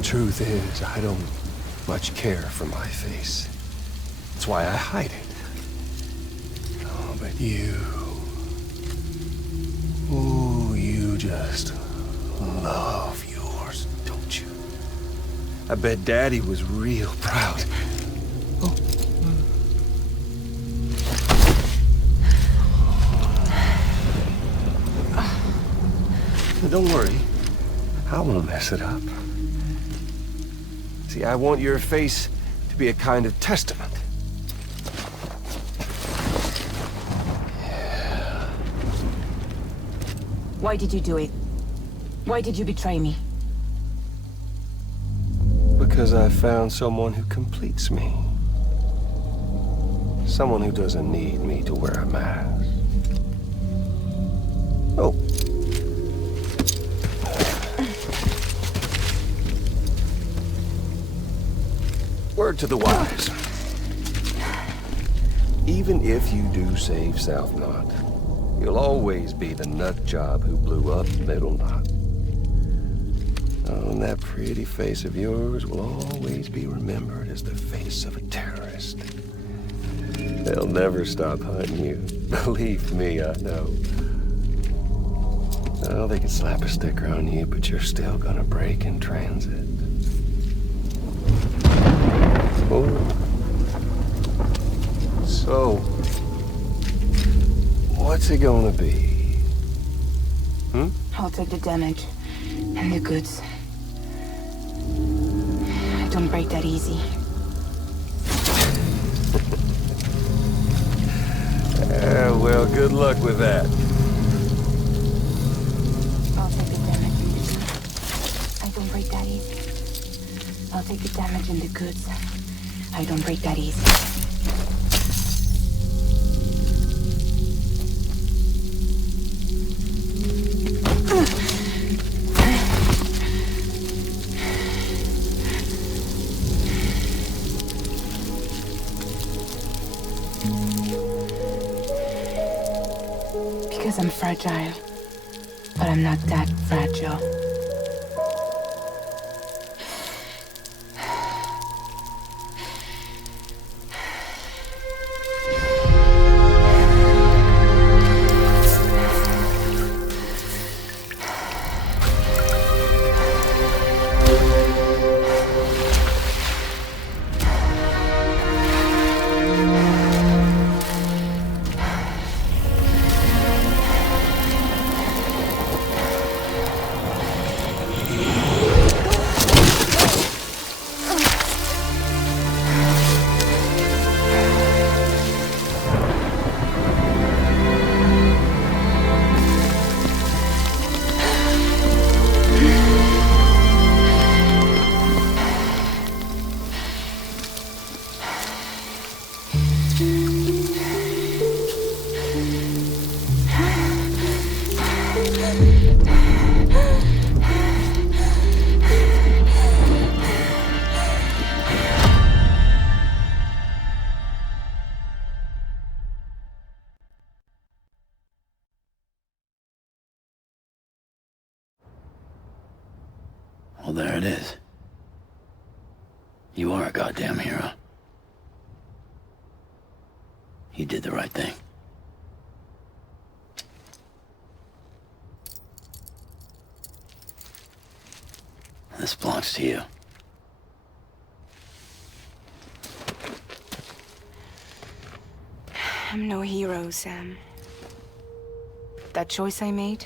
Truth is, I don't much care for my face. That's why I hide it. Oh, but you... Ooh, you just love yours, don't you? I bet Daddy was real proud. Oh. Don't worry. I won't mess it up. See, I want your face to be a kind of testament. Yeah. Why did you do it? Why did you betray me? Because I found someone who completes me. Someone who doesn't need me to wear a mask. Oh. Word to the wise. Even if you do save South Knot, you'll always be the nut job who blew up Middle Knot. Oh, and that pretty face of yours will always be remembered as the face of a terrorist. They'll never stop hunting you. Believe me, I know. Oh, they can slap a sticker on you, but you're still gonna break in transit. Oh. So, what's it gonna be? I'll take the damage and the goods. I don't break that easy. Well, good luck with that. I'll take the damage and the goods. I don't break that easy. I'll take the damage and the goods. I don't break that easy. Because I'm fragile, but I'm not that fragile. Well, there it is. You are a goddamn hero. You did the right thing. This belongs to you. I'm no hero, Sam. That choice I made,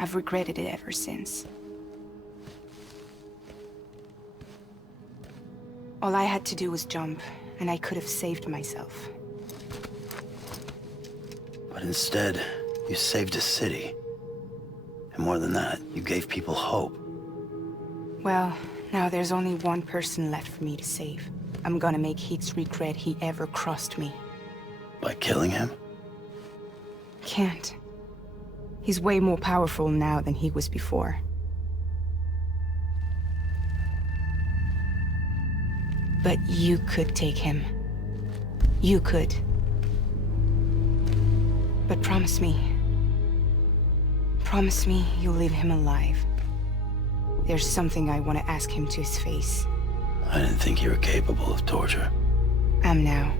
I've regretted it ever since. All I had to do was jump, and I could have saved myself. But instead, you saved a city. And more than that, you gave people hope. Well, now there's only one person left for me to save. I'm gonna make Heats regret he ever crossed me. By killing him? Can't. He's way more powerful now than he was before. But you could take him. You could. But promise me. Promise me you'll leave him alive. There's something I want to ask him to his face. I didn't think you were capable of torture. Am now.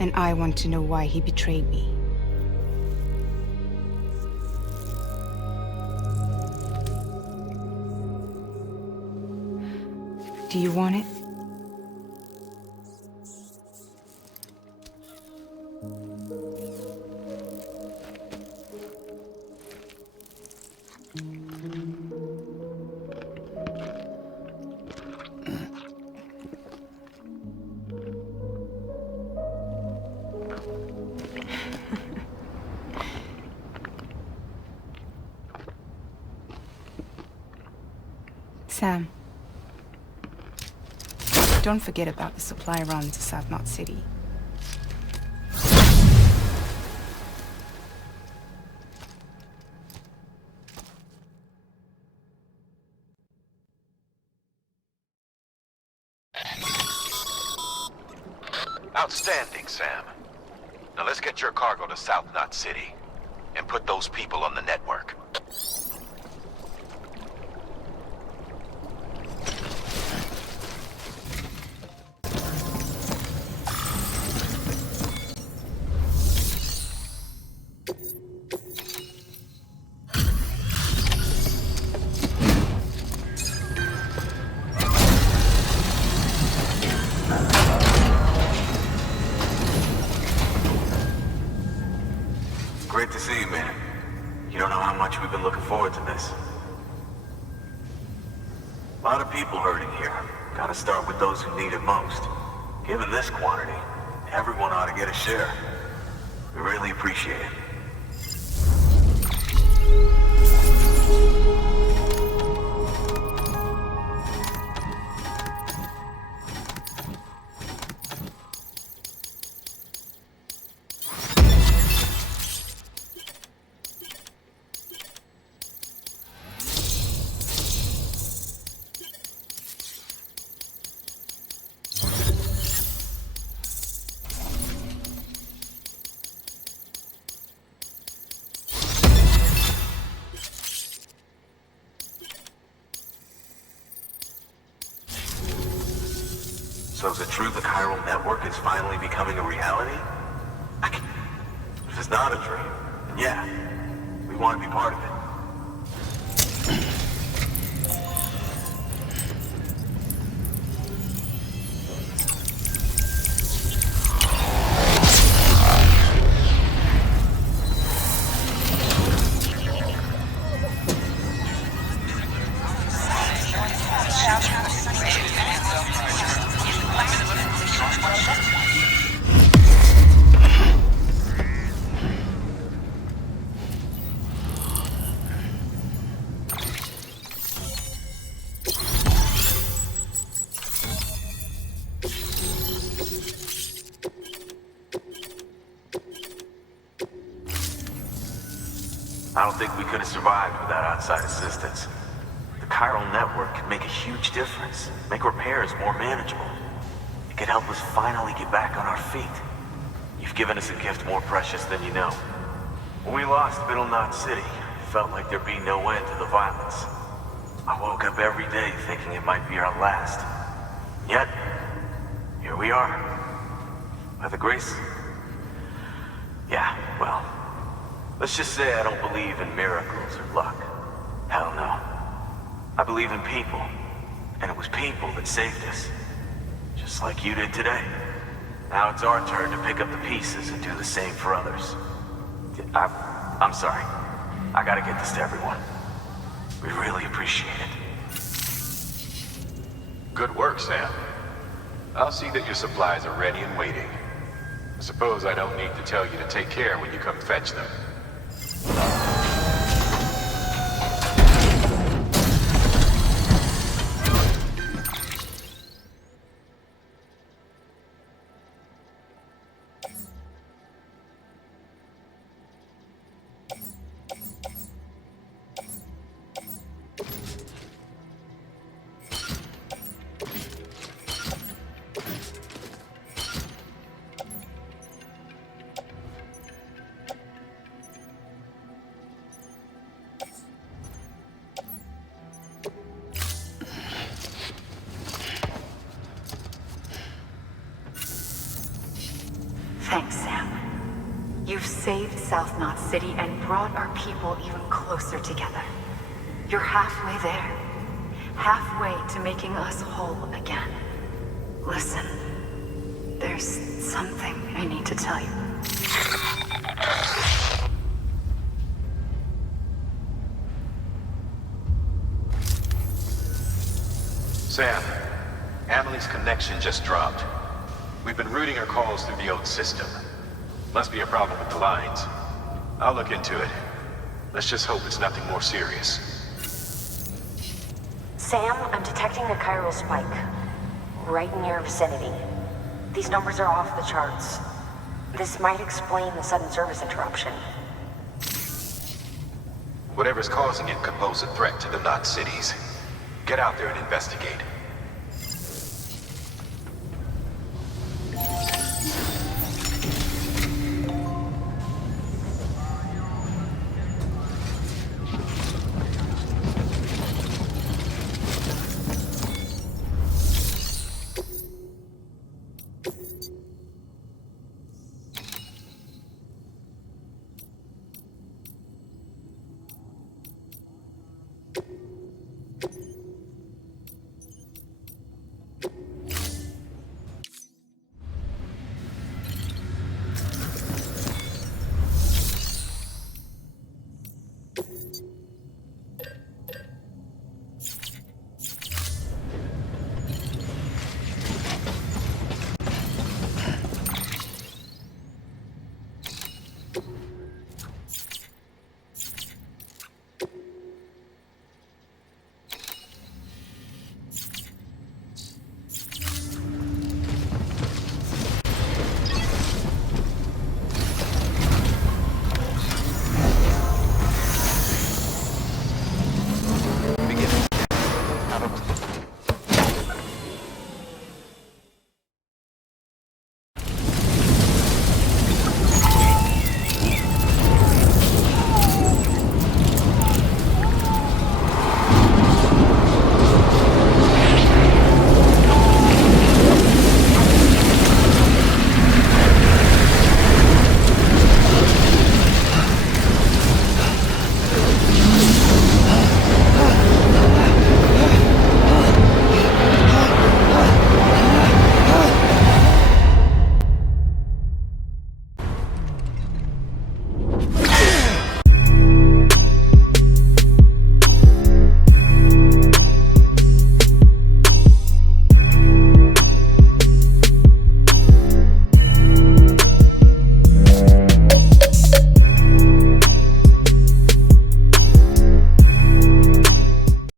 And I want to know why he betrayed me. Do you want it? Sam. Don't forget about the supply run to South Knot City. Outstanding, Sam. Now let's get your cargo to South Knot City and put those people on the network. Great to see you, man. You don't know how much we've been looking forward to this. A lot of people hurting here. Gotta start with those who need it most. Given this quantity, everyone ought to get a share. We really appreciate it. So is it true the chiral network is finally becoming a reality? If it's not a dream, then yeah, we want to be part of it. I don't think we could have survived without outside assistance. The chiral network could make a huge difference, make repairs more manageable. It could help us finally get back on our feet. You've given us a gift more precious than you know. When we lost Middle Knot City, it felt like there'd be no end to the violence. I woke up every day thinking it might be our last. Yet, here we are. By the grace... Yeah, well, let's just say I don't believe in miracles or luck. Hell no. I believe in people, and it was people that saved us. Just like you did today. Now it's our turn to pick up the pieces and do the same for others. I'm sorry. I gotta get this to everyone. We really appreciate it. Good work, Sam. I'll see that your supplies are ready and waiting. I suppose I don't need to tell you to take care when you come fetch them. Thanks, Sam. You've saved South Knot City and brought our people even closer together. You're halfway there. Halfway to making us whole again. Listen, there's something I need to tell you. Sam, Amelie's connection just dropped. We've been routing her calls through the old system. Must be a problem with the lines. I'll look into it. Let's just hope it's nothing more serious. Sam, I'm detecting a chiral spike. Right in your vicinity. These numbers are off the charts. This might explain the sudden service interruption. Whatever's causing it could pose a threat to the Knot cities. Get out there and investigate.